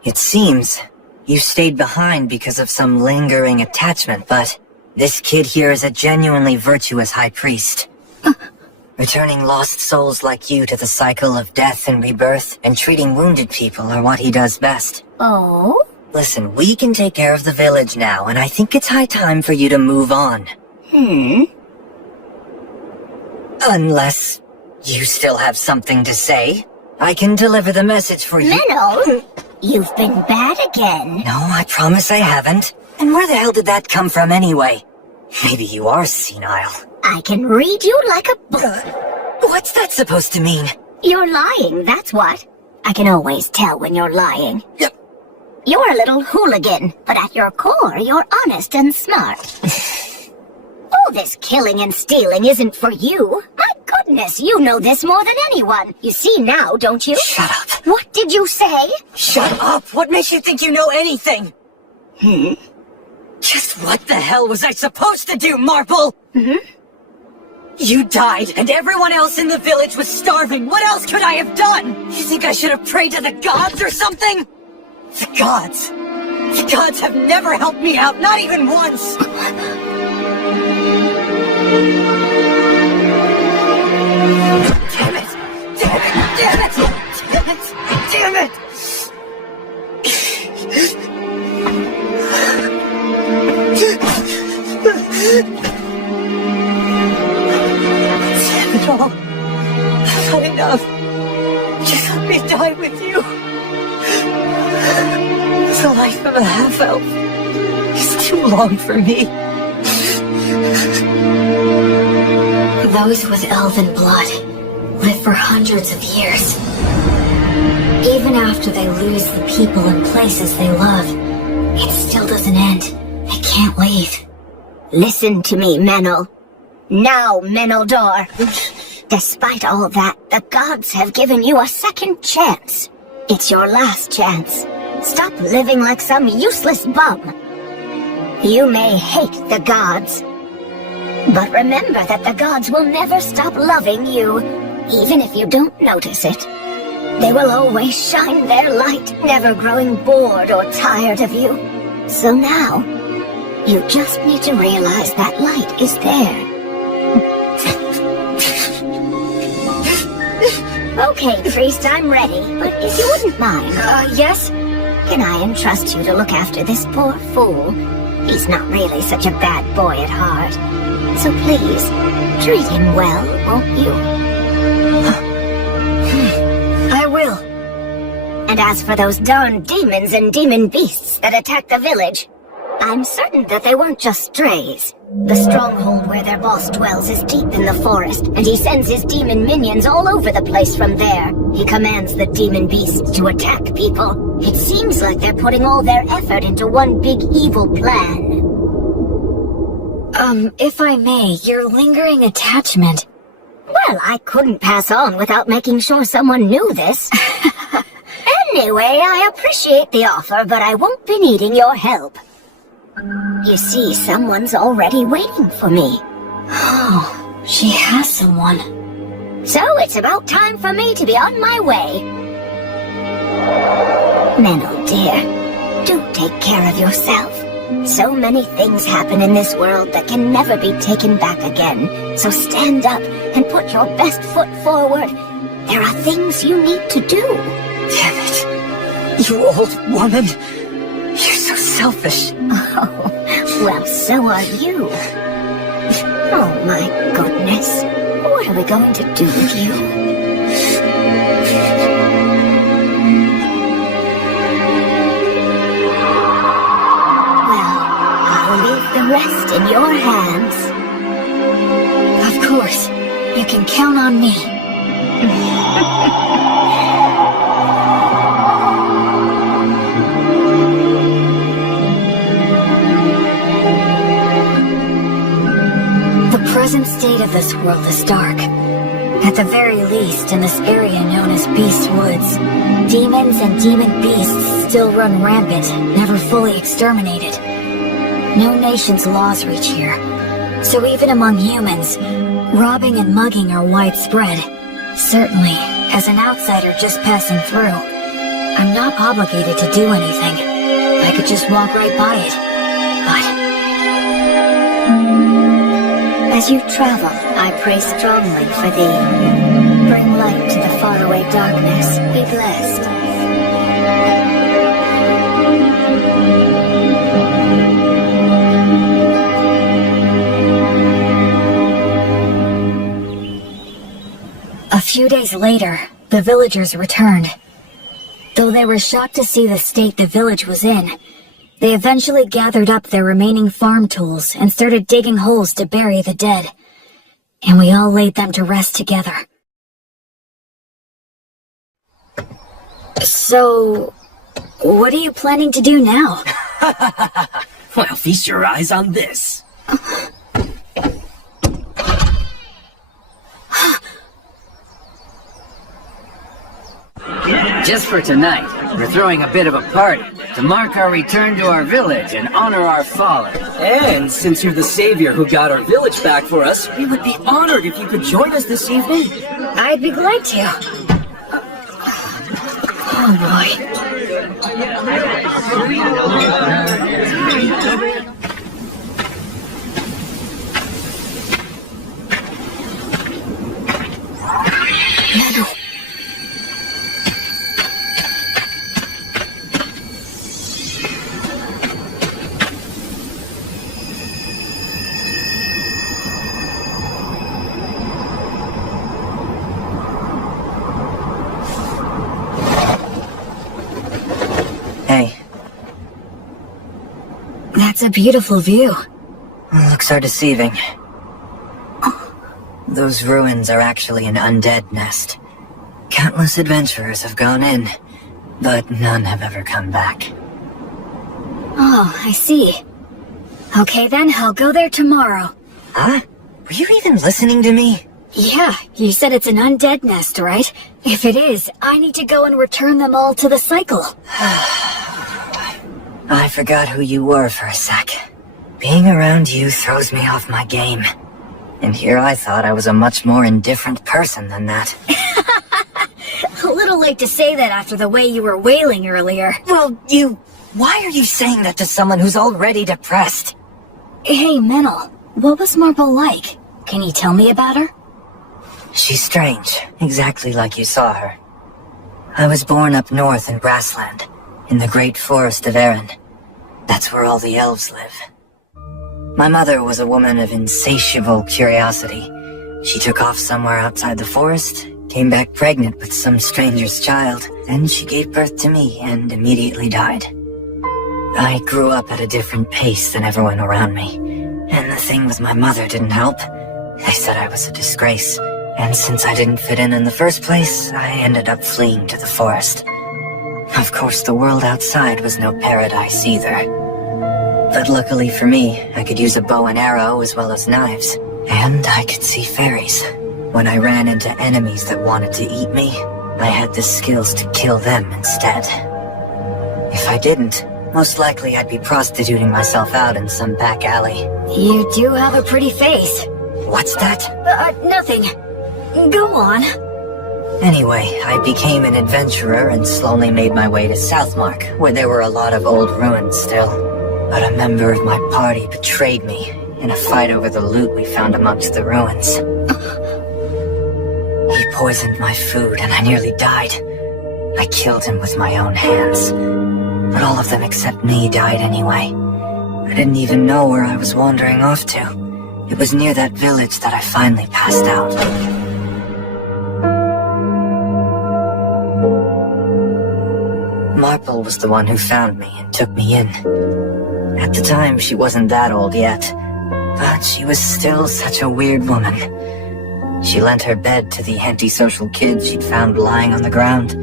It seems you stayed behind because of some lingering attachment, but this kid here is a genuinely virtuous high priest. Returning lost souls like you to the cycle of death and rebirth, and treating wounded people are what he does best. Oh? Listen, we can take care of the village now, and I think it's high time for you to move on. Unless you still have something to say. I can deliver the message for you. Menno, you've been bad again. No, I promise I haven't. And where the hell did that come from anyway? Maybe you are senile. I can read you like a book. What's that supposed to mean? You're lying, that's what. I can always tell when you're lying. Yep. You're a little hooligan, but at your core, you're honest and smart. All this killing and stealing isn't for you. My goodness, you know this more than anyone. You see now, don't you? Shut up. What did you say? Shut up! What makes you think you know anything? Just what the hell was I supposed to do, Marble? You died, and everyone else in the village was starving. What else could I have done? You think I should have prayed to the gods or something? The gods? The gods have never helped me out, not even once! Damn it! Damn it! Damn it! Damn it! Damn it! Damn it all. I've had enough. Just let me die with you. The life of a half-elf is too long for me. Those with elven blood live for hundreds of years. Even after they lose the people and places they love, it still doesn't end. They can't leave. Listen to me, Menel. Now, Meneldor. Despite all that, the gods have given you a second chance. It's your last chance. Stop living like some useless bum. You may hate the gods, but remember that the gods will never stop loving you, even if you don't notice it. They will always shine their light, never growing bored or tired of you. So now, you just need to realize that light is there. Okay, priest, I'm ready, but if you wouldn't mind... Yes? Can I entrust you to look after this poor fool? He's not really such a bad boy at heart. So please, treat him well, won't you? I will. And as for those darn demons and demon beasts that attacked the village, I'm certain that they weren't just strays. The stronghold where their boss dwells is deep in the forest, and he sends his demon minions all over the place from there. He commands the demon beasts to attack people. It seems like they're putting all their effort into one big evil plan. If I may, your lingering attachment. Well, I couldn't pass on without making sure someone knew this. Anyway, I appreciate the offer, but I won't be needing your help. You see, someone's already waiting for me. Oh, she has someone. So it's about time for me to be on my way. Menno, dear, do take care of yourself. So many things happen in this world that can never be taken back again. So stand up and put your best foot forward. There are things you need to do. Damn it. You old woman. You're so selfish. Oh, well, so are you. Oh my goodness. What are we going to do with you? Well, I'll leave the rest in your hands. Of course. You can count on me. The present state of this world is dark. At the very least, in this area known as Beast Woods, demons and demon beasts still run rampant, never fully exterminated. No nation's laws reach here, so even among humans, robbing and mugging are widespread. Certainly, as an outsider just passing through, I'm not obligated to do anything. I could just walk right by it. But As you travel, I pray strongly for thee. Bring light to the faraway darkness. Be blessed. a few days later, the villagers returned. Though they were shocked to see the state the village was in, they eventually gathered up their remaining farm tools and started digging holes to bury the dead. And we all laid them to rest together. So, what are you planning to do now? Well, feast your eyes on this. Just for tonight, we're throwing a bit of a party to mark our return to our village and honor our fallen. And since you're the savior who got our village back for us, we would be honored if you could join us this evening. I'd be glad to. Oh boy. Hey. That's a beautiful view. Looks are deceiving. Those ruins are actually an undead nest. Countless adventurers have gone in, but none have ever come back. Oh, I see. Okay then, I'll go there tomorrow. Huh? Were you even listening to me? Yeah, you said it's an undead nest, right? If it is, I need to go and return them all to the cycle. I forgot who you were for a sec. Being around you throws me off my game. And here I thought I was a much more indifferent person than that. A little late to say that after the way you were wailing earlier. Well, why are you saying that to someone who's already depressed? Hey, Menel, what was Marble like? Can you tell me about her? She's strange, exactly like you saw her. I was born up north in Grassland, in the great forest of Erin. That's where all the elves live. My mother was a woman of insatiable curiosity. She took off somewhere outside the forest, came back pregnant with some stranger's child, then she gave birth to me and immediately died. I grew up at a different pace than everyone around me, and the thing with my mother didn't help. They said I was a disgrace, and since I didn't fit in the first place, I ended up fleeing to the forest. Of course, the world outside was no paradise either. But luckily for me, I could use a bow and arrow as well as knives, and I could see fairies. When I ran into enemies that wanted to eat me, I had the skills to kill them instead. If I didn't, most likely I'd be prostituting myself out in some back alley. You do have a pretty face. What's that? Nothing. Go on. Anyway, I became an adventurer and slowly made my way to Southmark, where there were a lot of old ruins still. But a member of my party betrayed me in a fight over the loot we found amongst the ruins. He poisoned my food and I nearly died. I killed him with my own hands. But all of them except me died anyway. I didn't even know where I was wandering off to. It was near that village that I finally passed out. Marple was the one who found me and took me in. At the time, she wasn't that old yet, but she was still such a weird woman. She lent her bed to the antisocial kids she'd found lying on the ground.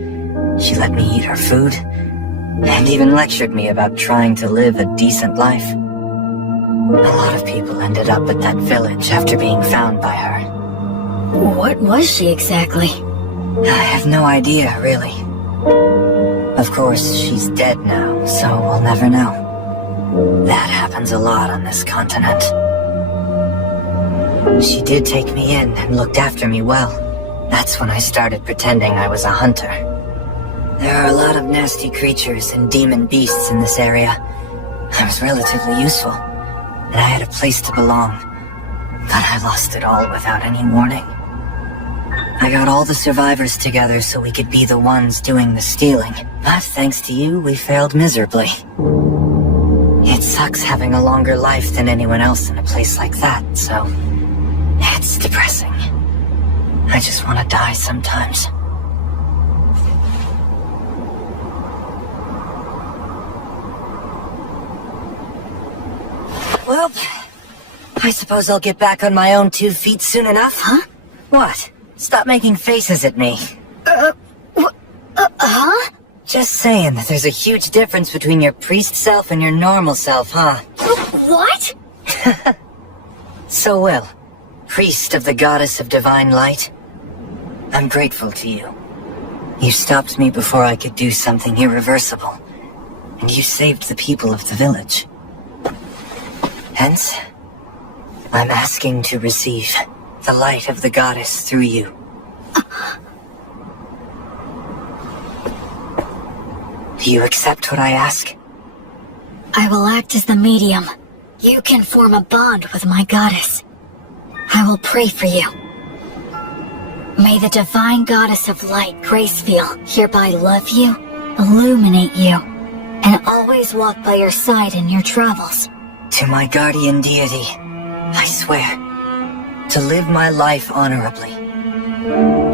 She let me eat her food, and even lectured me about trying to live a decent life. A lot of people ended up at that village after being found by her. What was she exactly? I have no idea, really. Of course, she's dead now, so we'll never know. That happens a lot on this continent. She did take me in and looked after me well. That's when I started pretending I was a hunter. There are a lot of nasty creatures and demon beasts in this area. I was relatively useful, and I had a place to belong. But I lost it all without any warning. I got all the survivors together so we could be the ones doing the stealing. But thanks to you, we failed miserably. It sucks having a longer life than anyone else in a place like that, so it's depressing. I just want to die sometimes. Well, I suppose I'll get back on my own 2 feet soon enough. Huh? What? Stop making faces at me. Huh? Just saying that there's a huge difference between your priest self and your normal self, huh? What? So well, priest of the goddess of divine light, I'm grateful to you. You stopped me before I could do something irreversible, and you saved the people of the village. Hence, I'm asking to receive the light of the goddess through you. Do you accept what I ask? I will act as the medium. You can form a bond with my goddess. I will pray for you. May the divine goddess of light, Gracefield, hereby love you, illuminate you, and always walk by your side in your travels. To my guardian deity, I swear to live my life honorably.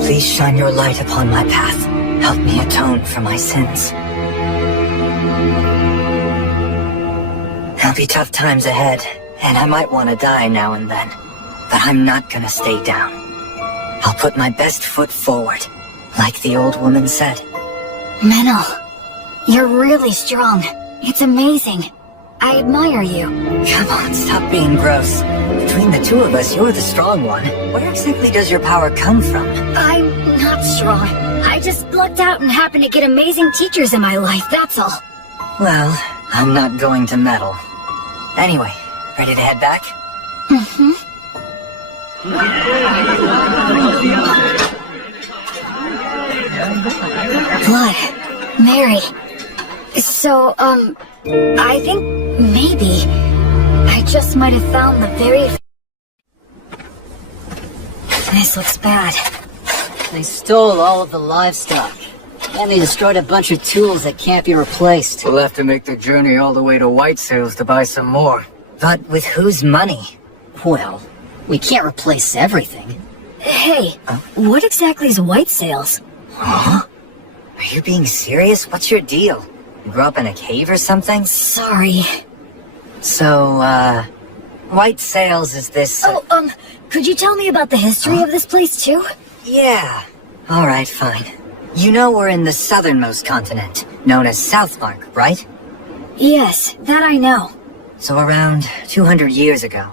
Please shine your light upon my path. Help me atone for my sins. There'll be tough times ahead, and I might want to die now and then. But I'm not gonna stay down. I'll put my best foot forward, like the old woman said. Menel, you're really strong. It's amazing. I admire you. Come on, stop being gross. Between the two of us, you're the strong one. Where exactly does your power come from? I'm not strong. I just lucked out and happened to get amazing teachers in my life, that's all. Well, I'm not going to meddle. Anyway, ready to head back? Mm-hmm. Blood. Mary. So, I think maybe I just might have found the very... This looks bad. They stole all of the livestock, and they destroyed a bunch of tools that can't be replaced. We'll have to make the journey all the way to White Sails to buy some more. But with whose money? Well, we can't replace everything. Hey, what exactly is white sails? Huh? Are you being serious? What's your deal? You grew up in a cave or something? Sorry. So, White Sails is this... could you tell me about the history of this place, too? Yeah. Alright, fine. You know we're in the southernmost continent, known as Southmark, right? Yes, that I know. So around 200 years ago,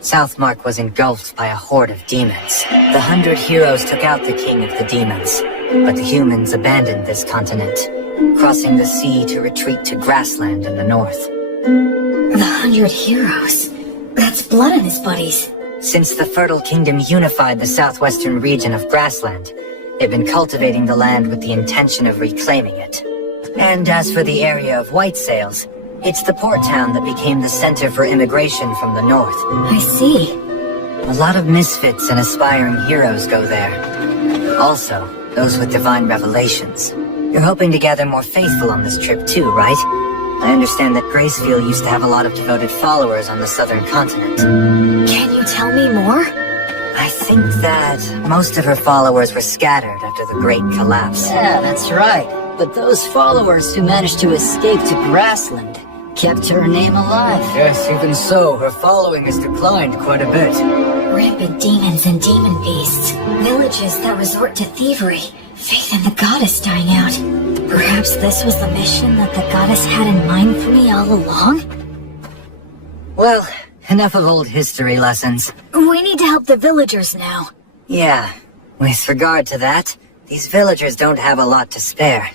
Southmark was engulfed by a horde of demons. The 100 heroes took out the king of the demons, but the humans abandoned this continent, crossing the sea to retreat to grassland in the north. The 100 heroes. That's blood on his buddies. Since the Fertile Kingdom unified the southwestern region of grassland, they've been cultivating the land with the intention of reclaiming it. And as for the area of White Sails, it's the port town that became the center for immigration from the north. I see. A lot of misfits and aspiring heroes go there. Also, those with divine revelations. You're hoping to gather more faithful on this trip too, right? I understand that Gracefield used to have a lot of devoted followers on the southern continent. Can you tell me more? I think that most of her followers were scattered after the Great Collapse. Yeah, that's right. But those followers who managed to escape to Grassland kept her name alive. Yes, even so, her following has declined quite a bit. Rampant demons and demon beasts. Villages that resort to thievery. Faith in the goddess dying out. Perhaps this was the mission that the goddess had in mind for me all along? Well, enough of old history lessons. We need to help the villagers now. Yeah, with regard to that, these villagers don't have a lot to spare.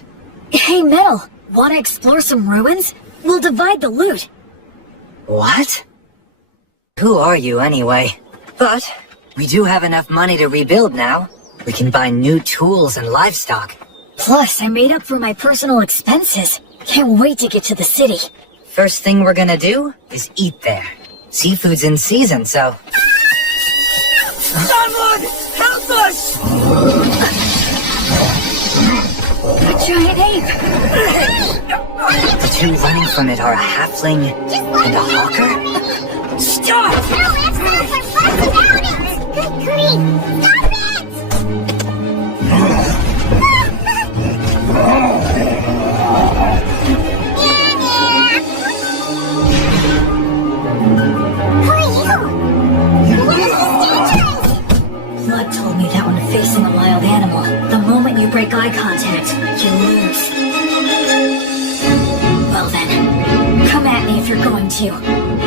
Hey, Metal, wanna explore some ruins? We'll divide the loot. What? Who are you anyway? But we do have enough money to rebuild now. We can buy new tools and livestock. Plus, I made up for my personal expenses. Can't wait to get to the city. First thing we're gonna do is eat there. Seafood's in season, so... Someone help us! A giant ape! The two running from it are a halfling and a hawker? Stop! No, it's not for fuss about it! Good grief! Stop it! Who are you? What is this dangerous? Blood told me that when facing a wild animal, the moment you break eye contact, you lose. Well then, come at me if you're going to.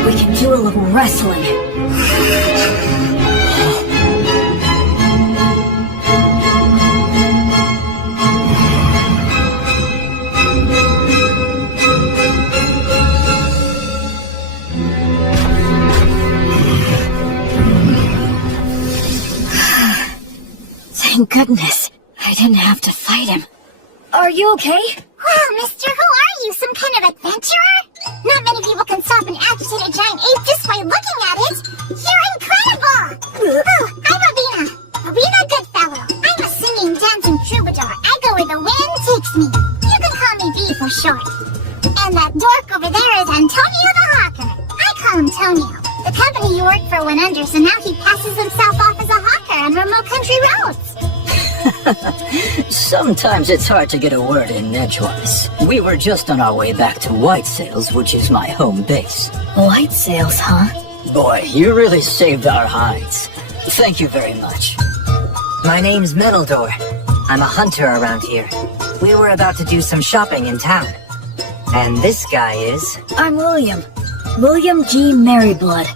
We can do a little wrestling. Thank goodness, I didn't have to fight him. Are you okay? Wow, mister, who are you? Some kind of adventurer? Not many people can stop an agitated giant ape just by looking at it. You're incredible! Oh, I'm Robina. Robina Goodfellow. I'm a singing, dancing troubadour. I go where the wind takes me. You can call me B for short. And that dork over there is Antonio the Hawker. I call him Tonio. The company he worked for went under, so now he passes himself off as a hawker on remote country roads. Sometimes it's hard to get a word in edgewise. We were just on our way back to White Sails, which is my home base. White sails, huh? Boy, you really saved our hides. Thank you very much. My name's Metaldoor. I'm a hunter around here. We were about to do some shopping in town. And this guy is... I'm William. William G. Merryblood.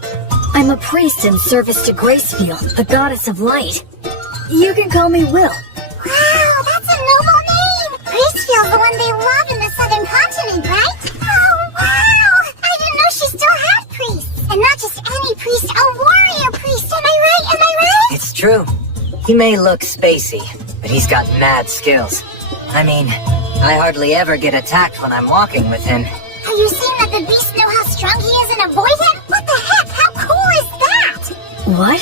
I'm a priest in service to Gracefield, the goddess of light. You can call me Will. Wow, that's a noble name! Gracefield's the one they love in the southern continent, right? Oh, wow! I didn't know she still had priests! And not just any priest, a warrior priest! Am I right? Am I right? It's true. He may look spacey, but he's got mad skills. I mean, I hardly ever get attacked when I'm walking with him. Are you saying that the beast knew how strong he is and avoid him? What the heck? How cool is that? What?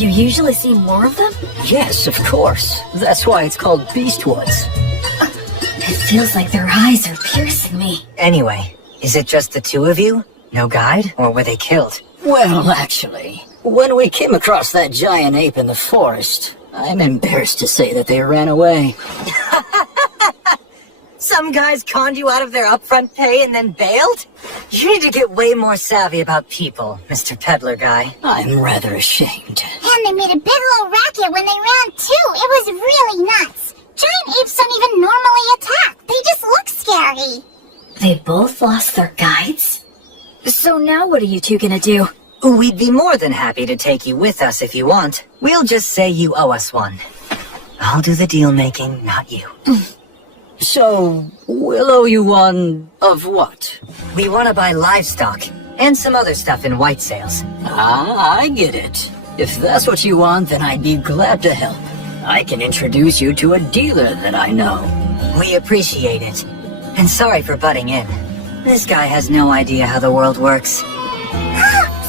You usually see more of them? Yes, of course. That's why it's called Beastwoods. It feels like their eyes are piercing me. Anyway, is it just the two of you? No guide? Or were they killed? Well, actually, when we came across that giant ape in the forest, I'm embarrassed to say that they ran away. Some guys conned you out of their upfront pay and then bailed? You need to get way more savvy about people, Mr. Peddler Guy. I'm rather ashamed. And they made a big old racket when they ran too. It was really nuts. Giant apes don't even normally attack. They just look scary. They both lost their guides? So now what are you two gonna do? We'd be more than happy to take you with us if you want. We'll just say you owe us one. I'll do the deal-making, not you. So, we'll owe you one of what? We want to buy livestock, and some other stuff in white sales. Ah, I get it. If that's what you want, then I'd be glad to help. I can introduce you to a dealer that I know. We appreciate it. And sorry for butting in. This guy has no idea how the world works.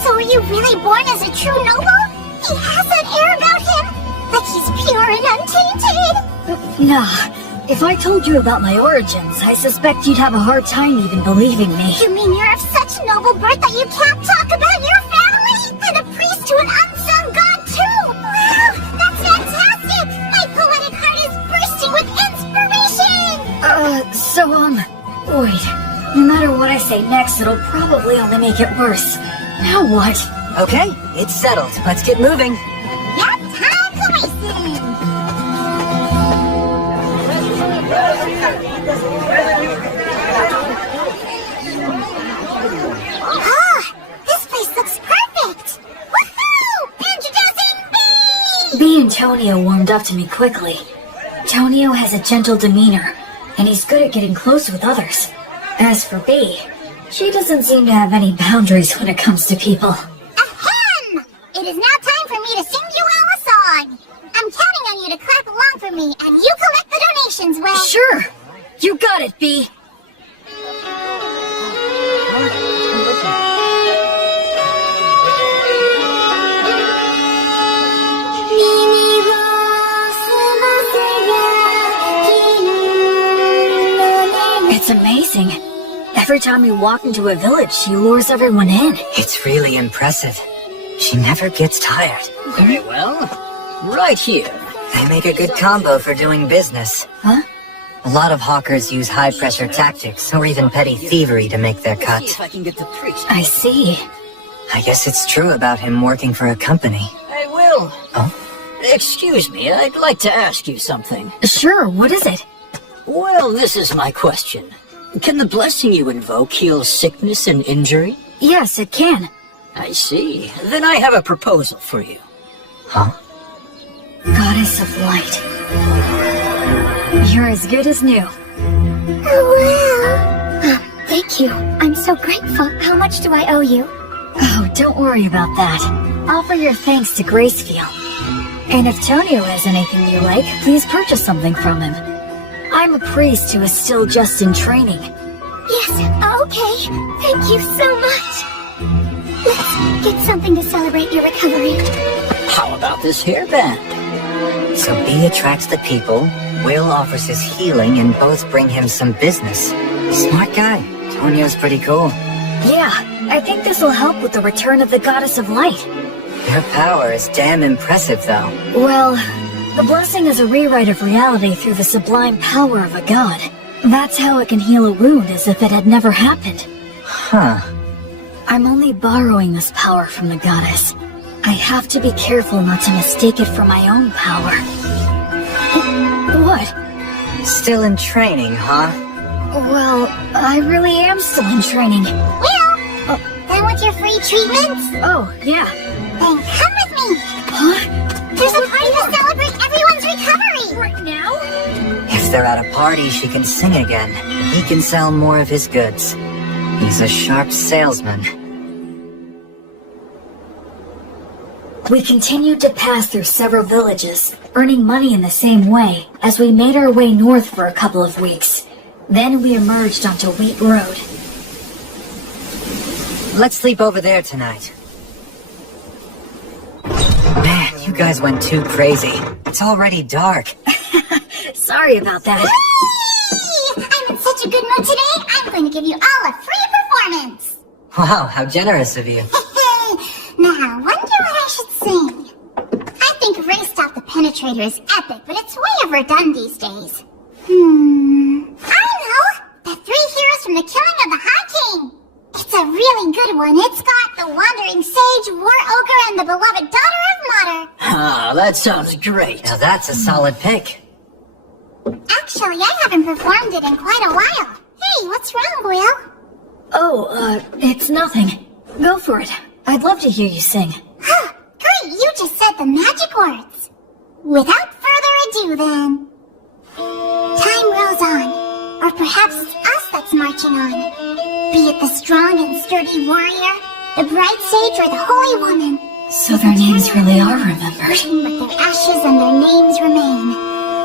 So are you really born as a true noble? He has that air about him? Like he's pure and untainted? Nah. If I told you about my origins, I suspect you'd have a hard time even believing me. You mean you're of such noble birth that you can't talk about your family? And a priest to an unsung god too? Wow, that's fantastic! My poetic heart is bursting with inspiration! Wait. No matter what I say next, it'll probably only make it worse. Now what? Okay, it's settled. Let's get moving. Yep, time to racing! This place looks perfect! Woohoo! Introducing B and Tonio warmed up to me quickly. Tonio has a gentle demeanor, and he's good at getting close with others. As for B, she doesn't seem to have any boundaries when it comes to people. Ahem! It is now time for me to sing you all a song. I'm counting on you to clap along for me, and you collect the donations, Will. Sure! You got it, B! It's amazing. Every time we walk into a village, she lures everyone in. It's really impressive. She never gets tired. Very well. Right here. They make a good combo for doing business. Huh? A lot of hawkers use high-pressure tactics or even petty thievery to make their cut. If I can get the priest. I see. I guess it's true about him working for a company. Hey, Will. Oh? Excuse me, I'd like to ask you something. Sure, what is it? Well, this is my question. Can the blessing you invoke heal sickness and injury? Yes, it can. I see. Then I have a proposal for you. Huh? Goddess of Light. You're as good as new. Oh, Thank you. I'm so grateful. How much do I owe you? Oh, don't worry about that. Offer your thanks to Gracefield. And if Tonio has anything you like, please purchase something from him. I'm a priest who is still just in training. Yes, okay. Thank you so much. Let's get something to celebrate your recovery. How about this hairband? So B attracts the people, Will offers his healing, and both bring him some business. Smart guy. Tonio's pretty cool. Yeah, I think this will help with the return of the Goddess of Light. Their power is damn impressive, though. Well, the blessing is a rewrite of reality through the sublime power of a god. That's how it can heal a wound as if it had never happened. Huh. I'm only borrowing this power from the goddess. I have to be careful not to mistake it for my own power. What? Still in training, huh? Well, I really am still in training. Will, done with your free treatments? Oh, yeah. Then come with me. Huh? There's a party to celebrate everyone's recovery. Right now? If they're at a party, she can sing again, and he can sell more of his goods. He's a sharp salesman. We continued to pass through several villages, earning money in the same way, as we made our way north for a couple of weeks. Then we emerged onto Wheat Road. Let's sleep over there tonight. Man, you guys went too crazy. It's already dark. Sorry about that. Whee! I'm in such a good mood today, I'm going to give you all a free performance. Wow, how generous of you. Now, wonder what I should sing. I think Ray Stop the Penetrator is epic, but it's way overdone these days. I know! The Three Heroes from the Killing of the High King! It's a really good one. It's got the Wandering Sage, War Ogre, and the beloved Daughter of Mater. Ah, that sounds great. Now that's a solid pick. Actually, I haven't performed it in quite a while. Hey, what's wrong, Will? Oh, it's nothing. Go for it. I'd love to hear you sing. Huh, great, you just said the magic words. Without further ado, then. Time rolls on, or perhaps it's us that's marching on. Be it the strong and sturdy warrior, the bright sage, or the holy woman. So their names really are remembered. But their ashes and their names remain.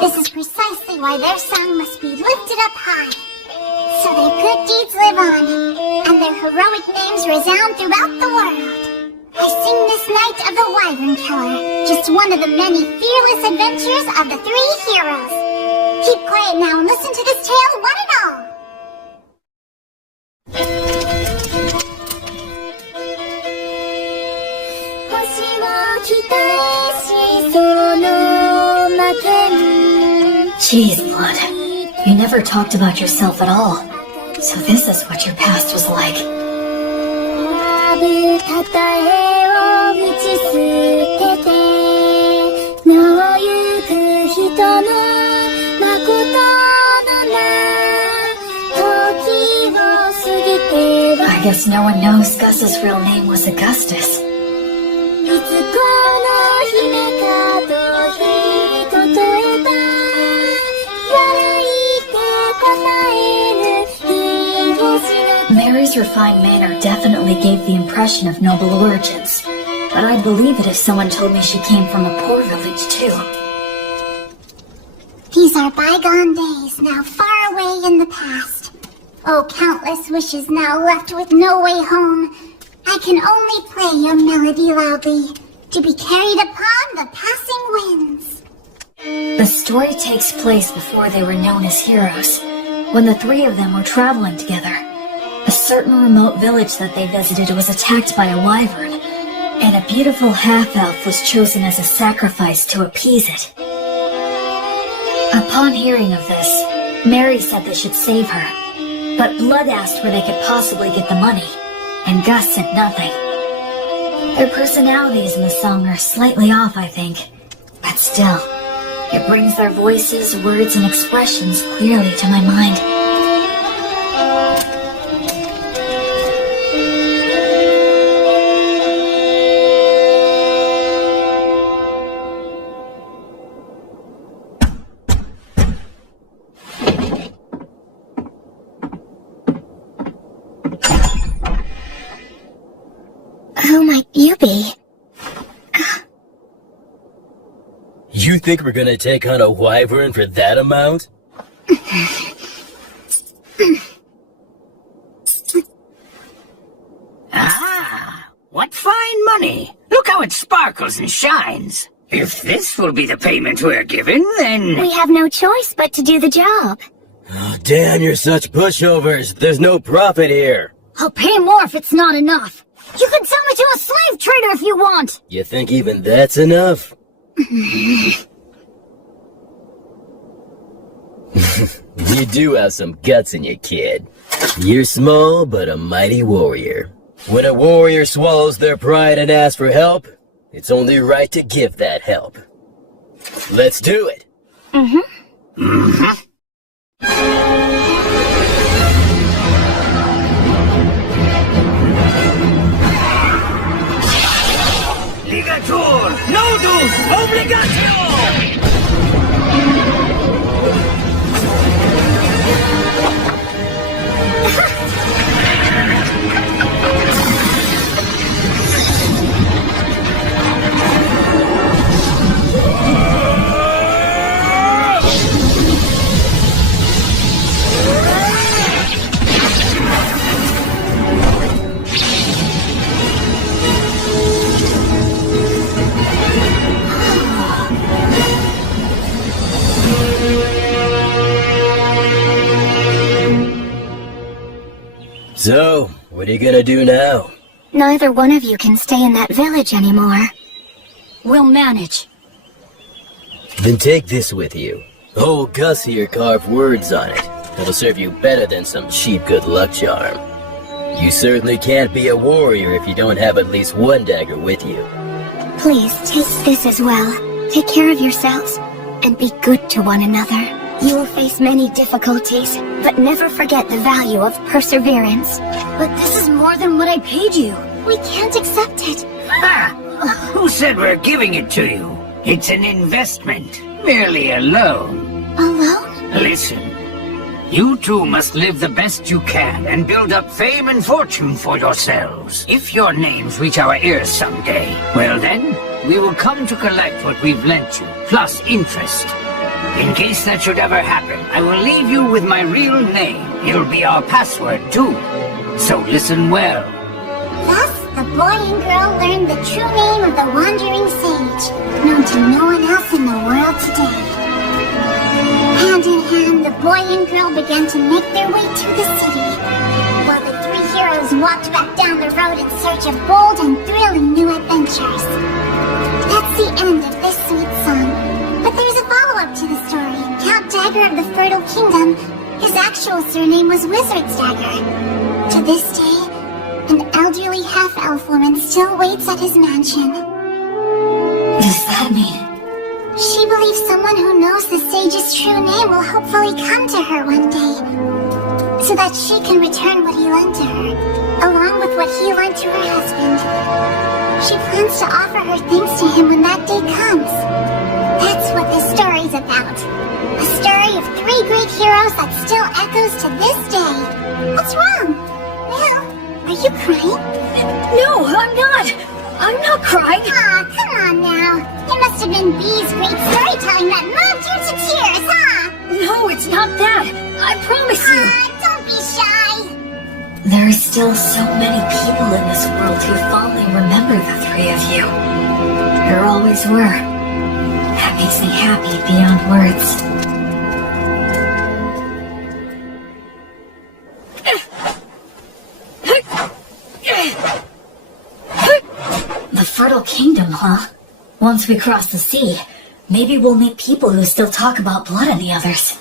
This is precisely why their song must be lifted up high. So their good deeds live on, and their heroic names resound throughout the world. I sing this night of the Wyvern Killer, just one of the many fearless adventures of the Three Heroes. Keep quiet now and listen to this tale, one and all. Jeez, Blood. You never talked about yourself at all. So this is what your past was like. I guess no one knows Gus's real name was Augustus. Mary's refined manner definitely gave the impression of noble origins, but I'd believe it if someone told me she came from a poor village too. These are bygone days, now far away in the past. Oh, countless wishes now left with no way home. I can only play your melody loudly, to be carried upon the passing winds. The story takes place before they were known as heroes, when the three of them were traveling together. A certain remote village that they visited was attacked by a wyvern, and a beautiful half-elf was chosen as a sacrifice to appease it. Upon hearing of this, Mary said they should save her, but Blood asked where they could possibly get the money, and Gus said nothing. Their personalities in the song are slightly off, I think, but still, it brings their voices, words, and expressions clearly to my mind. Who might you be? You think we're gonna take on a wyvern for that amount? Ah, what fine money. Look how it sparkles and shines. If this will be the payment we're given, then... We have no choice but to do the job. Oh, damn, you're such pushovers. There's no profit here. I'll pay more if it's not enough. You can sell me to a slave trader if you want. You think even that's enough? You do have some guts in you, kid. You're small, but a mighty warrior. When a warrior swallows their pride and asks for help, it's only right to give that help. Let's do it. Ligatur, nodus, obligatio! So, what What are you gonna do now? Neither one of you can stay in that village anymore. We'll manage. Then take this with you. Old Gus here carved words on it. It'll serve you better than some cheap good luck charm. You certainly can't be a warrior if you don't have at least one dagger with you. Please, take this as well. Take care of yourselves, and be good to one another. You will face many difficulties, but never forget the value of perseverance. But this is more than what I paid you. We can't accept it. Ha! Who said we're giving it to you? It's an investment, merely a loan. Alone? Listen, you two must live the best you can and build up fame and fortune for yourselves. If your names reach our ears someday, well then, we will come to collect what we've lent you, plus interest. In case that should ever happen, I will leave you with my real name. It'll be our password too. So listen well. Thus, the boy and girl learned the true name of the Wandering Sage, known to no one else in the world today. Hand in hand, the boy and girl began to make their way to the city, while the three heroes walked back down the road in search of bold and thrilling new adventures. That's the end of this sweet song. But there's a follow-up to the story. Count Dagger of the Fertile Kingdom, his actual surname was Wizard's Dagger. To this day, an elderly half-elf woman still waits at his mansion. Does that mean? She believes someone who knows the sage's true name will hopefully come to her one day, so that she can return what he lent to her, along with what he lent to her husband. She plans to offer her thanks to him when that day comes. That's what this story's about. A story of three great heroes that still echoes to this day. What's wrong? Will, are you crying? No, I'm not. I'm not crying. Aw, come on now. It must have been Bee's great storytelling that moved you to tears, huh? No, it's not that. I promise you. Don't be shy. There are still so many people in this world who fondly remember the three of you. There always were. That makes me happy beyond words. The Fertile Kingdom, huh? Once we cross the sea, maybe we'll meet people who still talk about blood and the others.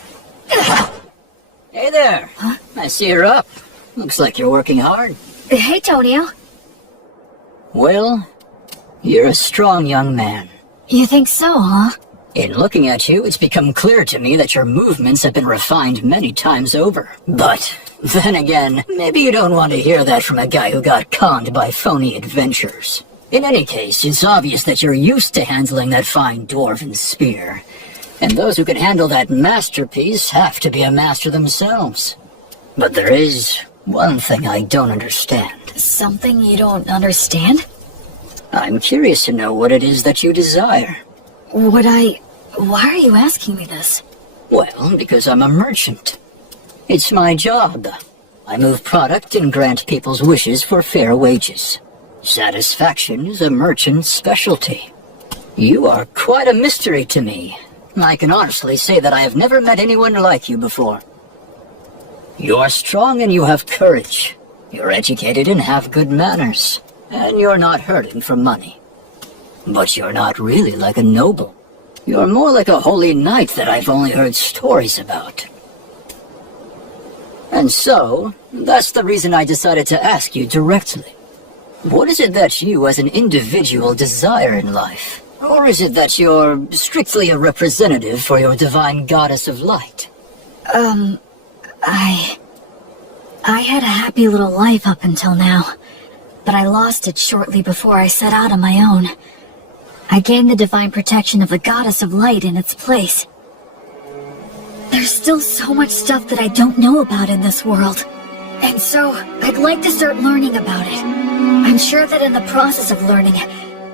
Hey there. Huh? I see you're up. Looks like you're working hard. Hey, Tonio. Well, you're a strong young man. You think so, huh? In looking at you, it's become clear to me that your movements have been refined many times over. But then again, maybe you don't want to hear that from a guy who got conned by phony adventures. In any case, it's obvious that you're used to handling that fine dwarven spear. And those who can handle that masterpiece have to be a master themselves. But there is one thing I don't understand. Something you don't understand? I'm curious to know what it is that you desire. Why are you asking me this? Well, because I'm a merchant. It's my job. I move product and grant people's wishes for fair wages. Satisfaction is a merchant's specialty. You are quite a mystery to me. I can honestly say that I have never met anyone like you before. You are strong and you have courage. You're educated and have good manners. And you're not hurting for money. But you're not really like a noble. You're more like a holy knight that I've only heard stories about. And so, that's the reason I decided to ask you directly. What is it that you as an individual desire in life? Or is it that you're strictly a representative for your divine goddess of light? I had a happy little life up until now, but I lost it shortly before I set out on my own. I gained the divine protection of the goddess of light in its place. There's still so much stuff that I don't know about in this world, and so I'd like to start learning about it. I'm sure that in the process of learning,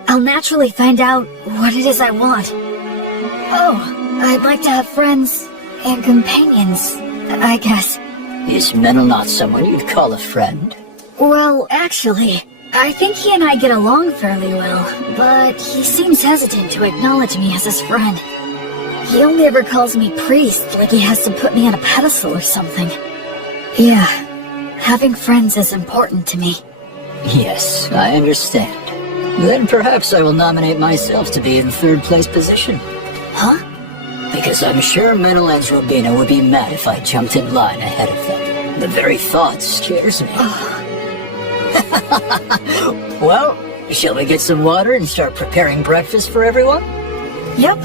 I'll naturally find out what it is I want. Oh, I'd like to have friends and companions, I guess. Is Menel not someone you'd call a friend? Well, actually, I think he and I get along fairly well, but he seems hesitant to acknowledge me as his friend. He only ever calls me priest, like he has to put me on a pedestal or something. Yeah, Having friends is important to me. Yes, I understand. Then perhaps I will nominate myself to be in third place position. Huh? Because I'm sure Menel and Robina would be mad if I jumped in line ahead of them. The very thought scares me. Well, shall we get some water and start preparing breakfast for everyone? Yep.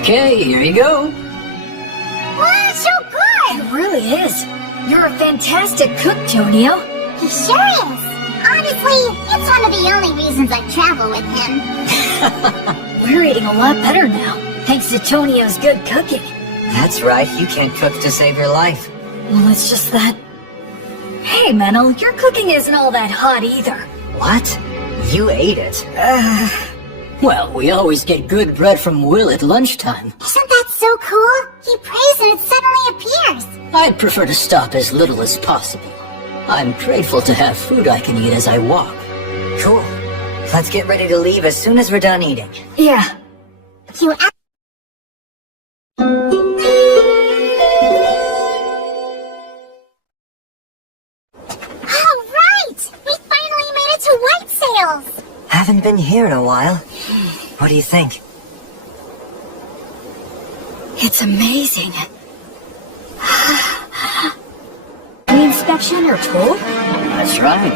Okay, here you go. Wow, so good! It really is. You're a fantastic cook, Tonio. He sure is. Honestly, it's one of the only reasons I travel with him. We're eating a lot better now, thanks to Tonio's good cooking. That's right, you can't cook to save your life. Well, it's just that... Hey, Menel, your cooking isn't all that hot either. What? You ate it. Well, we always get good bread from Will at lunchtime. Isn't that so cool? He prays and it suddenly appears. I'd prefer to stop as little as possible. I'm grateful to have food I can eat as I walk. Cool. Let's get ready to leave as soon as we're done eating. Yeah. You All right! We finally made it to White Sails! Haven't been here in a while. What do you think? It's amazing. Re-inspection or toll? That's right.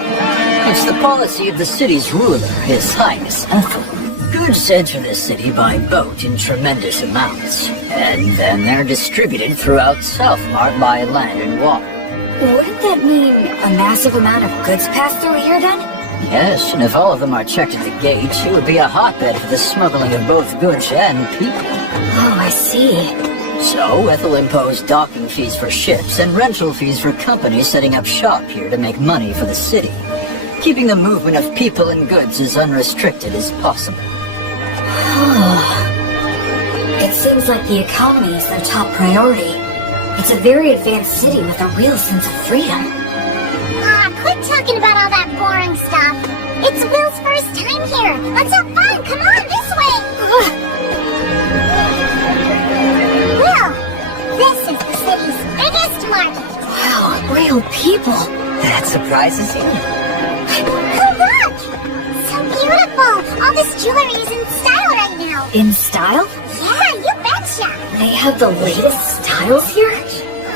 It's the policy of the city's ruler, His Highness Ethel. Goods enter the city by boat in tremendous amounts, and then they're distributed throughout Southmart by land and water. Wouldn't that mean a massive amount of goods pass through here then? Yes, and if all of them are checked at the gate, it would be a hotbed for the smuggling of both goods and people. Oh, I see. So, Ethel imposed docking fees for ships and rental fees for companies setting up shop here to make money for the city, keeping the movement of people and goods as unrestricted as possible. It seems like the economy is their top priority. It's a very advanced city with a real sense of freedom. Quit talking about all that boring stuff. It's Will's first time here. Let's have fun. Come on, this way. Will, this is the city's biggest market. Wow, real people. That surprises you? Oh, look! So beautiful. All this jewelry is in style right now. In style? Yeah, you betcha. They have the latest styles here?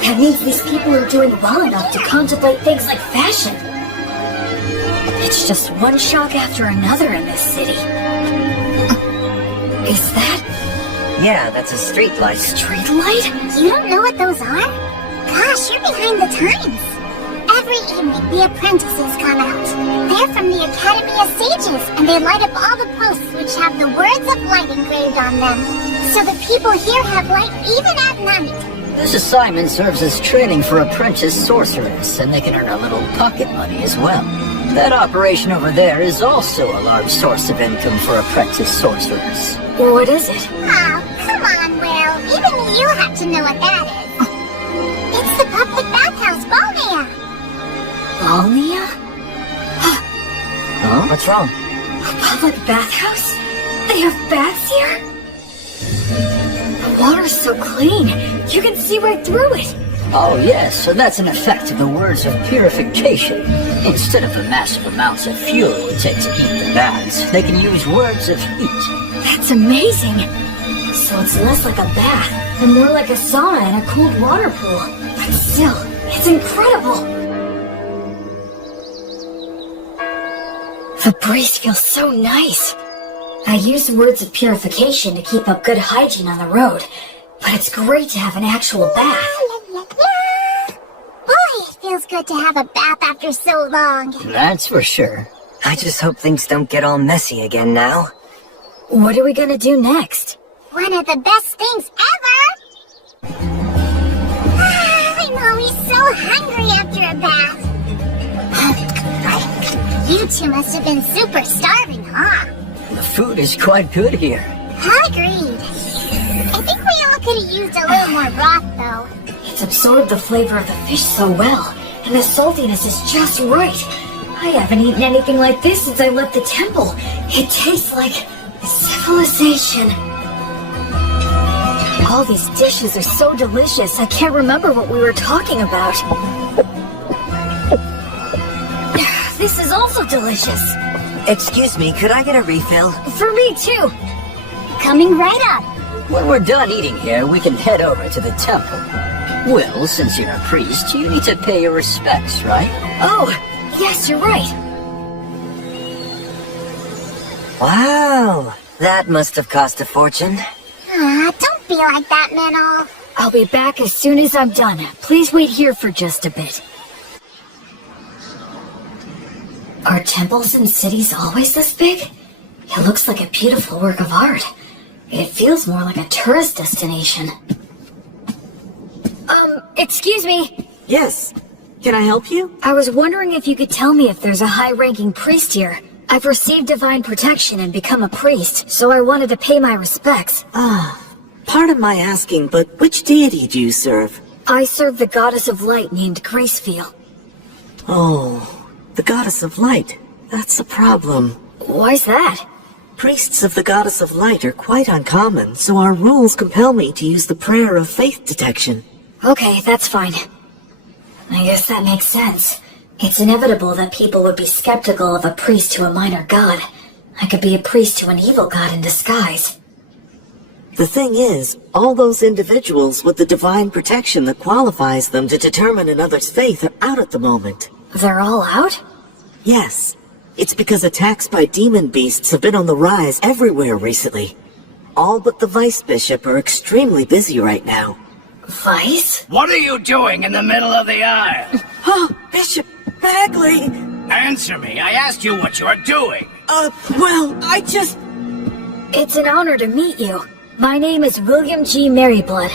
That means these people are doing well enough to contemplate things like fashion. It's just one shock after another in this city. Is that... Yeah, that's a street light. Street light? You don't know what those are? Gosh, you're behind the times. Every evening, the apprentices come out. They're from the Academy of Sages, and they light up all the posts which have the words of light engraved on them. So the people here have light even at night. This assignment serves as training for apprentice sorcerers, and they can earn a little pocket money as well. That operation over there is also a large source of income for apprentice sorcerers. What is it? Oh, come on, Will. Even you have to know what that is. It's the public bathhouse, Balnea. Balnea? Huh? What's wrong? A public bathhouse? They have baths here? The water's so clean, you can see right through it. Oh yes, so that's an effect of the words of purification. Instead of the massive amounts of fuel it would take to heat the baths, they can use words of heat. That's amazing. So it's less like a bath and more like a sauna and a cooled water pool. But still, it's incredible. The breeze feels so nice. I use words of purification to keep up good hygiene on the road, but it's great to have an actual bath. La, la, la. Boy, it feels good to have a bath after so long. That's for sure. I just hope things don't get all messy again now. What are we gonna do next? One of the best things ever! I'm always so hungry after a bath. You two must have been super starving, huh? The food is quite good here. Agreed. I think we all could have used a little more broth, though. It's absorbed the flavor of the fish so well, and the saltiness is just right. I haven't eaten anything like this since I left the temple. It tastes like civilization. All these dishes are so delicious, I can't remember what we were talking about. This is also delicious. Excuse me, could I get a refill? For me, too. Coming right up. When we're done eating here, we can head over to the temple. Well, since you're a priest, you need to pay your respects, right? Oh, yes, you're right. Wow, that must have cost a fortune. Don't be like that, Minnow. I'll be back as soon as I'm done. Please wait here for just a bit. Are temples in cities always this big? It looks like a beautiful work of art. It feels more like a tourist destination. Excuse me. Yes. Can I help you? I was wondering if you could tell me if there's a high-ranking priest here. I've received divine protection and become a priest, so I wanted to pay my respects. Pardon my asking, but which deity do you serve? I serve the goddess of light named Gracefeel. Oh, the goddess of light. That's a problem. Why's that? Priests of the goddess of light are quite uncommon, so our rules compel me to use the prayer of faith detection. Okay, that's fine. I guess that makes sense. It's inevitable that people would be skeptical of a priest to a minor god. I could be a priest to an evil god in disguise. The thing is, all those individuals with the divine protection that qualifies them to determine another's faith are out at the moment. They're all out? Yes. It's because attacks by demon beasts have been on the rise everywhere recently. All but the vice bishop are extremely busy right now. Vice? What are you doing in the middle of the aisle? Oh, Bishop Bagley! Answer me. I asked you what you're doing. Well, I just... It's an honor to meet you. My name is William G. Merryblood.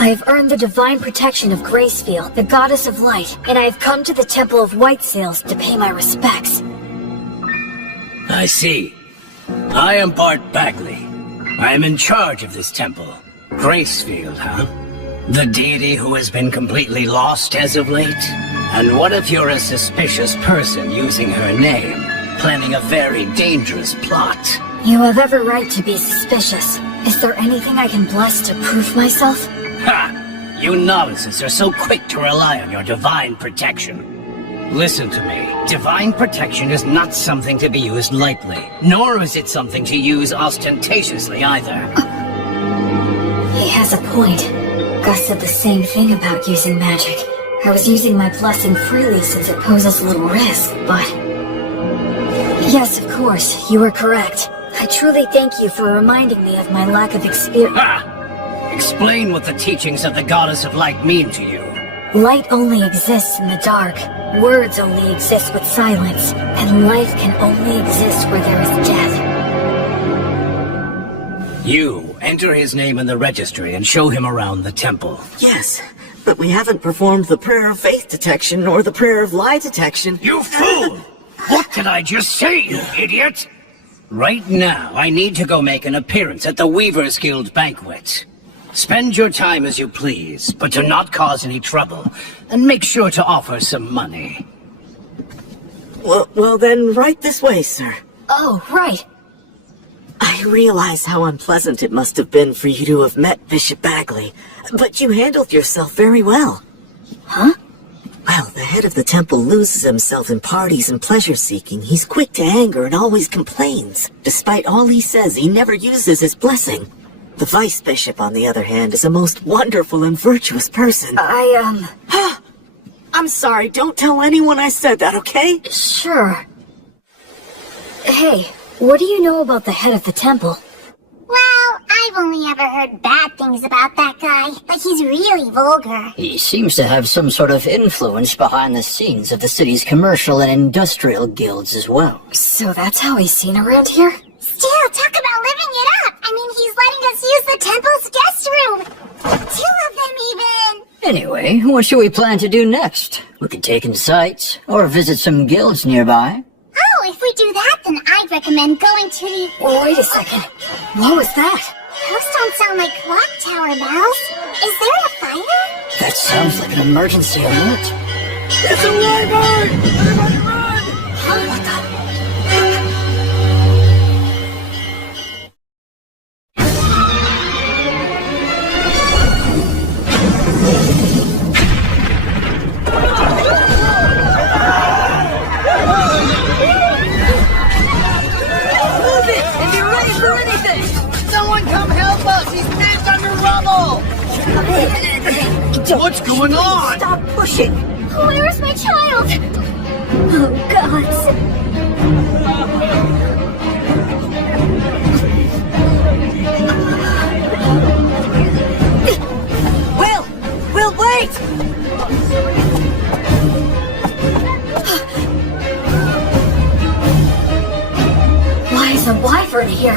I have earned the divine protection of Gracefeel, the goddess of light, and I have come to the Temple of White Sails to pay my respects. I see. I am Bart Bagley. I am in charge of this temple. Gracefield, huh? The deity who has been completely lost as of late? And what if you're a suspicious person using her name, planning a very dangerous plot? You have every right to be suspicious. Is there anything I can bless to prove myself? Ha! You novices are so quick to rely on your divine protection. Listen to me. Divine protection is not something to be used lightly, nor is it something to use ostentatiously either. He has a point. Gus said the same thing about using magic. I was using my blessing freely since it poses little risk, but... Yes, of course, you are correct. I truly thank you for reminding me of my lack of experience. Ha! Explain what the teachings of the Goddess of Light mean to you. Light only exists in the dark. Words only exist with silence. And life can only exist where there is death. You enter his name in the registry and show him around the temple. Yes, but we haven't performed the prayer of faith detection or the prayer of lie detection. You fool! What did I just say, you idiot? Right now, I need to go make an appearance at the Weavers Guild banquet. Spend your time as you please, but do not cause any trouble, and make sure to offer some money. Well then, right this way, sir. Oh, right. I realize how unpleasant it must have been for you to have met Bishop Bagley, but you handled yourself very well. Huh? Well, the head of the temple loses himself in parties and pleasure-seeking. He's quick to anger and always complains. Despite all he says, he never uses his blessing. The vice bishop, on the other hand, is a most wonderful and virtuous person. I'm sorry, don't tell anyone I said that, okay? Sure. Hey, what do you know about the head of the temple? Well, I've only ever heard bad things about that guy, but he's really vulgar. He seems to have some sort of influence behind the scenes of the city's commercial and industrial guilds as well. So that's how he's seen around here? Still, talk about living it up. I mean, he's letting us use the temple's guest room. 2 of them even. Anyway, what should we plan to do next? We could take in sights, or visit some guilds nearby. Oh, if we do that, then I'd recommend going to the... Wait a second. What was that? Those don't sound like clock tower bells. Is there a fire? That sounds like an emergency alert. It's a wyvern! Everybody run! What the... Careful! What's going on? Stop pushing! Where is my child? Oh, gods. We'll wait! Why is a wyvern here?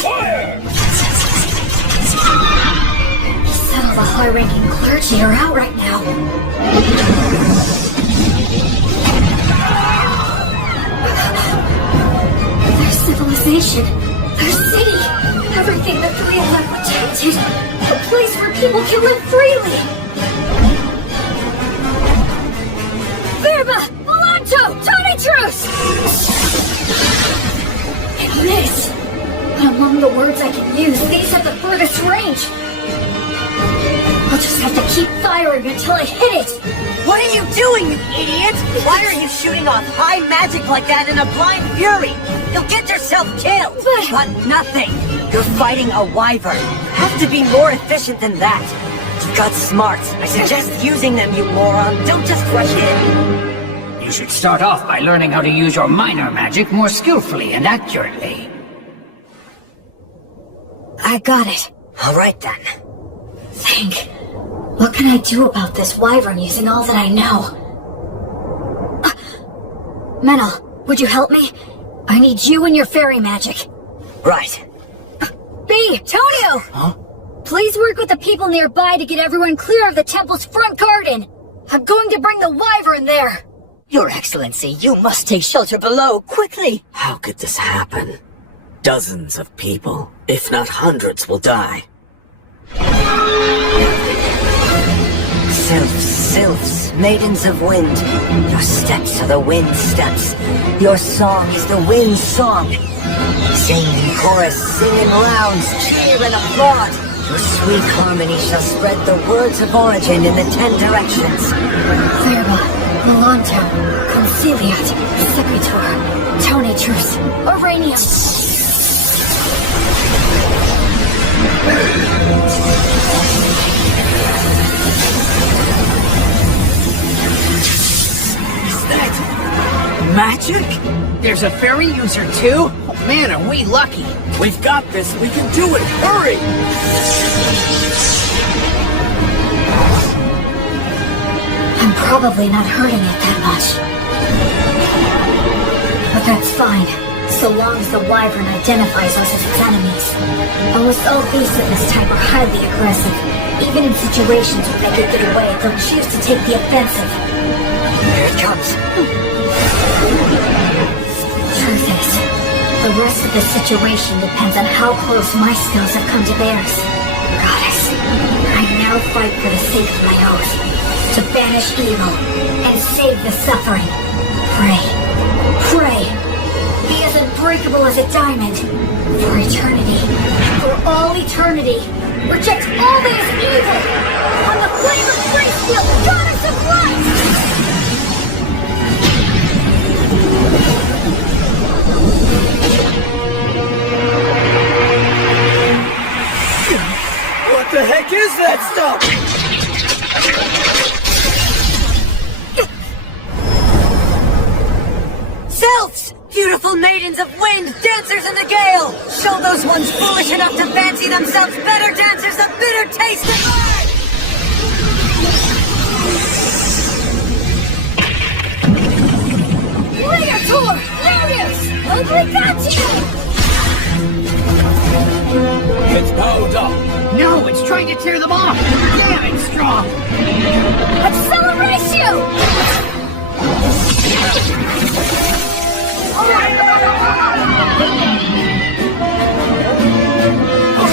Fire! Some of the high-ranking clergy are out right now. Their civilization, their city, everything the three of them protected. A place where people can live freely. Verba! Volanto! Tony Truce! And this! Among the words I can use, these have the furthest range. I'll just have to keep firing until I hit it. What are you doing, you idiot? Why are you shooting off high magic like that in a blind fury? You'll get yourself killed! But nothing! You're fighting a wyvern. You have to be more efficient than that. You've got smarts. I suggest using them, you moron. Don't just rush in. You should start off by learning how to use your minor magic more skillfully and accurately. I got it. All right, then. Think. What can I do about this wyvern using all that I know? Menel, would you help me? I need you and your fairy magic. Right. B, Tonio! Huh? Please work with the people nearby to get everyone clear of the temple's front garden. I'm going to bring the wyvern there. Your Excellency, you must take shelter below, quickly! How could this happen? Dozens of people, if not hundreds, will die. Sylphs, maidens of wind. Your steps are the wind steps. Your song is the wind's song. Sing in chorus, sing in rounds, cheer and applaud. Your sweet harmony shall spread the words of origin in the 10 directions. Verba, Volanto, Conciliat, Sequitur, Tony Truce, Uranium. Magic? There's a fairy user too? Oh man, are we lucky. We've got this. We can do it. Hurry! I'm probably not hurting it that much. But that's fine, so long as the wyvern identifies us as its enemies. Almost all beasts of this type are highly aggressive. Even in situations where they could get away, they'll choose to take the offensive. Here it comes. Truth is, the rest of the situation depends on how close my skills have come to theirs. Goddess, I now fight for the sake of my oath, to banish evil and save the suffering. Pray. Be as unbreakable as a diamond. For eternity. For all eternity. Reject all that is evil. On the flame of Gracefield, goddess of light! What the heck is that stuff? Sylphs! Beautiful maidens of wind, dancers in the gale! Show those ones foolish enough to fancy themselves better dancers the bitter taste of life! Leotor! Larius! Obligati! It's powered up. No, it's trying to tear them off. Damn, it's strong. Acceleratio!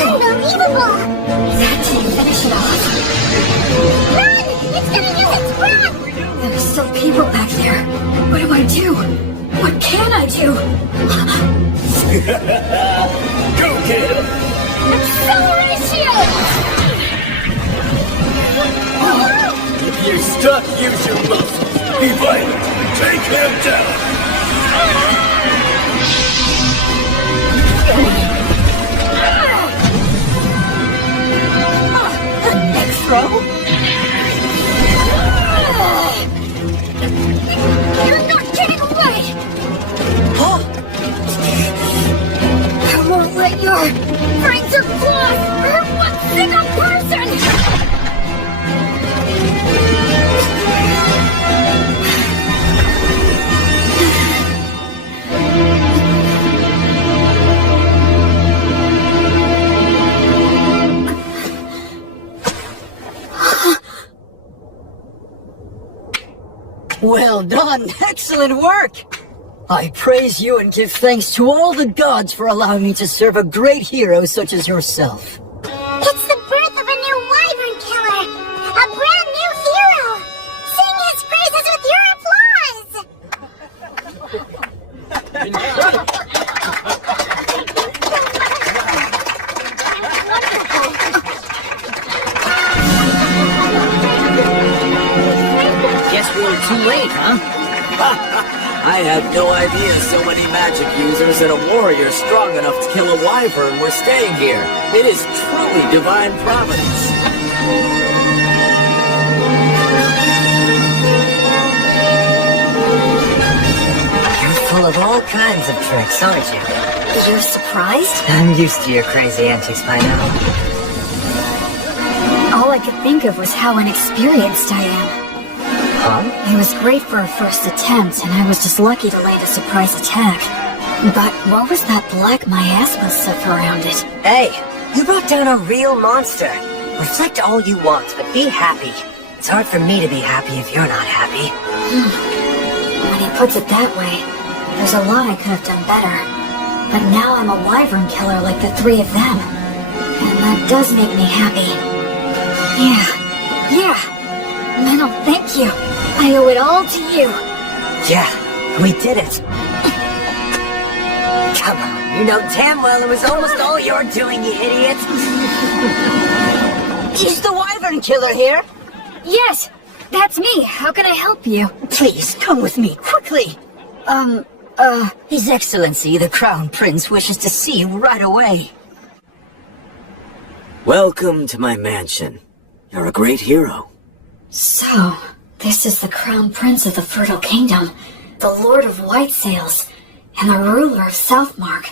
Unbelievable! That didn't finish it off. Run! It's gonna use its breath! There are still people back there. What do I do? What can I do? Go get him. Acceleratio! If you're stuck, use your muscles. Be violent. Take him down. throw? You're not getting away! I won't let your brains or claws hurt one single person! Well done! Excellent work! I praise you and give thanks to all the gods for allowing me to serve a great hero such as yourself. It's the birth of a new wyvern killer! A brand new hero! Sing his praises with your applause! Guess we were too late, huh? I had no idea so many magic users and a warrior strong enough to kill a wyvern were staying here. It is truly divine providence. You're full of all kinds of tricks, aren't you? You're surprised? I'm used to your crazy antics by now. All I could think of was how inexperienced I am. Huh? It was great for a first attempt, and I was just lucky to land a surprise attack. But what was that black miasma stuff around it? Hey, you brought down a real monster. Reflect all you want, but be happy. It's hard for me to be happy if you're not happy. When he puts it that way, there's a lot I could have done better. But now I'm a wyvern killer like the three of them. And that does make me happy. Yeah. Metal, thank you. I owe it all to you. Yeah, we did it. Come on, you know damn well it was almost all your doing, you idiot. Is the wyvern killer here? Yes, that's me. How can I help you? Please, come with me, quickly. His Excellency, the Crown Prince, wishes to see you right away. Welcome to my mansion. You're a great hero. So, this is the Crown Prince of the Fertile Kingdom, the Lord of White Sails, and the ruler of Southmark.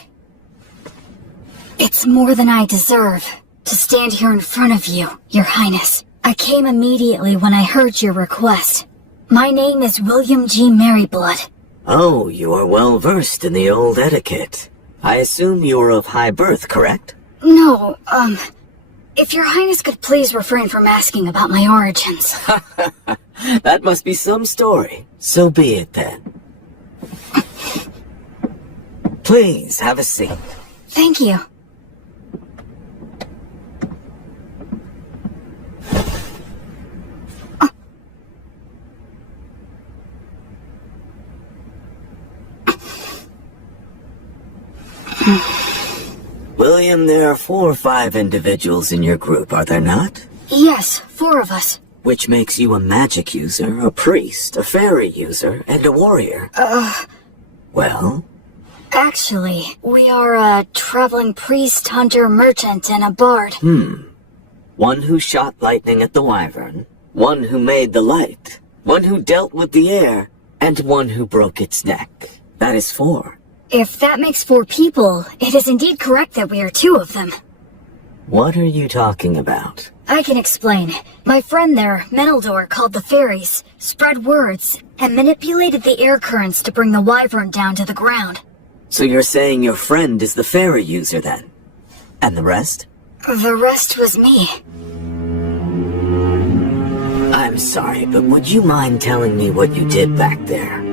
It's more than I deserve to stand here in front of you, Your Highness. I came immediately when I heard your request. My name is William G. Merryblood. Oh, you are well versed in the old etiquette. I assume you are of high birth, correct? No, if Your Highness could please refrain from asking about my origins. That must be some story. So be it then. Please, have a seat. Thank you. William, there are 4 or 5 individuals in your group, are there not? Yes, 4 of us. Which makes you a magic user, a priest, a fairy user, and a warrior. Well? Actually, we are a traveling priest, hunter, merchant, and a bard. One who shot lightning at the wyvern, one who made the light, one who dealt with the air, and one who broke its neck. That is 4. If that makes 4 people, it is indeed correct that we are 2 of them. What are you talking about? I can explain. My friend there, Meneldor, called the fairies, spread words, and manipulated the air currents to bring the wyvern down to the ground. So you're saying your friend is the fairy user then? And the rest? The rest was me. I'm sorry, but would you mind telling me what you did back there?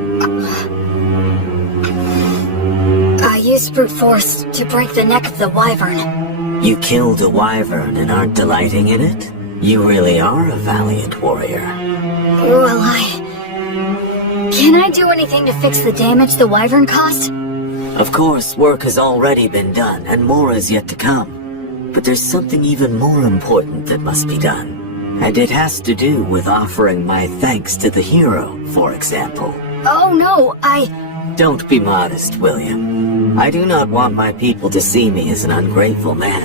I used brute force to break the neck of the wyvern. You killed a wyvern and aren't delighting in it? You really are a valiant warrior. Well, Can I do anything to fix the damage the wyvern caused? Of course, work has already been done, and more is yet to come. But there's something even more important that must be done. And it has to do with offering my thanks to the hero, for example. Oh no, Don't be modest, William. I do not want my people to see me as an ungrateful man.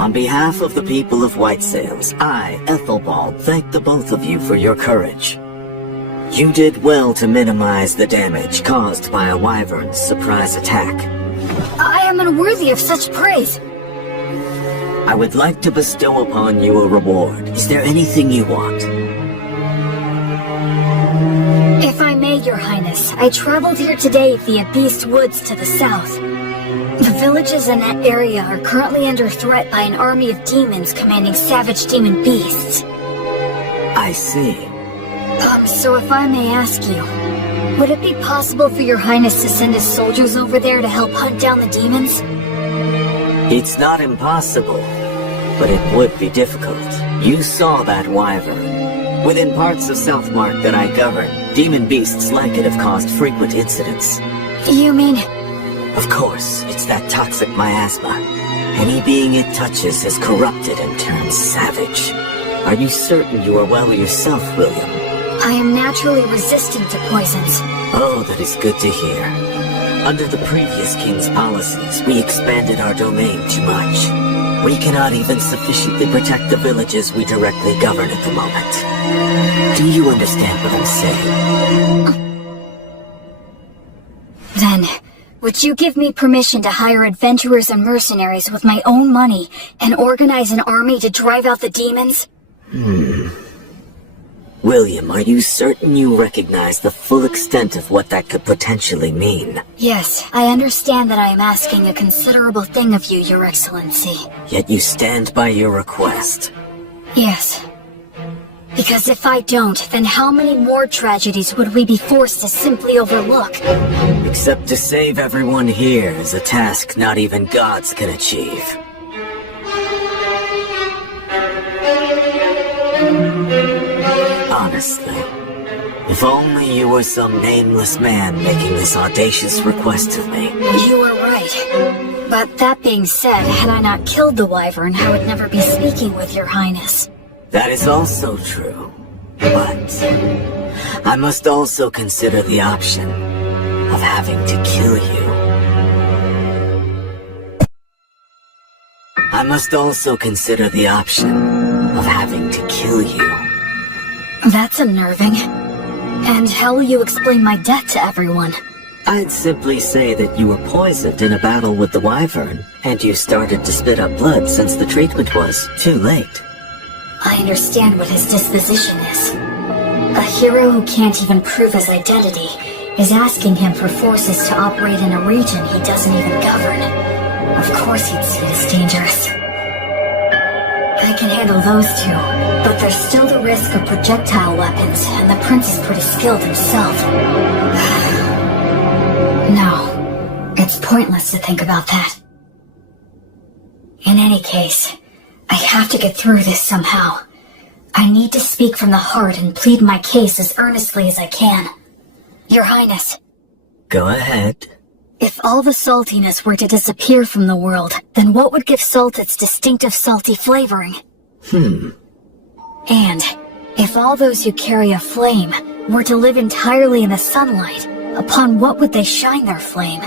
On behalf of the people of White Sails, I, Ethelbald, thank the both of you for your courage. You did well to minimize the damage caused by a wyvern's surprise attack. I am unworthy of such praise. I would like to bestow upon you a reward. Is there anything you want? If I may, Your Highness, I traveled here today via Beast Woods to the south. The villages in that area are currently under threat by an army of demons commanding savage demon beasts. I see. So if I may ask you, would it be possible for Your Highness to send his soldiers over there to help hunt down the demons? It's not impossible, but it would be difficult. You saw that wyvern. Within parts of Southmark that I govern, demon beasts like it have caused frequent incidents. You mean... Of course, it's that toxic miasma. Any being it touches is corrupted and turns savage. Are you certain you are well yourself, William? I am naturally resistant to poisons. Oh, that is good to hear. Under the previous king's policies, we expanded our domain too much. We cannot even sufficiently protect the villages we directly govern at the moment. Do you understand what I'm saying? Then, would you give me permission to hire adventurers and mercenaries with my own money and organize an army to drive out the demons? William, are you certain you recognize the full extent of what that could potentially mean? Yes, I understand that I am asking a considerable thing of you, Your Excellency. Yet you stand by your request. Yes. Because if I don't, then how many more tragedies would we be forced to simply overlook? Except to save everyone here is a task not even gods can achieve. Honestly, if only you were some nameless man making this audacious request of me. You are right. But that being said, had I not killed the wyvern, I would never be speaking with Your Highness. That is also true. But I must also consider the option of having to kill you. I must also consider the option of having to kill you. That's unnerving. And how will you explain my death to everyone? I'd simply say that you were poisoned in a battle with the wyvern, and you started to spit up blood since the treatment was too late. I understand what his disposition is. A hero who can't even prove his identity is asking him for forces to operate in a region he doesn't even govern. Of course he'd see it as dangerous. I can handle those two, but there's still the risk of projectile weapons, and the prince is pretty skilled himself. No, it's pointless to think about that. In any case, I have to get through this somehow. I need to speak from the heart and plead my case as earnestly as I can. Your Highness. Go ahead. If all the saltiness were to disappear from the world, then what would give salt its distinctive salty flavoring? And if all those who carry a flame were to live entirely in the sunlight, upon what would they shine their flame?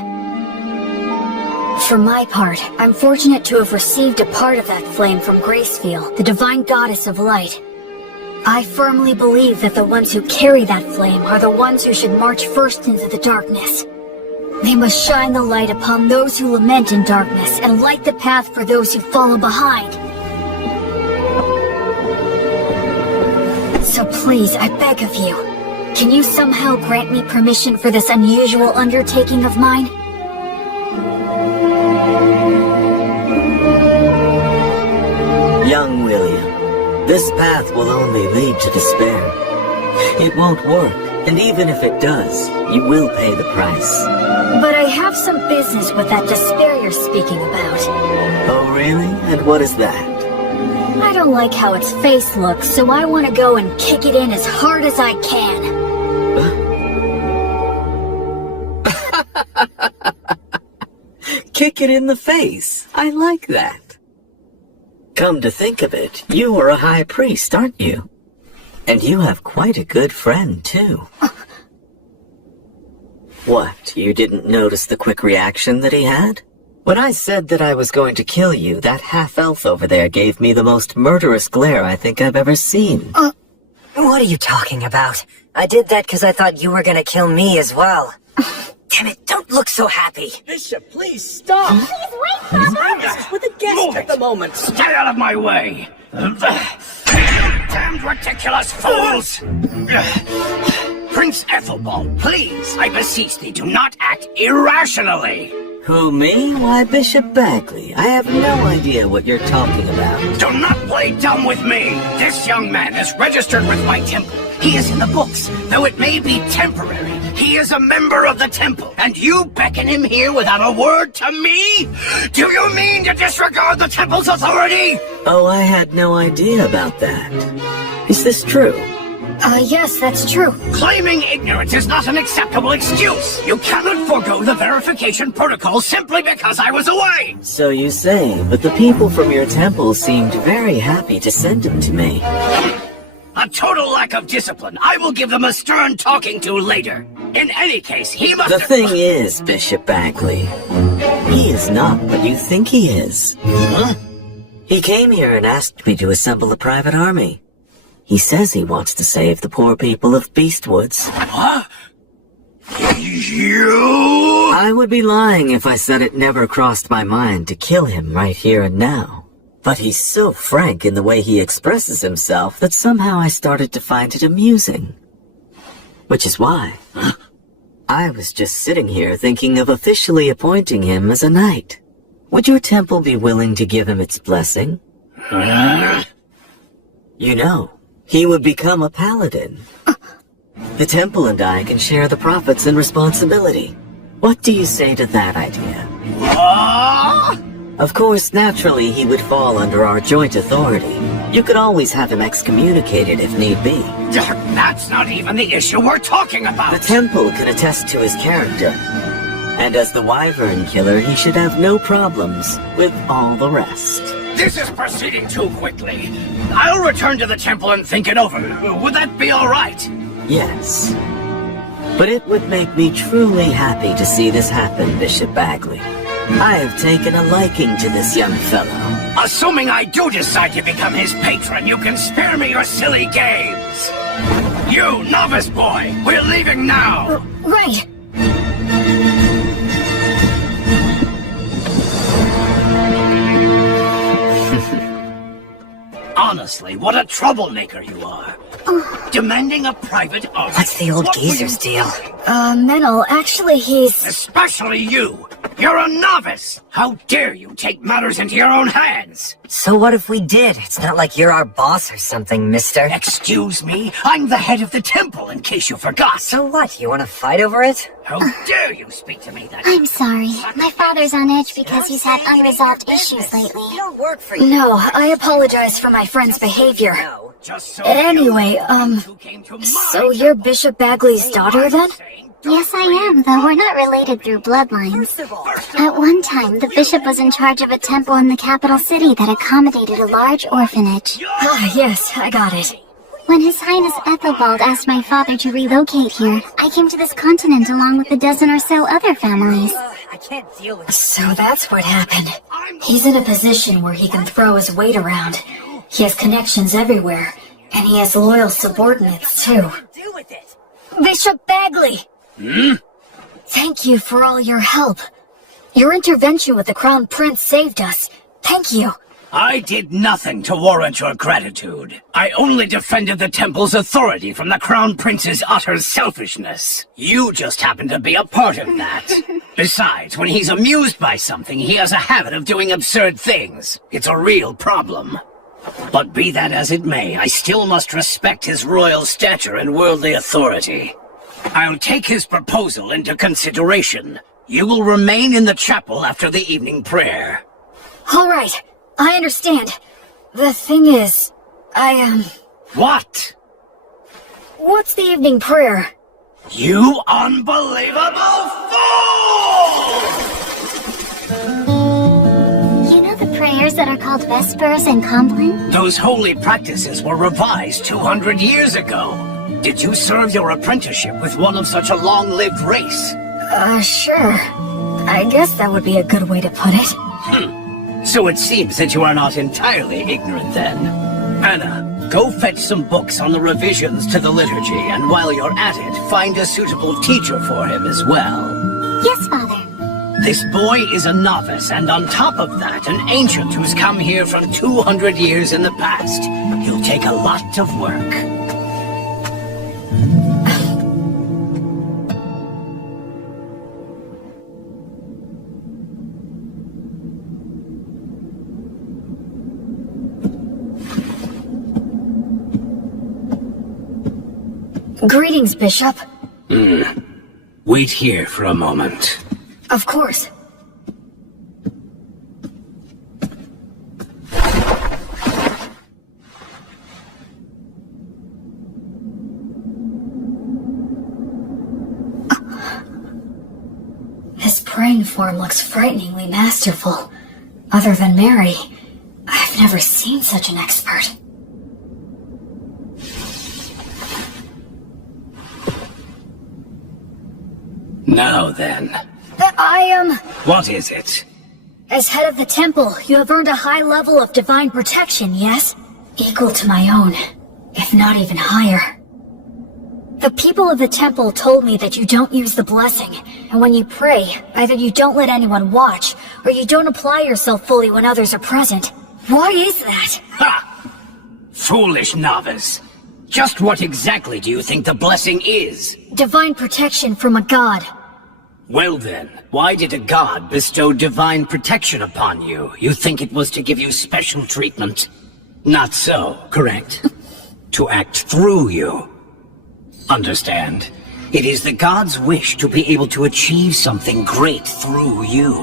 For my part, I'm fortunate to have received a part of that flame from Gracefield, the divine goddess of light. I firmly believe that the ones who carry that flame are the ones who should march first into the darkness. They must shine the light upon those who lament in darkness and light the path for those who follow behind. So please, I beg of you, can you somehow grant me permission for this unusual undertaking of mine? Young William, this path will only lead to despair. It won't work, and even if it does, you will pay the price. But I have some business with that despair you're speaking about. Oh, really? And what is that? I don't like how its face looks, so I want to go and kick it in as hard as I can. Kick it in the face. I like that. Come to think of it, you are a high priest, aren't you? And you have quite a good friend, too. What, you didn't notice the quick reaction that he had? When I said that I was going to kill you, that half-elf over there gave me the most murderous glare I think I've ever seen. What are you talking about? I did that because I thought you were gonna kill me as well. Damn it, don't look so happy. Bishop, please stop! Please wait, Papa! With a guest at the moment. Stay out of my way! Damned ridiculous fools! Prince Ethelbald, please, I beseech thee, do not act irrationally! Who, me? Why, Bishop Bagley. I have no idea what you're talking about. Do not play dumb with me! This young man is registered with my temple. He is in the books, though it may be temporary. He is a member of the temple, and you beckon him here without a word to me? Do you mean to disregard the temple's authority? Oh, I had no idea about that. Is this true? Yes, that's true. Claiming ignorance is not an acceptable excuse. You cannot forego the verification protocol simply because I was away. So you say, but the people from your temple seemed very happy to send him to me. A total lack of discipline. I will give them a stern talking to later. In any case, he must... The thing is, Bishop Bagley, he is not what you think he is. Huh? He came here and asked me to assemble a private army. He says he wants to save the poor people of Beastwoods. Huh? You? I would be lying if I said it never crossed my mind to kill him right here and now. But he's so frank in the way he expresses himself that somehow I started to find it amusing. Which is why I was just sitting here thinking of officially appointing him as a knight. Would your temple be willing to give him its blessing? You know, he would become a paladin. The temple and I can share the profits and responsibility. What do you say to that idea? Of course, naturally, he would fall under our joint authority. You could always have him excommunicated if need be. That's not even the issue we're talking about! The temple can attest to his character. And as the Wyvern Killer, he should have no problems with all the rest. This is proceeding too quickly. I'll return to the temple and think it over. Would that be all right? Yes. But it would make me truly happy to see this happen, Bishop Bagley. I have taken a liking to this young fellow. Assuming I do decide to become his patron, you can spare me your silly games. You, novice boy, we're leaving now. Right. Honestly, what a troublemaker you are. Demanding a private army. What's the old geezer's deal? Menel, actually he's... Especially you. You're a novice. How dare you take matters into your own hands? So what if we did? It's not like you're our boss or something, mister. Excuse me? I'm the head of the temple, in case you forgot. So what? You want to fight over it? How dare you speak to me that... I'm sorry. My father's on edge because he's had unresolved issues lately. We don't work for you. No, I apologize for my friend's behavior. Anyway, so you're Bishop Bagley's daughter, then? Yes, I am, though we're not related through bloodlines. At one time, the bishop was in charge of a temple in the capital city that accommodated a large orphanage. Ah, yes, I got it. When His Highness Ethelbald asked my father to relocate here, I came to this continent along with a dozen or so other families. I can't deal with So that's what happened. He's in a position where he can throw his weight around. He has connections everywhere, and he has loyal subordinates, too. Bishop Bagley! Thank you for all your help. Your intervention with the Crown Prince saved us. Thank you. I did nothing to warrant your gratitude. I only defended the temple's authority from the Crown Prince's utter selfishness. You just happened to be a part of that. Besides, when he's amused by something, he has a habit of doing absurd things. It's a real problem. But be that as it may, I still must respect his royal stature and worldly authority. I'll take his proposal into consideration. You will remain in the chapel after the evening prayer. All right. I understand. The thing is, What? What's the evening prayer? You unbelievable fool! You know the prayers that are called Vespers and Compline? Those holy practices were revised 200 years ago. Did you serve your apprenticeship with one of such a long-lived race? Sure. I guess that would be a good way to put it. So it seems that you are not entirely ignorant then. Anna, go fetch some books on the revisions to the liturgy, and while you're at it, find a suitable teacher for him as well. Yes, Father. This boy is a novice, and on top of that, an ancient who's come here from 200 years in the past. He'll take a lot of work. Greetings, Bishop. Wait here for a moment. Of course. His praying form looks frighteningly masterful. Other than Mary, I've never seen such an expert. Now then. What is it? As head of the temple, you have earned a high level of divine protection, yes? Equal to my own, if not even higher. The people of the temple told me that you don't use the blessing, and when you pray, either you don't let anyone watch, or you don't apply yourself fully when others are present. Why is that? Ha! Foolish novice. Just what exactly do you think the blessing is? Divine protection from a god. Well then, why did a god bestow divine protection upon you? You think it was to give you special treatment? Not so, correct? To act through you. Understand? It is the god's wish to be able to achieve something great through you.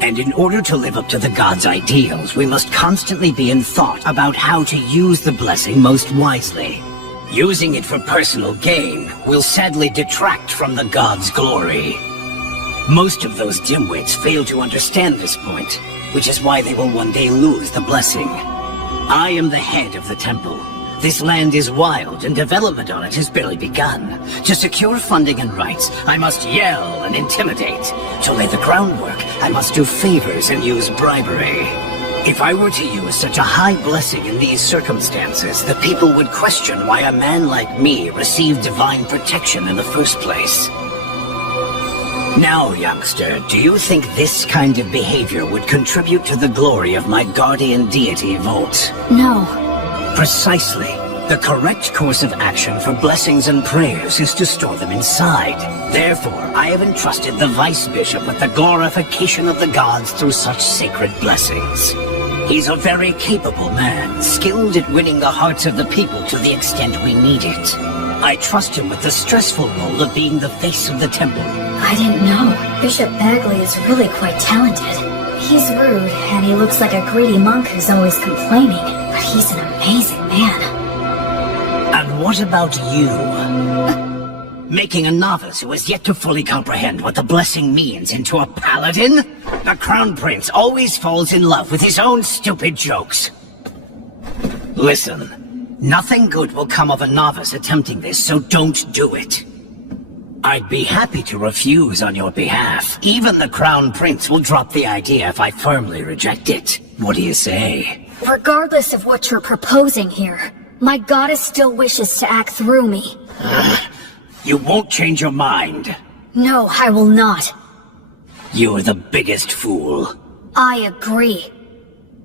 And in order to live up to the god's ideals, we must constantly be in thought about how to use the blessing most wisely. Using it for personal gain will sadly detract from the god's glory. Most of those dimwits fail to understand this point, which is why they will one day lose the blessing. I am the head of the temple. This land is wild, and development on it has barely begun. To secure funding and rights, I must yell and intimidate. To lay the groundwork, I must do favors and use bribery. If I were to use such a high blessing in these circumstances, the people would question why a man like me received divine protection in the first place. Now, youngster, do you think this kind of behavior would contribute to the glory of my guardian deity, Volt? No. Precisely. The correct course of action for blessings and prayers is to store them inside. Therefore, I have entrusted the Vice Bishop with the glorification of the gods through such sacred blessings. He's a very capable man, skilled at winning the hearts of the people to the extent we need it. I trust him with the stressful role of being the face of the temple. I didn't know. Bishop Bagley is really quite talented. He's rude, and he looks like a greedy monk who's always complaining, but he's an amazing man. And what about you? Making a novice who has yet to fully comprehend what the blessing means into a paladin? The Crown Prince always falls in love with his own stupid jokes. Listen, nothing good will come of a novice attempting this, so don't do it. I'd be happy to refuse on your behalf. Even the Crown Prince will drop the idea if I firmly reject it. What do you say? Regardless of what you're proposing here, my goddess still wishes to act through me. You won't change your mind. No, I will not. You're the biggest fool. I agree.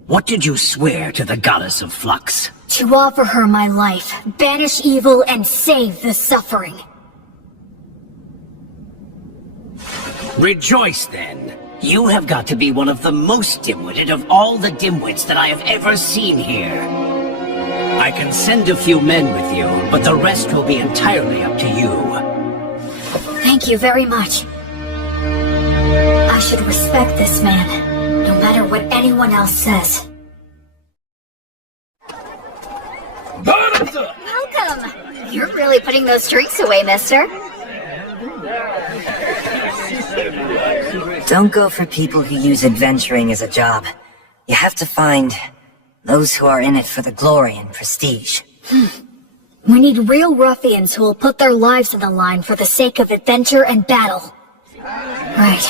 What did you swear to the goddess of flux? To offer her my life, banish evil, and save the suffering. Rejoice, then. You have got to be one of the most dim-witted of all the dimwits that I have ever seen here. I can send a few men with you, but the rest will be entirely up to you. Thank you very much. I should respect this man, no matter what anyone else says. Welcome! You're really putting those drinks away, mister. Don't go for people who use adventuring as a job. You have to find those who are in it for the glory and prestige. We need real ruffians who will put their lives on the line for the sake of adventure and battle. Right.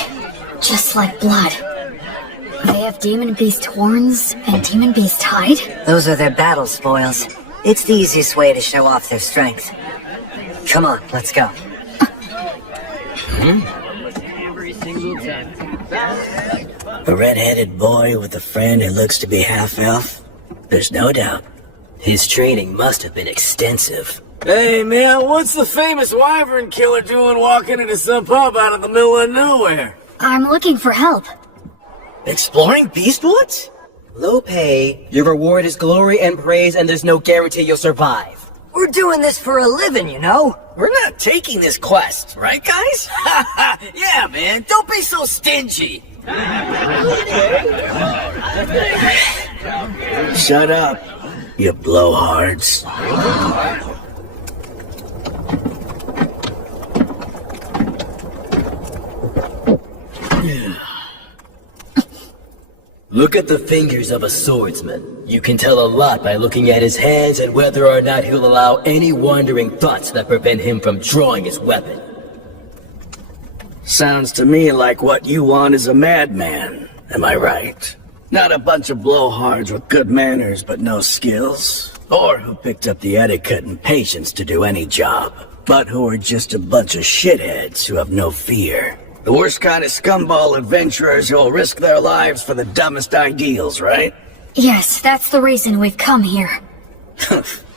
just like blood. They have demon beast horns and demon beast hide? Those are their battle spoils. It's the easiest way to show off their strength. Come on, let's go. A red-headed boy with a friend who looks to be half-elf? There's no doubt. His training must have been extensive. Hey, man, what's the famous wyvern killer doing walking into some pub out in the middle of nowhere? I'm looking for help. Exploring Beastwoods? Low pay, your reward is glory and praise, and there's no guarantee you'll survive. We're doing this for a living, you know? We're not taking this quest, right, guys? Yeah, man, don't be so stingy. Shut up, you blowhards. Look at the fingers of a swordsman. You can tell a lot by looking at his hands and whether or not he'll allow any wandering thoughts that prevent him from drawing his weapon. Sounds to me like what you want is a madman. Am I right? Not a bunch of blowhards with good manners but no skills. Or who picked up the etiquette and patience to do any job. But who are just a bunch of shitheads who have no fear. The worst kind of scumball adventurers who'll risk their lives for the dumbest ideals, right? Yes, that's the reason we've come here.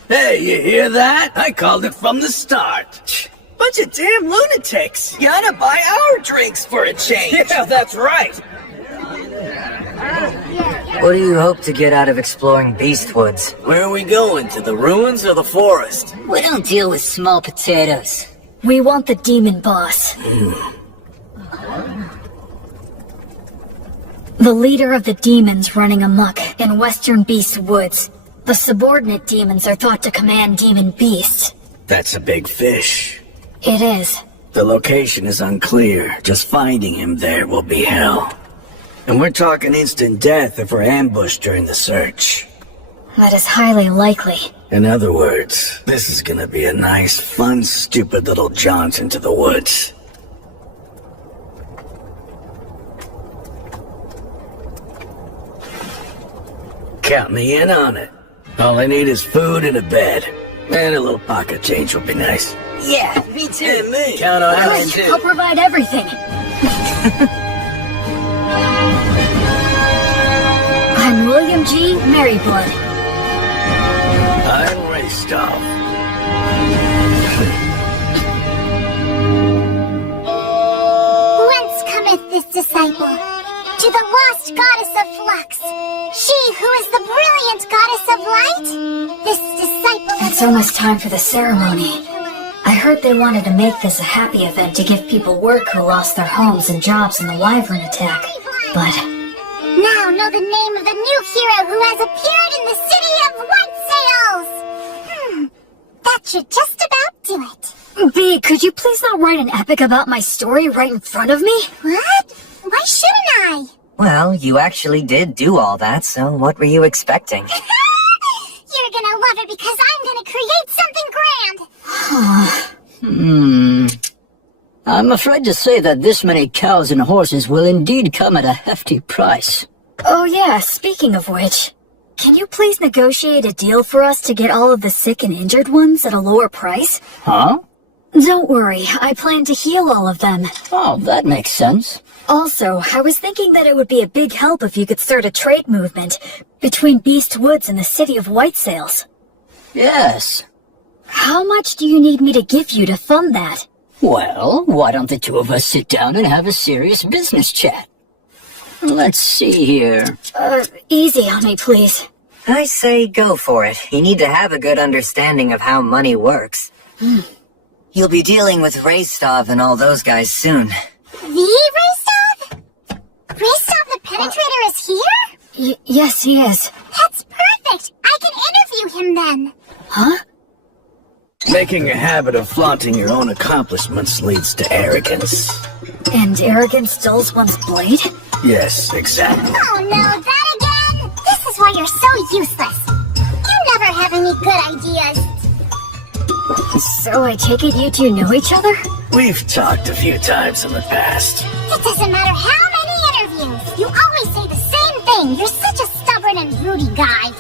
Hey, you hear that? I called it from the start. Bunch of damn lunatics. You ought to buy our drinks for a change. Yeah, that's right. What do you hope to get out of exploring Beastwoods? Where are we going? To the ruins or the forest? We don't deal with small potatoes. We want the demon boss. The leader of the demons running amok in Western Beast Woods. The subordinate demons are thought to command demon beasts. That's a big fish. It is. The location is unclear. Just finding him there will be hell. And we're talking instant death if we're ambushed during the search. That is highly likely. In other words, this is gonna be a nice, fun, stupid little jaunt into the woods. Count me in on it. All I need is food and a bed. And a little pocket change would be nice. Yeah, me too. And me. Count on me Good, too. I'll provide everything. I'm William G. Merryblood. I'm Raystov. Whence cometh this disciple? To the lost goddess of flux. She who is the brilliant goddess of light? This disciple It's almost time for the ceremony. I heard they wanted to make this a happy event to give people work who lost their homes and jobs in the wyvern attack. But now know the name of the new hero who has appeared in the city of White Sails. That should just about do it. B, could you please not write an epic about my story right in front of me? What? Why shouldn't I? Well, you actually did do all that, so what were you expecting? You're gonna love it because I'm gonna create something grand. I'm afraid to say that this many cows and horses will indeed come at a hefty price. Oh yeah, speaking of which, can you please negotiate a deal for us to get all of the sick and injured ones at a lower price? Huh? Don't worry, I plan to heal all of them. Oh, that makes sense. Also, I was thinking that it would be a big help if you could start a trade movement between Beast Woods and the city of White Sails. Yes. How much do you need me to give you to fund that? Well, why don't the two of us sit down and have a serious business chat? Let's see here. Easy on me, please. I say go for it. You need to have a good understanding of how money works. You'll be dealing with Raystov and all those guys soon. The Raystov? Raystov the Penetrator is here? Yes, he is. That's perfect! I can interview him then. Huh? Making a habit of flaunting your own accomplishments leads to arrogance. And arrogance dulls one's blade? Yes, exactly. Oh no, that again? This is why you're so useless. You never have any good ideas. So I take it you two know each other? We've talked a few times in the past. It doesn't matter how confused. You always say the same thing. You're such a stubborn and broody guy.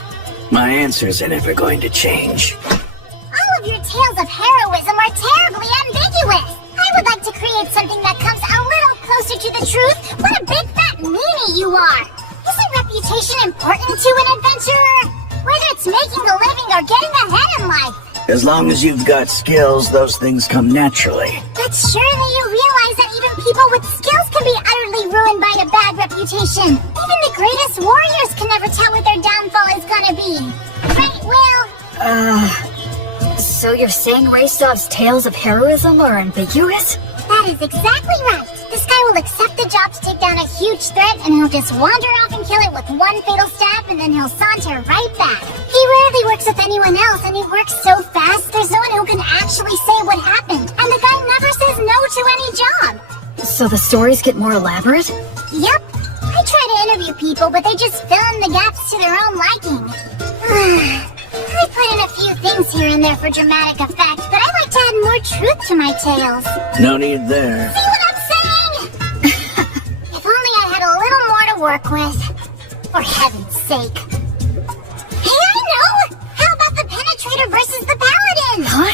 My answers are never going to change. All of your tales of heroism are terribly ambiguous. I would like to create something that comes a little closer to the truth. What a big fat meanie you are. Isn't reputation important to an adventurer? Whether it's making a living or getting ahead in life. As long as you've got skills, those things come naturally. But surely you realize that even people with skills can be utterly ruined by a bad reputation. Even the greatest warriors can never tell what their downfall is gonna be. Right, Will? So you're saying Raystov's tales of heroism are ambiguous? That is exactly right. This guy will accept the job to take down a huge threat, and he'll just wander off and kill it with one fatal stab, and then he'll saunter right back. He rarely works with anyone else, and he works so fast, there's no one who can actually say what happened. And the guy never says no to any job. So the stories get more elaborate? Yep. I try to interview people, but they just fill in the gaps to their own liking. I put in a few things here and there for dramatic effect, but I like to add more truth to my tales. No need there. See what I'm saying? If only I had a little more to work with. For heaven's sake. Hey, I know! How about the Penetrator versus the Paladin? Huh?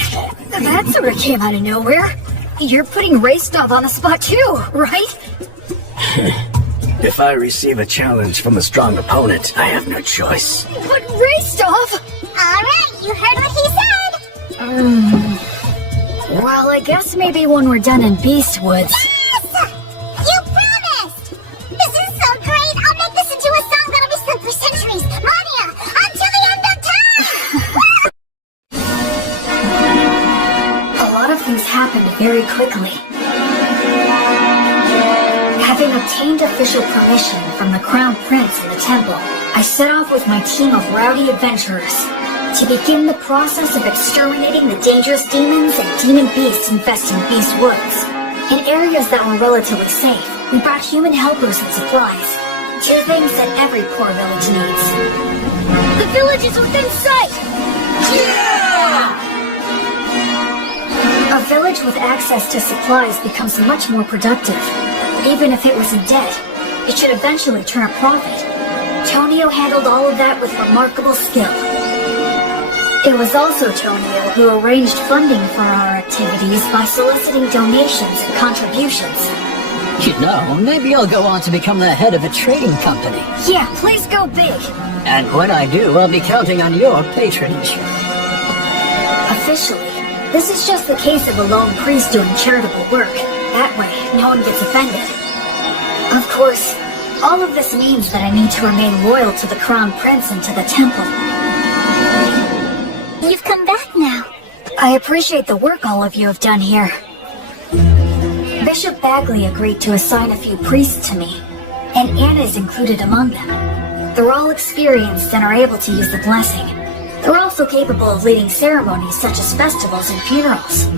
That sort of came out of nowhere. You're putting Raystov on the spot too, right? If I receive a challenge from a strong opponent, I have no choice. But Raystov! Alright, you heard what he said! Well, I guess maybe when we're done in Beastwoods. Yes! You promised! This is so great! I'll make this into a song that'll be sung for centuries! Mania! Until the end of time! A lot of things happened very quickly. Having obtained official permission from the Crown Prince in the temple, I set off with my team of rowdy adventurers to begin the process of exterminating the dangerous demons and demon beasts infesting Beastwoods. In areas that were relatively safe, we brought human helpers and supplies. Two things that every poor village needs. The village is within sight! Yeah! A village with access to supplies becomes much more productive. Even if it was in debt, it should eventually turn a profit. Tonio handled all of that with remarkable skill. It was also Tonio who arranged funding for our activities by soliciting donations and contributions. You know, maybe I'll go on to become the head of a trading company. Yeah, please go big. And when I do, I'll be counting on your patronage. Officially, this is just the case of a lone priest doing charitable work. That way, no one gets offended. Of course, all of this means that I need to remain loyal to the Crown Prince and to the temple. You've come back now. I appreciate the work all of you have done here. Bishop Bagley agreed to assign a few priests to me, and Anna is included among them. They're all experienced and are able to use the blessing. They're also capable of leading ceremonies such as festivals and funerals.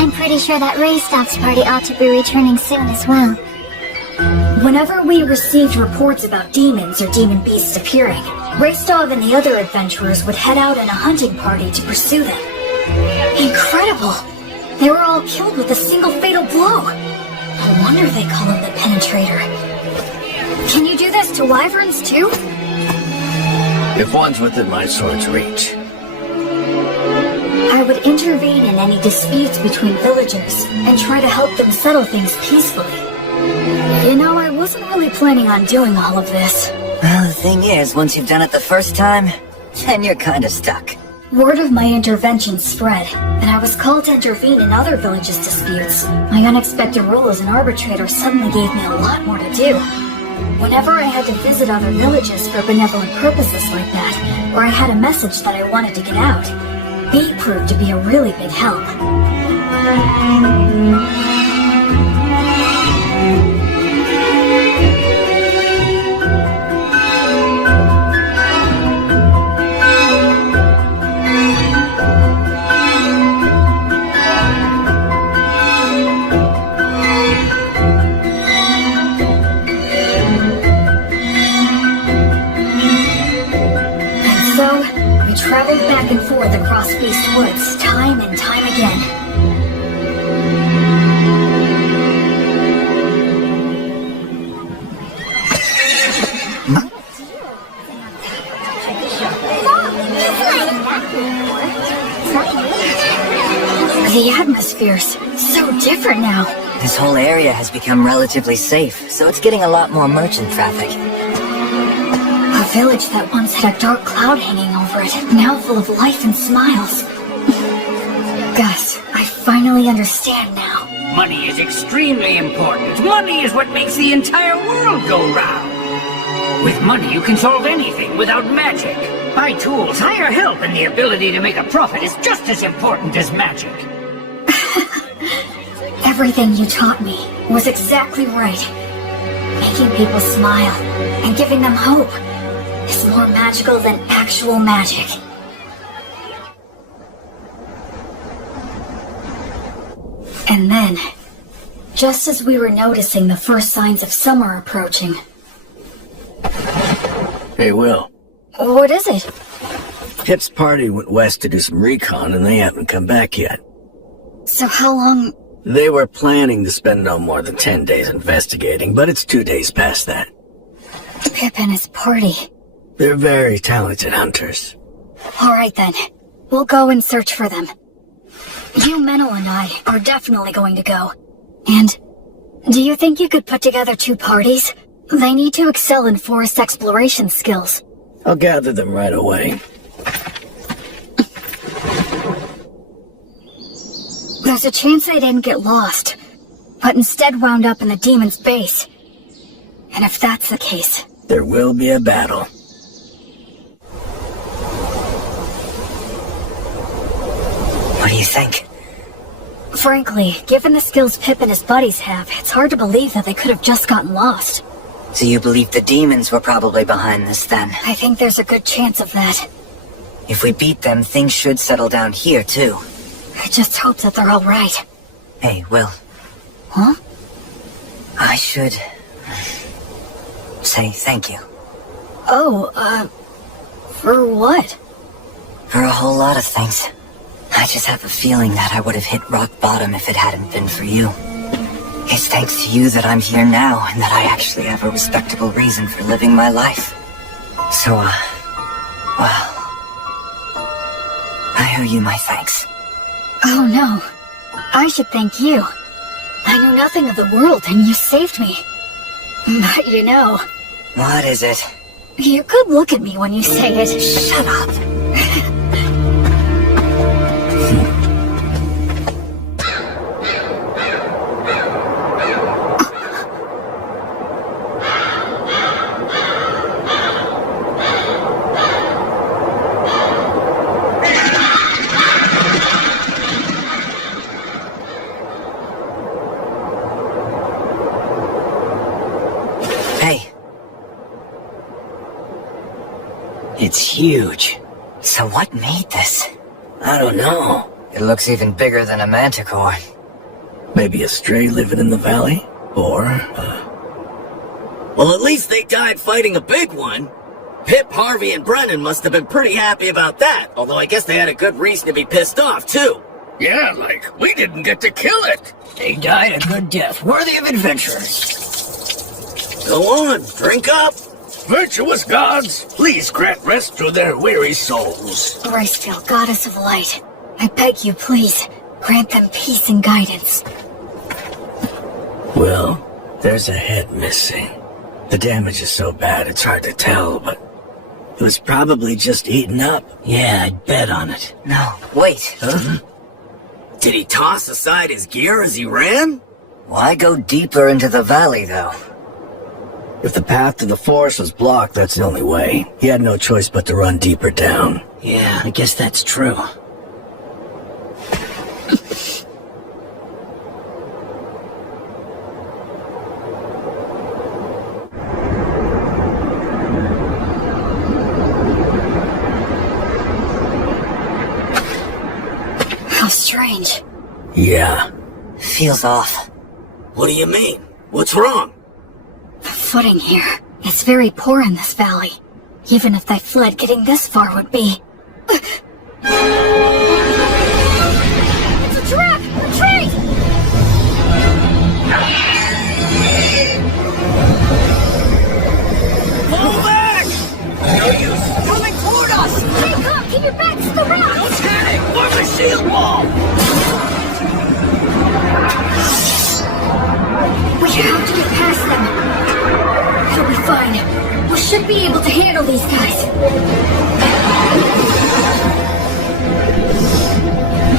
I'm pretty sure that Raystov's party ought to be returning soon as well. Whenever we received reports about demons or demon beasts appearing, Raystov and the other adventurers would head out in a hunting party to pursue them. Incredible! They were all killed with a single fatal blow. No wonder they call him the Penetrator. Can you do this to wyverns too? If one's within my sword's reach. I would intervene in any disputes between villagers and try to help them settle things peacefully. You know, I wasn't really planning on doing all of this. Well, the thing is, once you've done it the first time, then you're kinda stuck. Word of my intervention spread, and I was called to intervene in other villages' disputes. My unexpected role as an arbitrator suddenly gave me a lot more to do. Whenever I had to visit other villages for benevolent purposes like that, or I had a message that I wanted to get out, B proved to be a really big help. Traveled back and forth across Beastwoods time and time again. area has become relatively safe, so it's getting a lot more merchant traffic. A village that once had a dark cloud hanging over it, now full of life and smiles. Gus, I finally understand now. Money is extremely important. Money is what makes the entire world go round. With money, you can solve anything without magic. Buy tools, hire help, and the ability to make a profit is just as important as magic. Everything you taught me was exactly right. Making people smile and giving them hope is more magical than actual magic. And then, just as we were noticing the first signs of summer approaching... Hey, Will. What is it? Pip's party went west to do some recon, and they haven't come back yet. So how long... They were planning to spend no more than 10 days investigating, but it's 2 days past that. Pip and his party. They're very talented hunters. Alright then. We'll go and search for them. You, Menno, and I are definitely going to go. And do you think you could put together 2 parties? They need to excel in forest exploration skills. I'll gather them right away. There's a chance they didn't get lost, but instead wound up in the demon's base. And if that's the case... There will be a battle. What do you think? Frankly, given the skills Pip and his buddies have, it's hard to believe that they could have just gotten lost. So you believe the demons were probably behind this then? I think there's a good chance of that. If we beat them, things should settle down here too. I just hope that they're alright. Hey, Will. Huh? I should... say thank you. Oh, for what? For a whole lot of things. I just have a feeling that I would have hit rock bottom if it hadn't been for you. It's thanks to you that I'm here now, and that I actually have a respectable reason for living my life. So, well... I owe you my thanks. Oh no. I should thank you. I knew nothing of the world, and you saved me. But you know... What is it? You could look at me when you say it. Shut up. It's huge. So what made this? I don't know. It looks even bigger than a manticore. Maybe a stray living in the valley? Or... Well, at least they died fighting a big one. Pip, Harvey, and Brennan must have been pretty happy about that. Although I guess they had a good reason to be pissed off, too. Yeah, like, we didn't get to kill it. They died a good death, worthy of adventurers. Go on, drink up. Virtuous gods, please grant rest to their weary souls. Graceful goddess of light, I beg you, please, grant them peace and guidance. Well, there's a head missing. The damage is so bad it's hard to tell, but it was probably just eaten up. Yeah, I'd bet on it. No, wait. Huh? Did he toss aside his gear as he ran? Why go deeper into the valley, though? If the path to the forest was blocked, that's the only way. He had no choice but to run deeper down. Yeah, I guess that's true. How strange. Yeah. Feels off. What do you mean? What's wrong? The footing here. It's very poor in this valley. Even if they fled, getting this far would be... It's a trap! Retreat! Fall back! No use. Coming toward us! Keep up! Keep your backs to the rocks! Don't panic! Form a shield wall! fine. We should be able to handle these guys.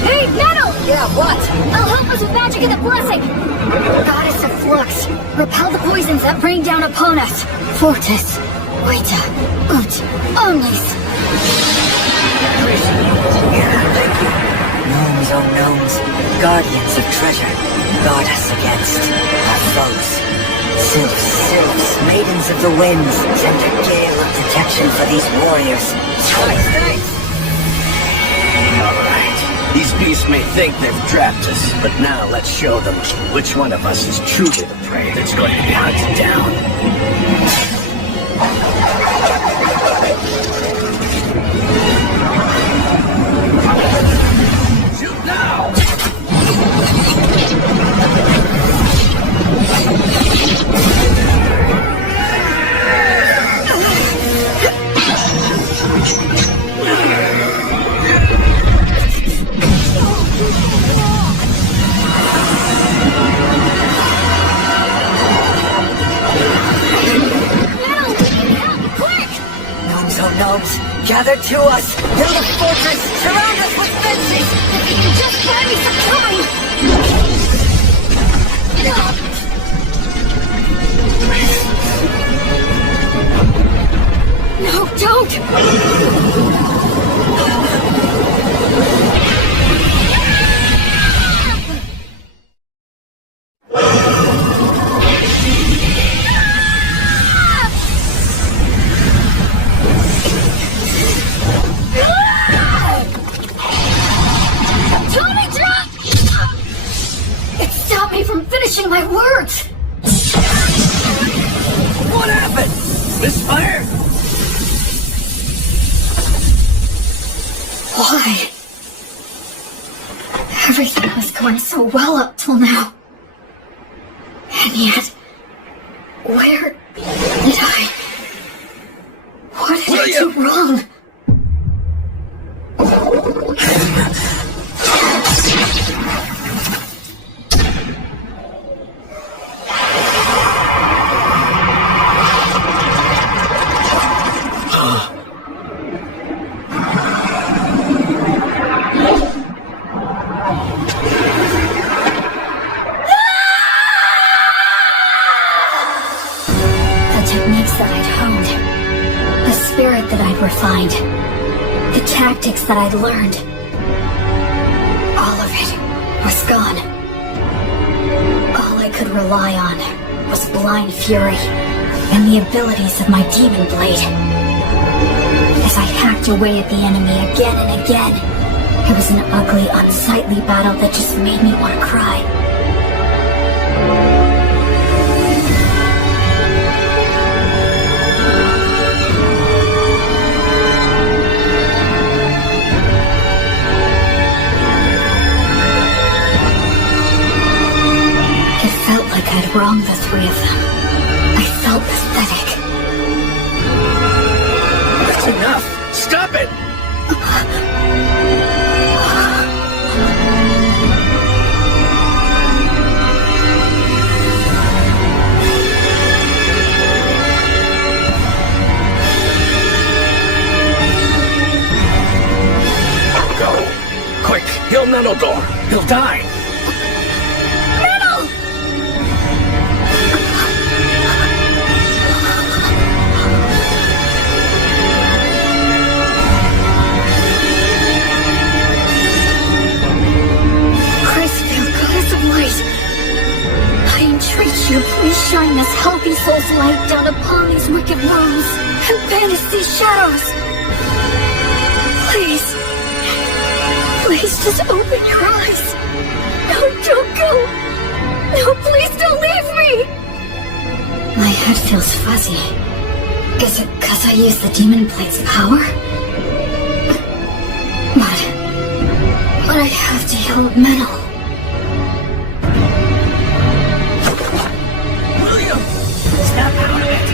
Hey, Metal! Yeah, what? I'll help us with magic and the blessing. Goddess of Flux, repel the poisons that rain down upon us. Fortis, Vita, Ut, Omnis. Gnomes, oh gnomes, guardians of treasure, guard us against our foes. Sylphs, maidens of the winds, send a gale of protection for these warriors. Thanks! Alright. These beasts may think they've trapped us, but now let's show them which one of us is truly the prey that's going to be hunted down. Shoot now! Gnomes, gather to us! Build a fortress! Surround us with fences! If you can just find me some cover! No, don't! My words! What happened? Misfire? Why? Everything was going so well up till now. And yet, where did I... What did I do wrong? Refined. The tactics that I'd learned. All of it was gone. All I could rely on was blind fury and the abilities of my demon blade. As I hacked away at the enemy again and again, it was an ugly, unsightly battle that just made me want to cry. I'd wronged the three of them. I felt pathetic. That's enough! Stop it! Go! Quick! He'll Nenodor! He'll die! You please shine this healthy soul's light down upon these wicked wounds and banish these shadows. Please. Please just open your eyes. No, don't go. No, please don't leave me. My head feels fuzzy. Is it because I used the demon blade's power? But I have to yell at Metal. Snap out of it!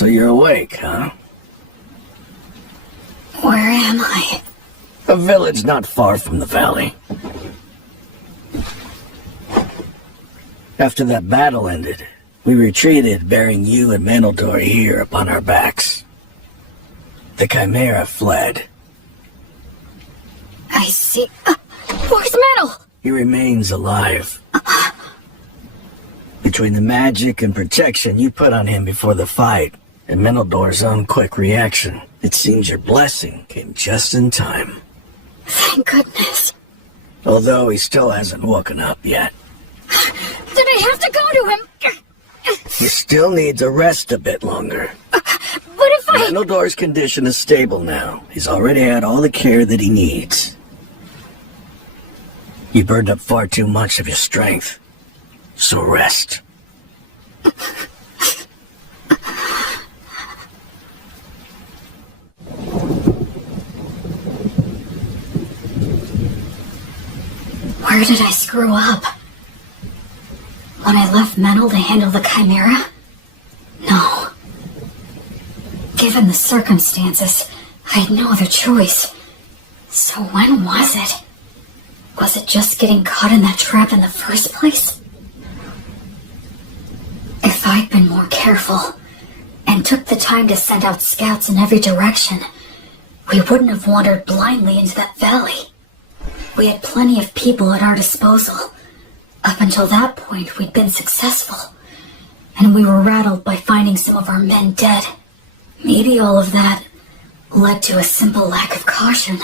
So you're awake, huh? Where am I? A village not far from the valley. After that battle ended, we retreated, bearing you and Manhwa here upon our backs. The Chimera fled. I see. Where's Metal? He remains alive. Between the magic and protection you put on him before the fight, and Manhwa's own quick reaction, it seems your blessing came just in time. Thank goodness. Although he still hasn't woken up yet. Did I have to go to him? He still needs to rest a bit longer. But if I... Manhwa's condition is stable now. He's already had all the care that he needs. You burned up far too much of your strength. So rest. Where did I screw up? When I left Metal to handle the Chimera? No. Given the circumstances, I had no other choice. So when was it? Was it just getting caught in that trap in the first place? If I'd been more careful, and took the time to send out scouts in every direction, we wouldn't have wandered blindly into that valley. We had plenty of people at our disposal. Up until that point, we'd been successful, and we were rattled by finding some of our men dead. Maybe all of that led to a simple lack of caution.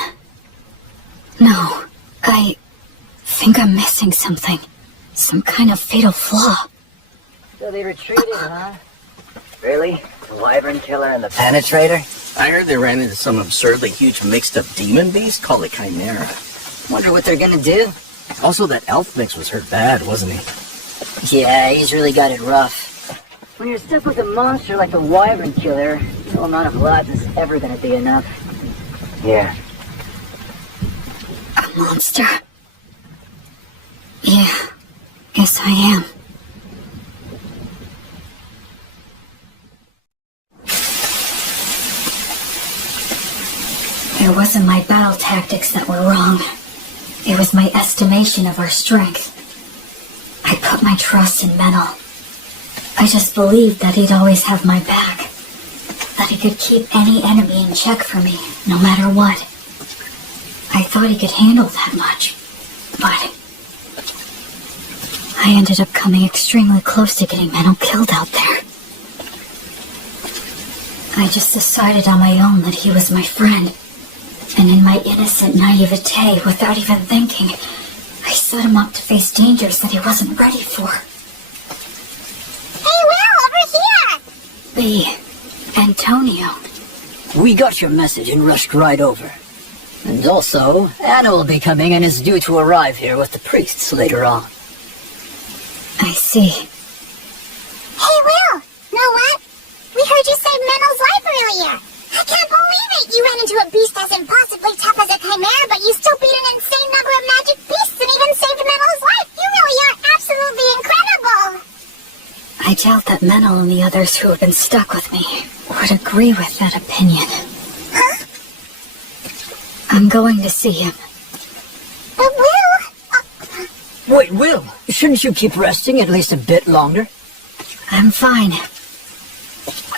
No, I think I'm missing something. Some kind of fatal flaw. So they retreated, huh? Really? The wyvern killer and the penetrator? I heard they ran into some absurdly huge mixed-up demon beast called a Chimera. Wonder what they're gonna do? Also, that elf mix was hurt bad, wasn't he? Yeah, he's really got it rough. When you're stuck with a monster like the wyvern killer, no amount of lives is ever gonna be enough. Yeah. A monster? Yeah, yes I am. It wasn't my battle tactics that were wrong. It was my estimation of our strength. I put my trust in Metal. I just believed that he'd always have my back. That he could keep any enemy in check for me, no matter what. I thought he could handle that much, but... I ended up coming extremely close to getting Metal killed out there. I just decided on my own that he was my friend. And in my innocent naivete, without even thinking, I set him up to face dangers that he wasn't ready for. Hey, Will, over here! Antonio. We got your message and rushed right over. And also, Anna will be coming and is due to arrive here with the priests later on. I see. Hey, Will! Know what? We heard you save Menel's life earlier! I can't believe it! You ran into a beast as impossibly tough as a Chimera, but you still beat an insane number of magic beasts and even saved Menel's life! You really are absolutely incredible! I doubt that Menel and the others who have been stuck with me would agree with that opinion. Huh? I'm going to see him. But Will... Wait, Will, shouldn't you keep resting at least a bit longer? I'm fine.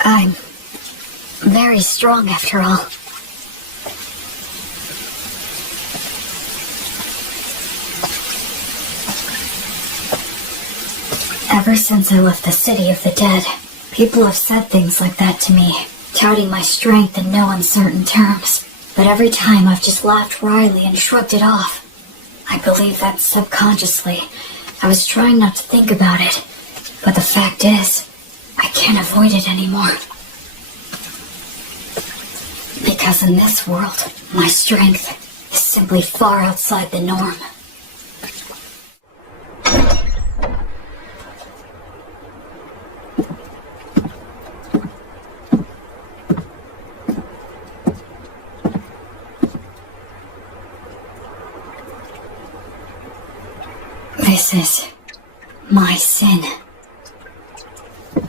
I'm very strong after all. Ever since I left the city of the dead, people have said things like that to me, touting my strength in no uncertain terms. But every time I've just laughed wryly and shrugged it off. I believe that subconsciously. I was trying not to think about it, but the fact is, I can't avoid it anymore. Because in this world, my strength is simply far outside the norm. This is my sin.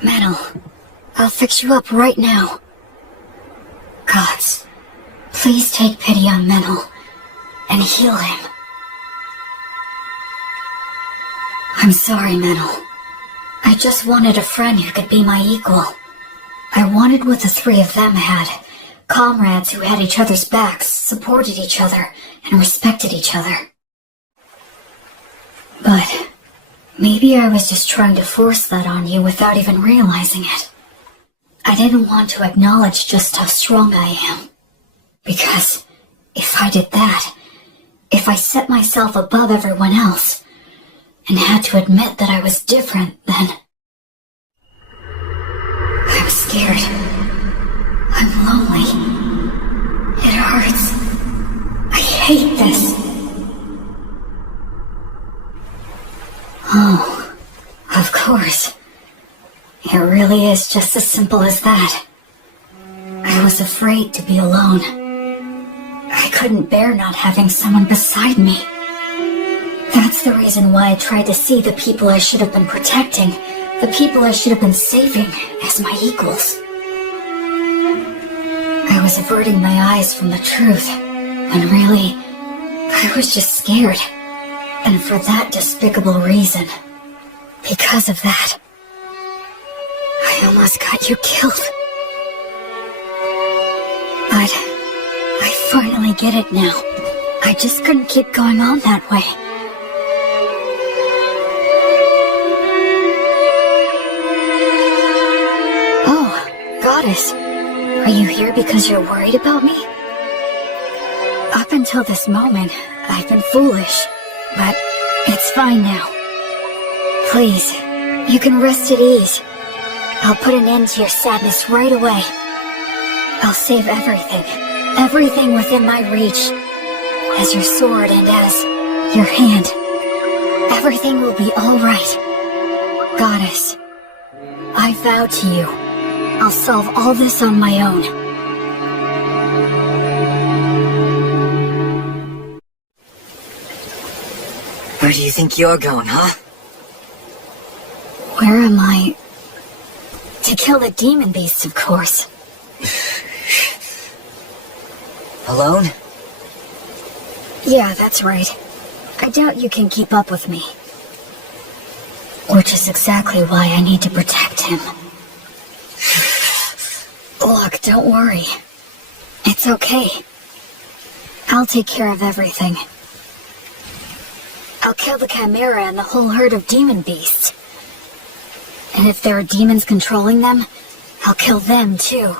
Metal, I'll fix you up right now. Gods, please take pity on Menel and heal him. I'm sorry, Menel. I just wanted a friend who could be my equal. I wanted what the three of them had. Comrades who had each other's backs, supported each other, and respected each other. But maybe I was just trying to force that on you without even realizing it. I didn't want to acknowledge just how strong I am. Because if I did that, if I set myself above everyone else, and had to admit that I was different, then I'm scared. I'm lonely. It hurts. I hate this. Oh, of course. It really is just as simple as that. I was afraid to be alone. I couldn't bear not having someone beside me. That's the reason why I tried to see the people I should have been protecting, the people I should have been saving, as my equals. I was averting my eyes from the truth, when really, I was just scared. And for that despicable reason, because of that, I almost got you killed. But I finally get it now. I just couldn't keep going on that way. Goddess, are you here because you're worried about me? Up until this moment, I've been foolish, but it's fine now. Please, you can rest at ease. I'll put an end to your sadness right away. I'll save everything within my reach, as your sword and as your hand. Everything will be all right. Goddess, I vow to you, I'll solve all this on my own. Where do you think you're going, huh? Where am I? To kill the demon beasts, of course. Alone? Yeah, that's right. I doubt you can keep up with me. Which is exactly why I need to protect him. Look, don't worry. It's okay. I'll take care of everything. I'll kill the Chimera and the whole herd of demon beasts. And if there are demons controlling them, I'll kill them too.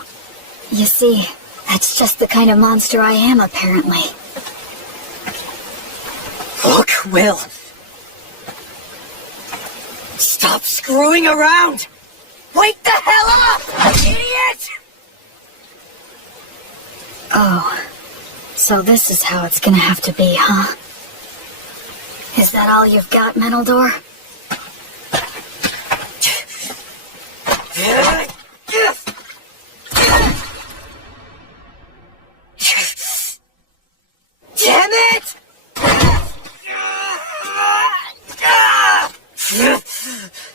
You see, that's just the kind of monster I am, apparently. Look, Will. Stop screwing around! Wake the hell up, idiot! Oh, so this is how it's gonna have to be, huh? Is that all you've got, Meneldor? Damn it!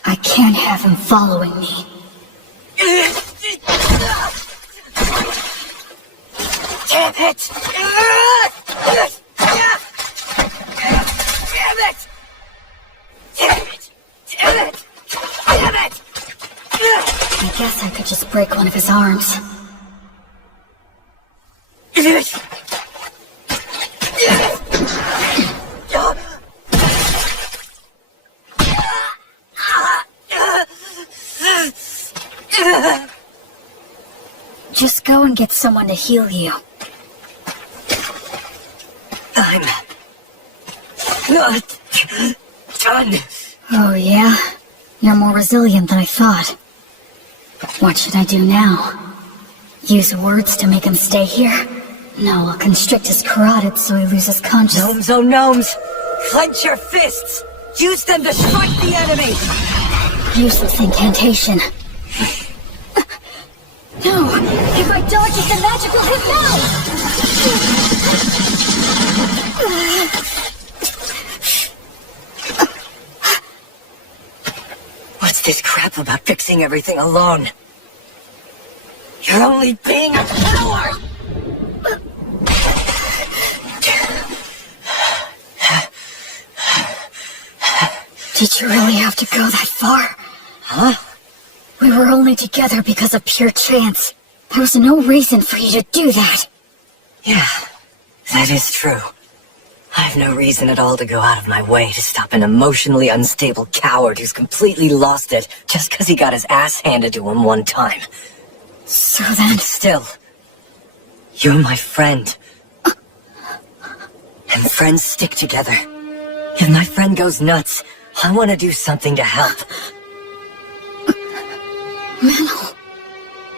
I can't have him following me. Damn it! I guess I could just break one of his arms. Just go and get someone to heal you. I'm not done. Oh, yeah? You're more resilient than I thought. What should I do now? Use words to make him stay here? No, I'll constrict his carotid so he loses consciousness. Gnomes, oh gnomes! Clench your fists! Use them to strike the enemy! Useless incantation. No! If I dodge it, the magic will hit What's this crap about fixing everything alone? You're only being a coward! Did you really have to go that far? Huh? We were only together because of pure chance. There was no reason for you to do that. Yeah, that is true. I have no reason at all to go out of my way to stop an emotionally unstable coward who's completely lost it just because he got his ass handed to him one time. So then... Still, you're my friend. And friends stick together. If my friend goes nuts, I want to do something to help. Manhwa.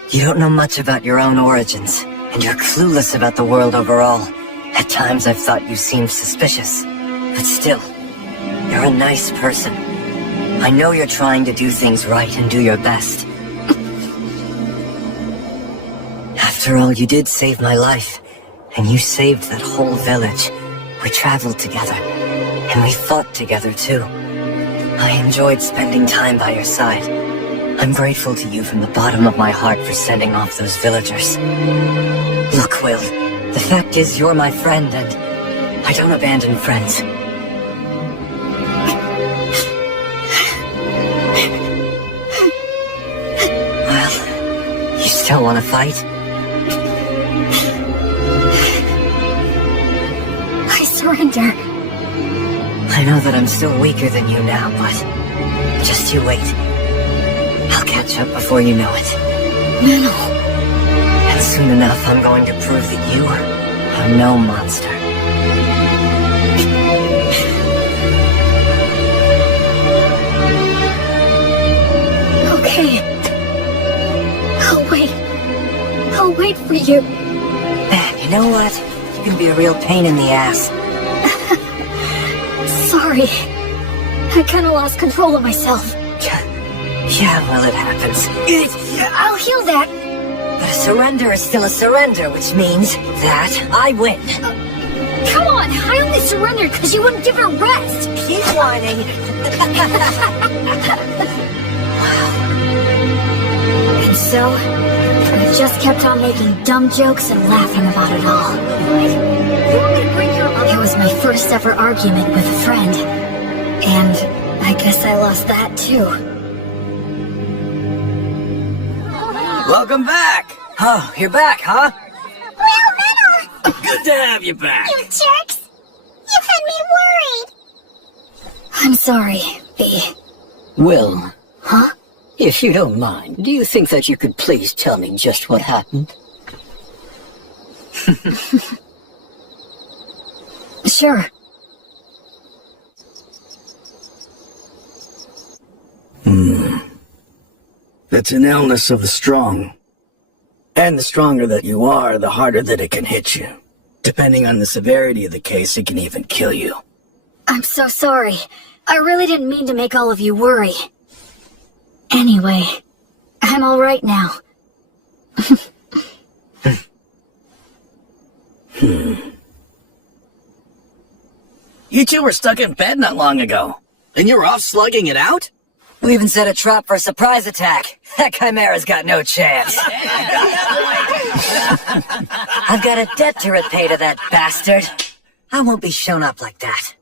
You don't know much about your own origins, and you're clueless about the world overall. At times I've thought you seemed suspicious, but still, you're a nice person. I know you're trying to do things right and do your best. After all, you did save my life, and you saved that whole village. We traveled together, and we fought together too. I enjoyed spending time by your side. I'm grateful to you from the bottom of my heart for sending off those villagers. Look, Will, the fact is you're my friend, and I don't abandon friends. Well, you still want to fight? I surrender. I know that I'm still weaker than you now, but just you wait. I'll catch up before you know it. Manhwa. And soon enough, I'm going to prove that you are no monster. Okay. I'll wait. I'll wait for you. Man, you know what? You can be a real pain in the ass. Sorry. I kinda lost control of myself. Yeah, well, it happens. I'll heal that. But a surrender is still a surrender, which means that I win. Come on, I only surrendered because you wouldn't give her rest. Keep whining. And so, we just kept on making dumb jokes and laughing about it all. You want me to bring her up? It was my first ever argument with a friend. And I guess I lost that too. Welcome back! Oh, you're back, huh? Well, Manhwa! Good to have you back! You jerks! You had me worried! I'm sorry, B. Will, Huh? if you don't mind, do you think that you could please tell me just what happened? Sure. It's an illness of the strong. And the stronger that you are, the harder that it can hit you. Depending on the severity of the case, it can even kill you. I'm so sorry. I really didn't mean to make all of you worry. Anyway, I'm all right now. You two were stuck in bed not long ago. And you were off slugging it out? We even set a trap for a surprise attack. That Chimera's got no chance. I've got a debt to repay to that bastard. I won't be shown up like that.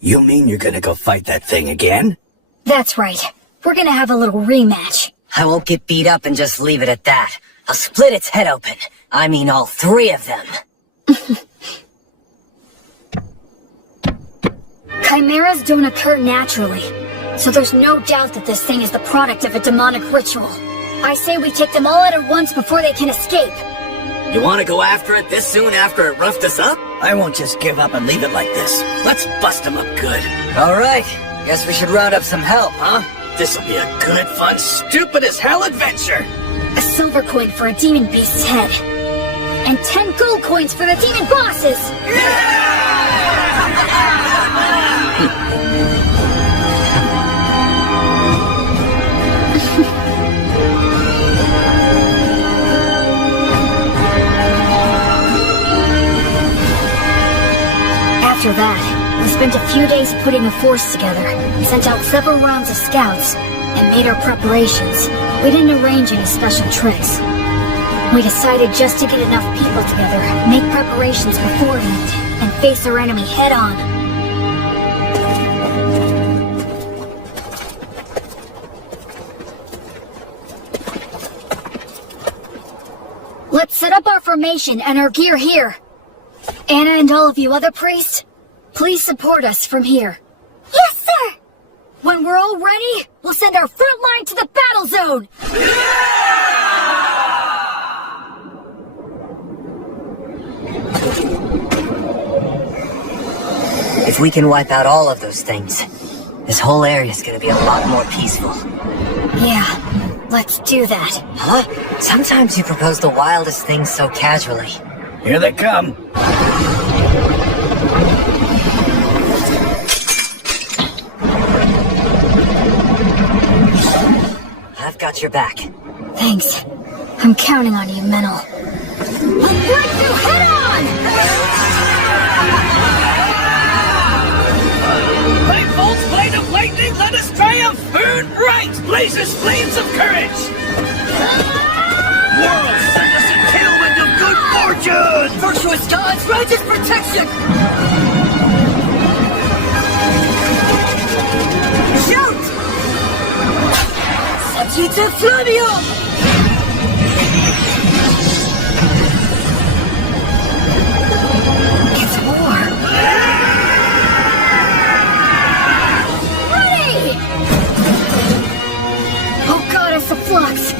You mean you're gonna go fight that thing again? That's right. We're gonna have a little rematch. I won't get beat up and just leave it at that. I'll split its head open. I mean all three of them. Chimeras don't occur naturally, so there's no doubt that this thing is the product of a demonic ritual. I say we take them all out at once before they can escape. You want to go after it this soon after it roughed us up? I won't just give up and leave it like this. Let's bust him up good. Alright, guess we should round up some help, huh? This'll be a good, fun, stupid as hell adventure. A silver coin for a demon beast's head. And 10 gold coins for the demon bosses! After that, we spent a few days putting a force together, sent out several rounds of scouts, and made our preparations. We didn't arrange any special tricks. We decided just to get enough people together, make preparations beforehand, and face our enemy head-on. Let's set up our formation and our gear here. Anna and all of you other priests, please support us from here. Yes, sir! When we're all ready, we'll send our front line to the battle zone! If we can wipe out all of those things, this whole area's gonna be a lot more peaceful. Yeah, let's do that. Huh? Sometimes you propose the wildest things so casually. Here they come. I've got your back. Thanks. I'm counting on you, Menel. Breakthrough head-on! By bolts, blade of lightning, let us triumph! Burn bright, blazes flames of courage! World send us a tailwind of good fortune! Virtuous gods, righteous protection! Shoot! Sagita Flavium! It's war. Ready! Oh, Goddess of Flux!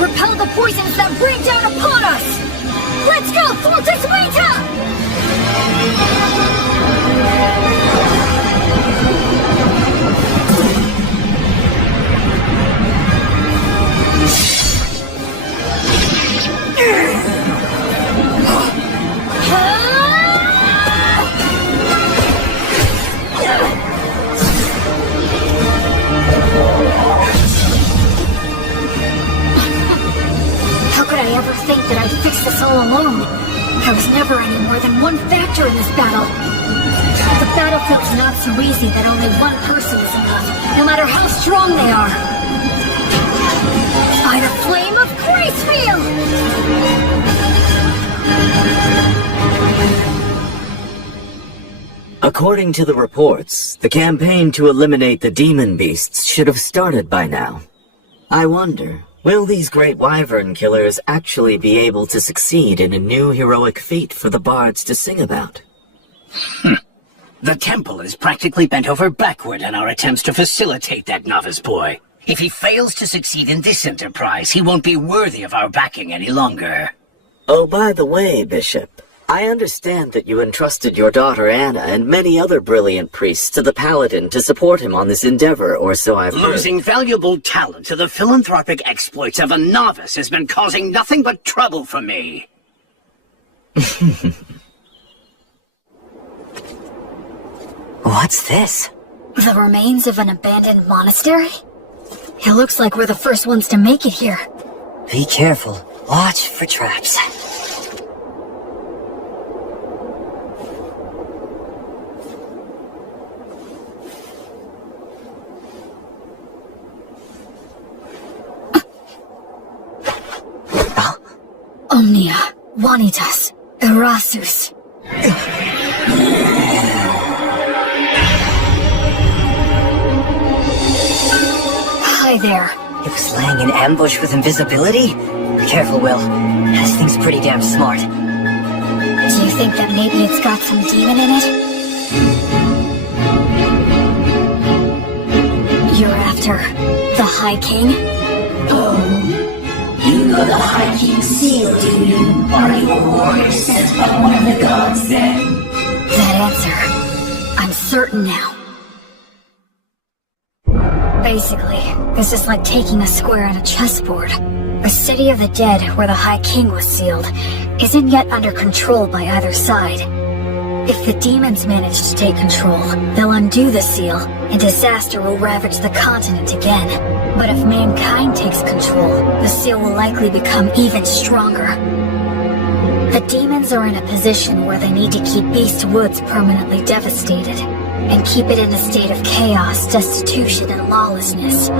Repel the poisons that rain down upon us! Let's go, Fortis Vita! How could I ever think that I'd fix this all alone? I was never any more than one factor in this battle. The battlefield's not so easy that only one person is enough, no matter how strong they are. By the flame of Gracefield! According to the reports, the campaign to eliminate the demon beasts should have started by now. I wonder, will these great wyvern killers actually be able to succeed in a new heroic feat for the bards to sing about? The temple is practically bent over backward in our attempts to facilitate that novice boy. If he fails to succeed in this enterprise, he won't be worthy of our backing any longer. Oh, by the way, Bishop, I understand that you entrusted your daughter Anna and many other brilliant priests to the Paladin to support him on this endeavor, or so I've heard. Losing valuable talent to the philanthropic exploits of a novice has been causing nothing but trouble for me. What's this? The remains of an abandoned monastery? It looks like we're the first ones to make it here. Be careful. Watch for traps. Omnia, Vanitas, Erasus. Hi there. It was laying in ambush with invisibility? Careful, Will. This thing's pretty damn smart. Do you think that maybe it's got some demon in it? You're after the High King? Oh. You know the High King's seal, do you? Are you a warrior sent by one of the gods then? That answer, I'm certain now. Basically, this is like taking a square on a chessboard. The city of the dead, where the High King was sealed, isn't yet under control by either side. If the demons manage to take control, they'll undo the seal, and disaster will ravage the continent again. But if mankind takes control, the seal will likely become even stronger. The demons are in a position where they need to keep Beast Woods permanently devastated, and keep it in a state of chaos, destitution, and lawlessness.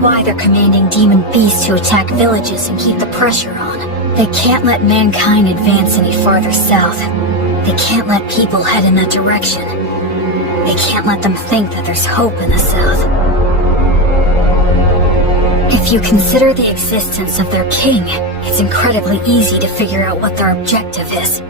why they're commanding demon beasts to attack villages and keep the pressure on. They can't let mankind advance any farther south. They can't let people head in that direction. They can't let them think that there's hope in the south. If you consider the existence of their king, it's incredibly easy to figure out what their objective is.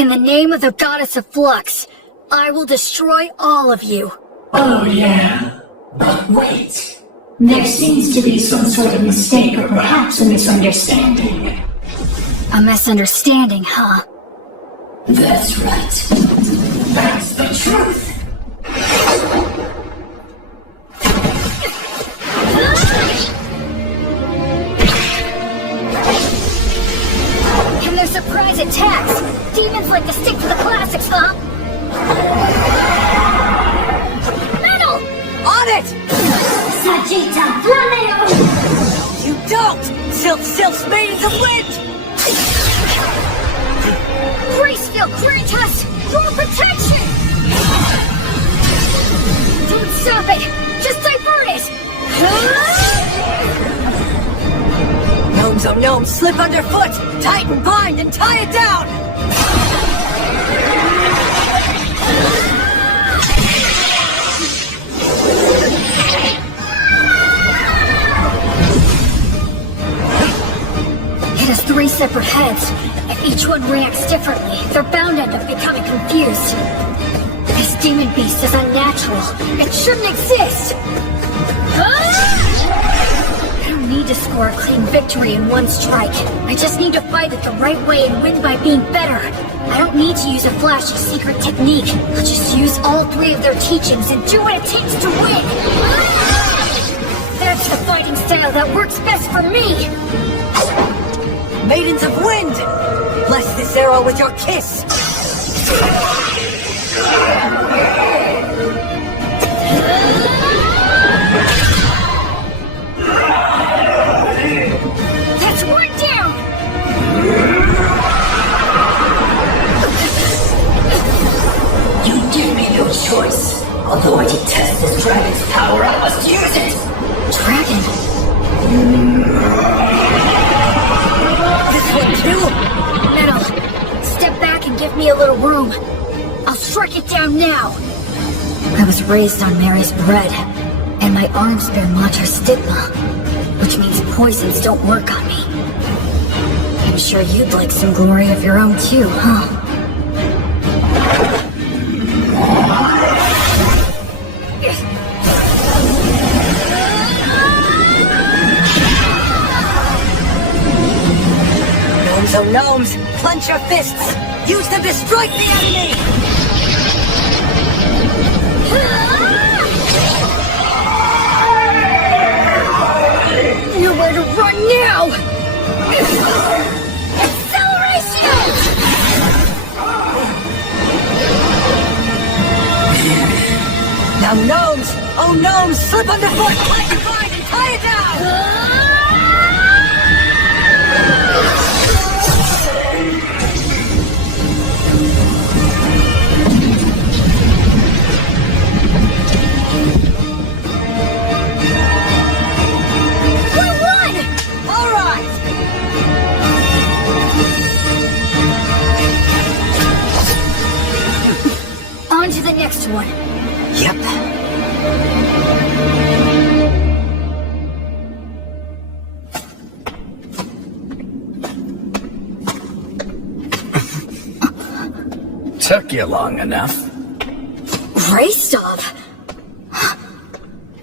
In the name of the goddess of flux, I will destroy all of you. Oh yeah, but wait. There seems to be some sort of mistake or perhaps a misunderstanding. A misunderstanding, huh? That's right. That's the truth. And their surprise attacks! Demons like to stick to the classics, huh? Metal! On it! Sagita Flameo! You don't! Sylph's Maidens of Wind! Gracefield, grant us your protection! Don't stop it! Just divert it! Gnomes, oh gnomes, slip underfoot! Tighten, bind, and tie it down! It has 3 separate heads. If each one reacts differently, they're bound to end up becoming confused. This demon beast is unnatural. It shouldn't exist! I don't need to score a clean victory in one strike. I just need to fight it the right way and win by being better. I don't need to use a flashy secret technique. I'll just use all 3 of their teachings and do what it takes to win! That's the fighting style that works best for me! Maidens of Wind! Bless this arrow with your kiss! That's 1 down! You give me no choice. Although I detest this dragon's power, I must use it! Dragon? This one too? Metal, step back and give me a little room. I'll strike it down now. I was raised on Mary's bread, and my arms bear Mater stigma, which means poisons don't work on me. I'm sure you'd like some glory of your own too, huh? Gnomes, oh gnomes, clench your fists! Use them to strike the enemy! Nowhere to run now! Acceleration! Now gnomes, oh gnomes, slip underfoot, tighten, bind, and tie it down! On to the next one. Yep. Took you long enough. Raystov?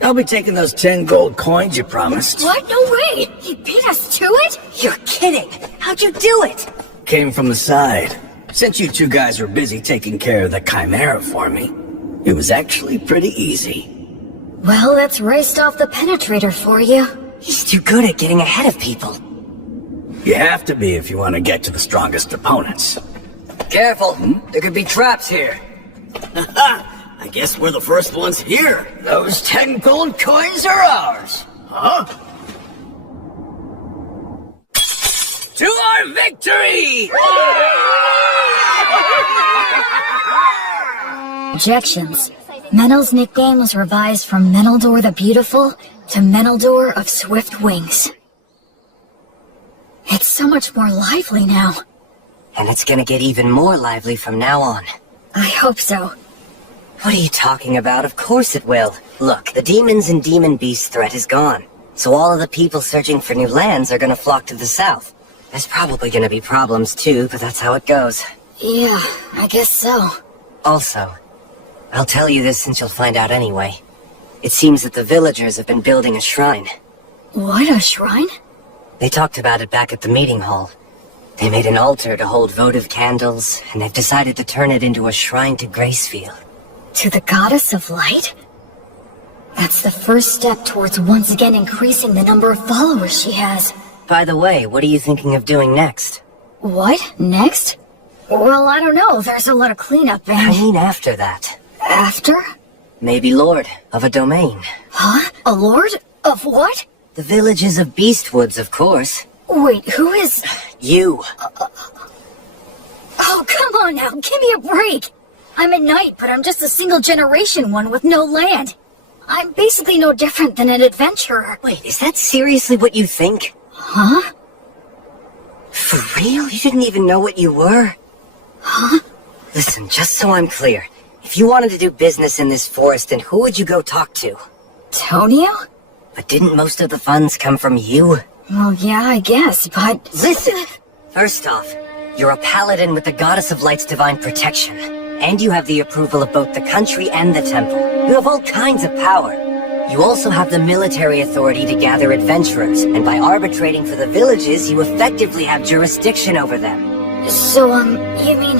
I'll be taking those 10 gold coins you promised. What? No way! He beat us to it? You're kidding! How'd you do it? Came from the side. Since you 2 guys were busy taking care of the Chimera for me, it was actually pretty easy. Well, that's Raystov the Penetrator for you. He's too good at getting ahead of people. You have to be if you want to get to the strongest opponents. Careful, there could be traps here. I guess we're the first ones here. Those 10 gold coins are ours. Huh? To our victory! Objections. Menel's nickname was revised from Meneldor the Beautiful to Meneldor of Swift Wings. It's so much more lively now. And it's gonna get even more lively from now on. I hope so. What are you talking about? Of course it will. Look, the demons and demon beast threat is gone. So all of the people searching for new lands are gonna flock to the south. There's probably gonna be problems too, but that's how it goes. Yeah, I guess so. Also, I'll tell you this since you'll find out anyway. It seems that the villagers have been building a shrine. What, a shrine? They talked about it back at the meeting hall. They made an altar to hold votive candles, and they've decided to turn it into a shrine to Gracefield. To the Goddess of Light? That's the first step towards once again increasing the number of followers she has. By the way, what are you thinking of doing next? What? Next? Well, I don't know. There's a lot of cleanup and... I mean after that. After? Maybe lord of a domain. Huh? A lord? Of what? The villages of Beastwoods, of course. Wait, who is... You. Oh, come on now. Give me a break. I'm a knight, but I'm just a single-generation one with no land. I'm basically no different than an adventurer. Wait, is that seriously what you think? Huh? For real? You didn't even know what you were? Huh? Listen, just so I'm clear. If you wanted to do business in this forest, then who would you go talk to? Tonio? But didn't most of the funds come from you? Well, yeah, I guess, but... Listen! First off, you're a paladin with the Goddess of Light's divine protection. And you have the approval of both the country and the temple. You have all kinds of power. You also have the military authority to gather adventurers, and by arbitrating for the villages, you effectively have jurisdiction over them. So, you mean...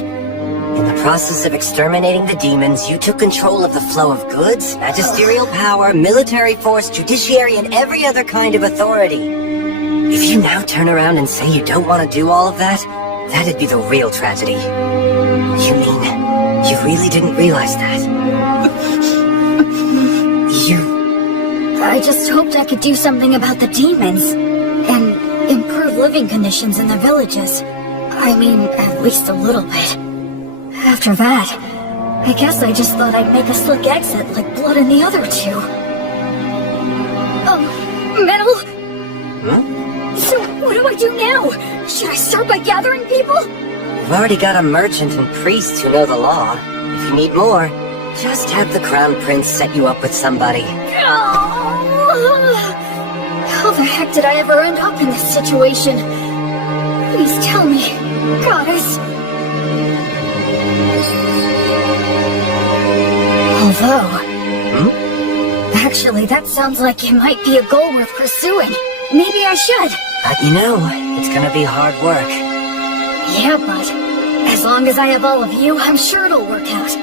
In the process of exterminating the demons, you took control of the flow of goods, magisterial power, military force, judiciary, and every other kind of authority. If you now turn around and say you don't want to do all of that, that'd be the real tragedy. You mean, you really didn't realize that? I just hoped I could do something about the demons, and improve living conditions in the villages. I mean, at least a little bit. After that, I guess I just thought I'd make a slick exit like Blood and the other two. Metal? Huh? So, what do I do now? Should I start by gathering people? You've already got a merchant and priests who know the law. If you need more, just have the Crown Prince set you up with somebody. How the heck did I ever end up in this situation? Please tell me, Goddess. Although... Actually, that sounds like it might be a goal worth pursuing. Maybe I should. But you know, it's gonna be hard work. Yeah, but as long as I have all of you, I'm sure it'll work out.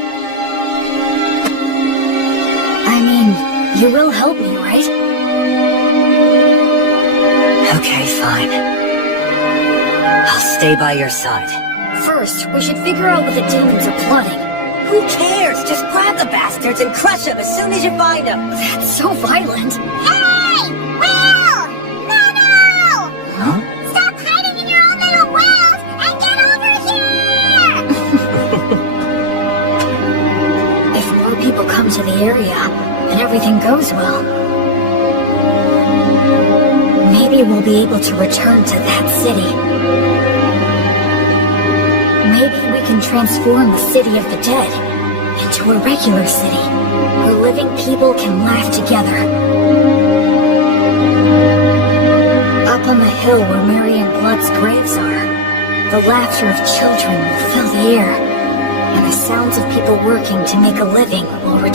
I mean, you will help me, right? Okay, fine. I'll stay by your side. First, we should figure out what the demons are plotting. Who cares? Just grab the bastards and crush them as soon as you find them. That's so violent. Hey! Will! No! Huh? Stop hiding in your own little wells and get over here! If more people come to the area, and everything goes well, maybe we'll be able to return to that city. Maybe we can transform the city of the dead into a regular city, where living people can laugh together. Up on the hill where Mary and Blood's graves are, the laughter of children will fill the air, and the sounds of people working to make a living will return.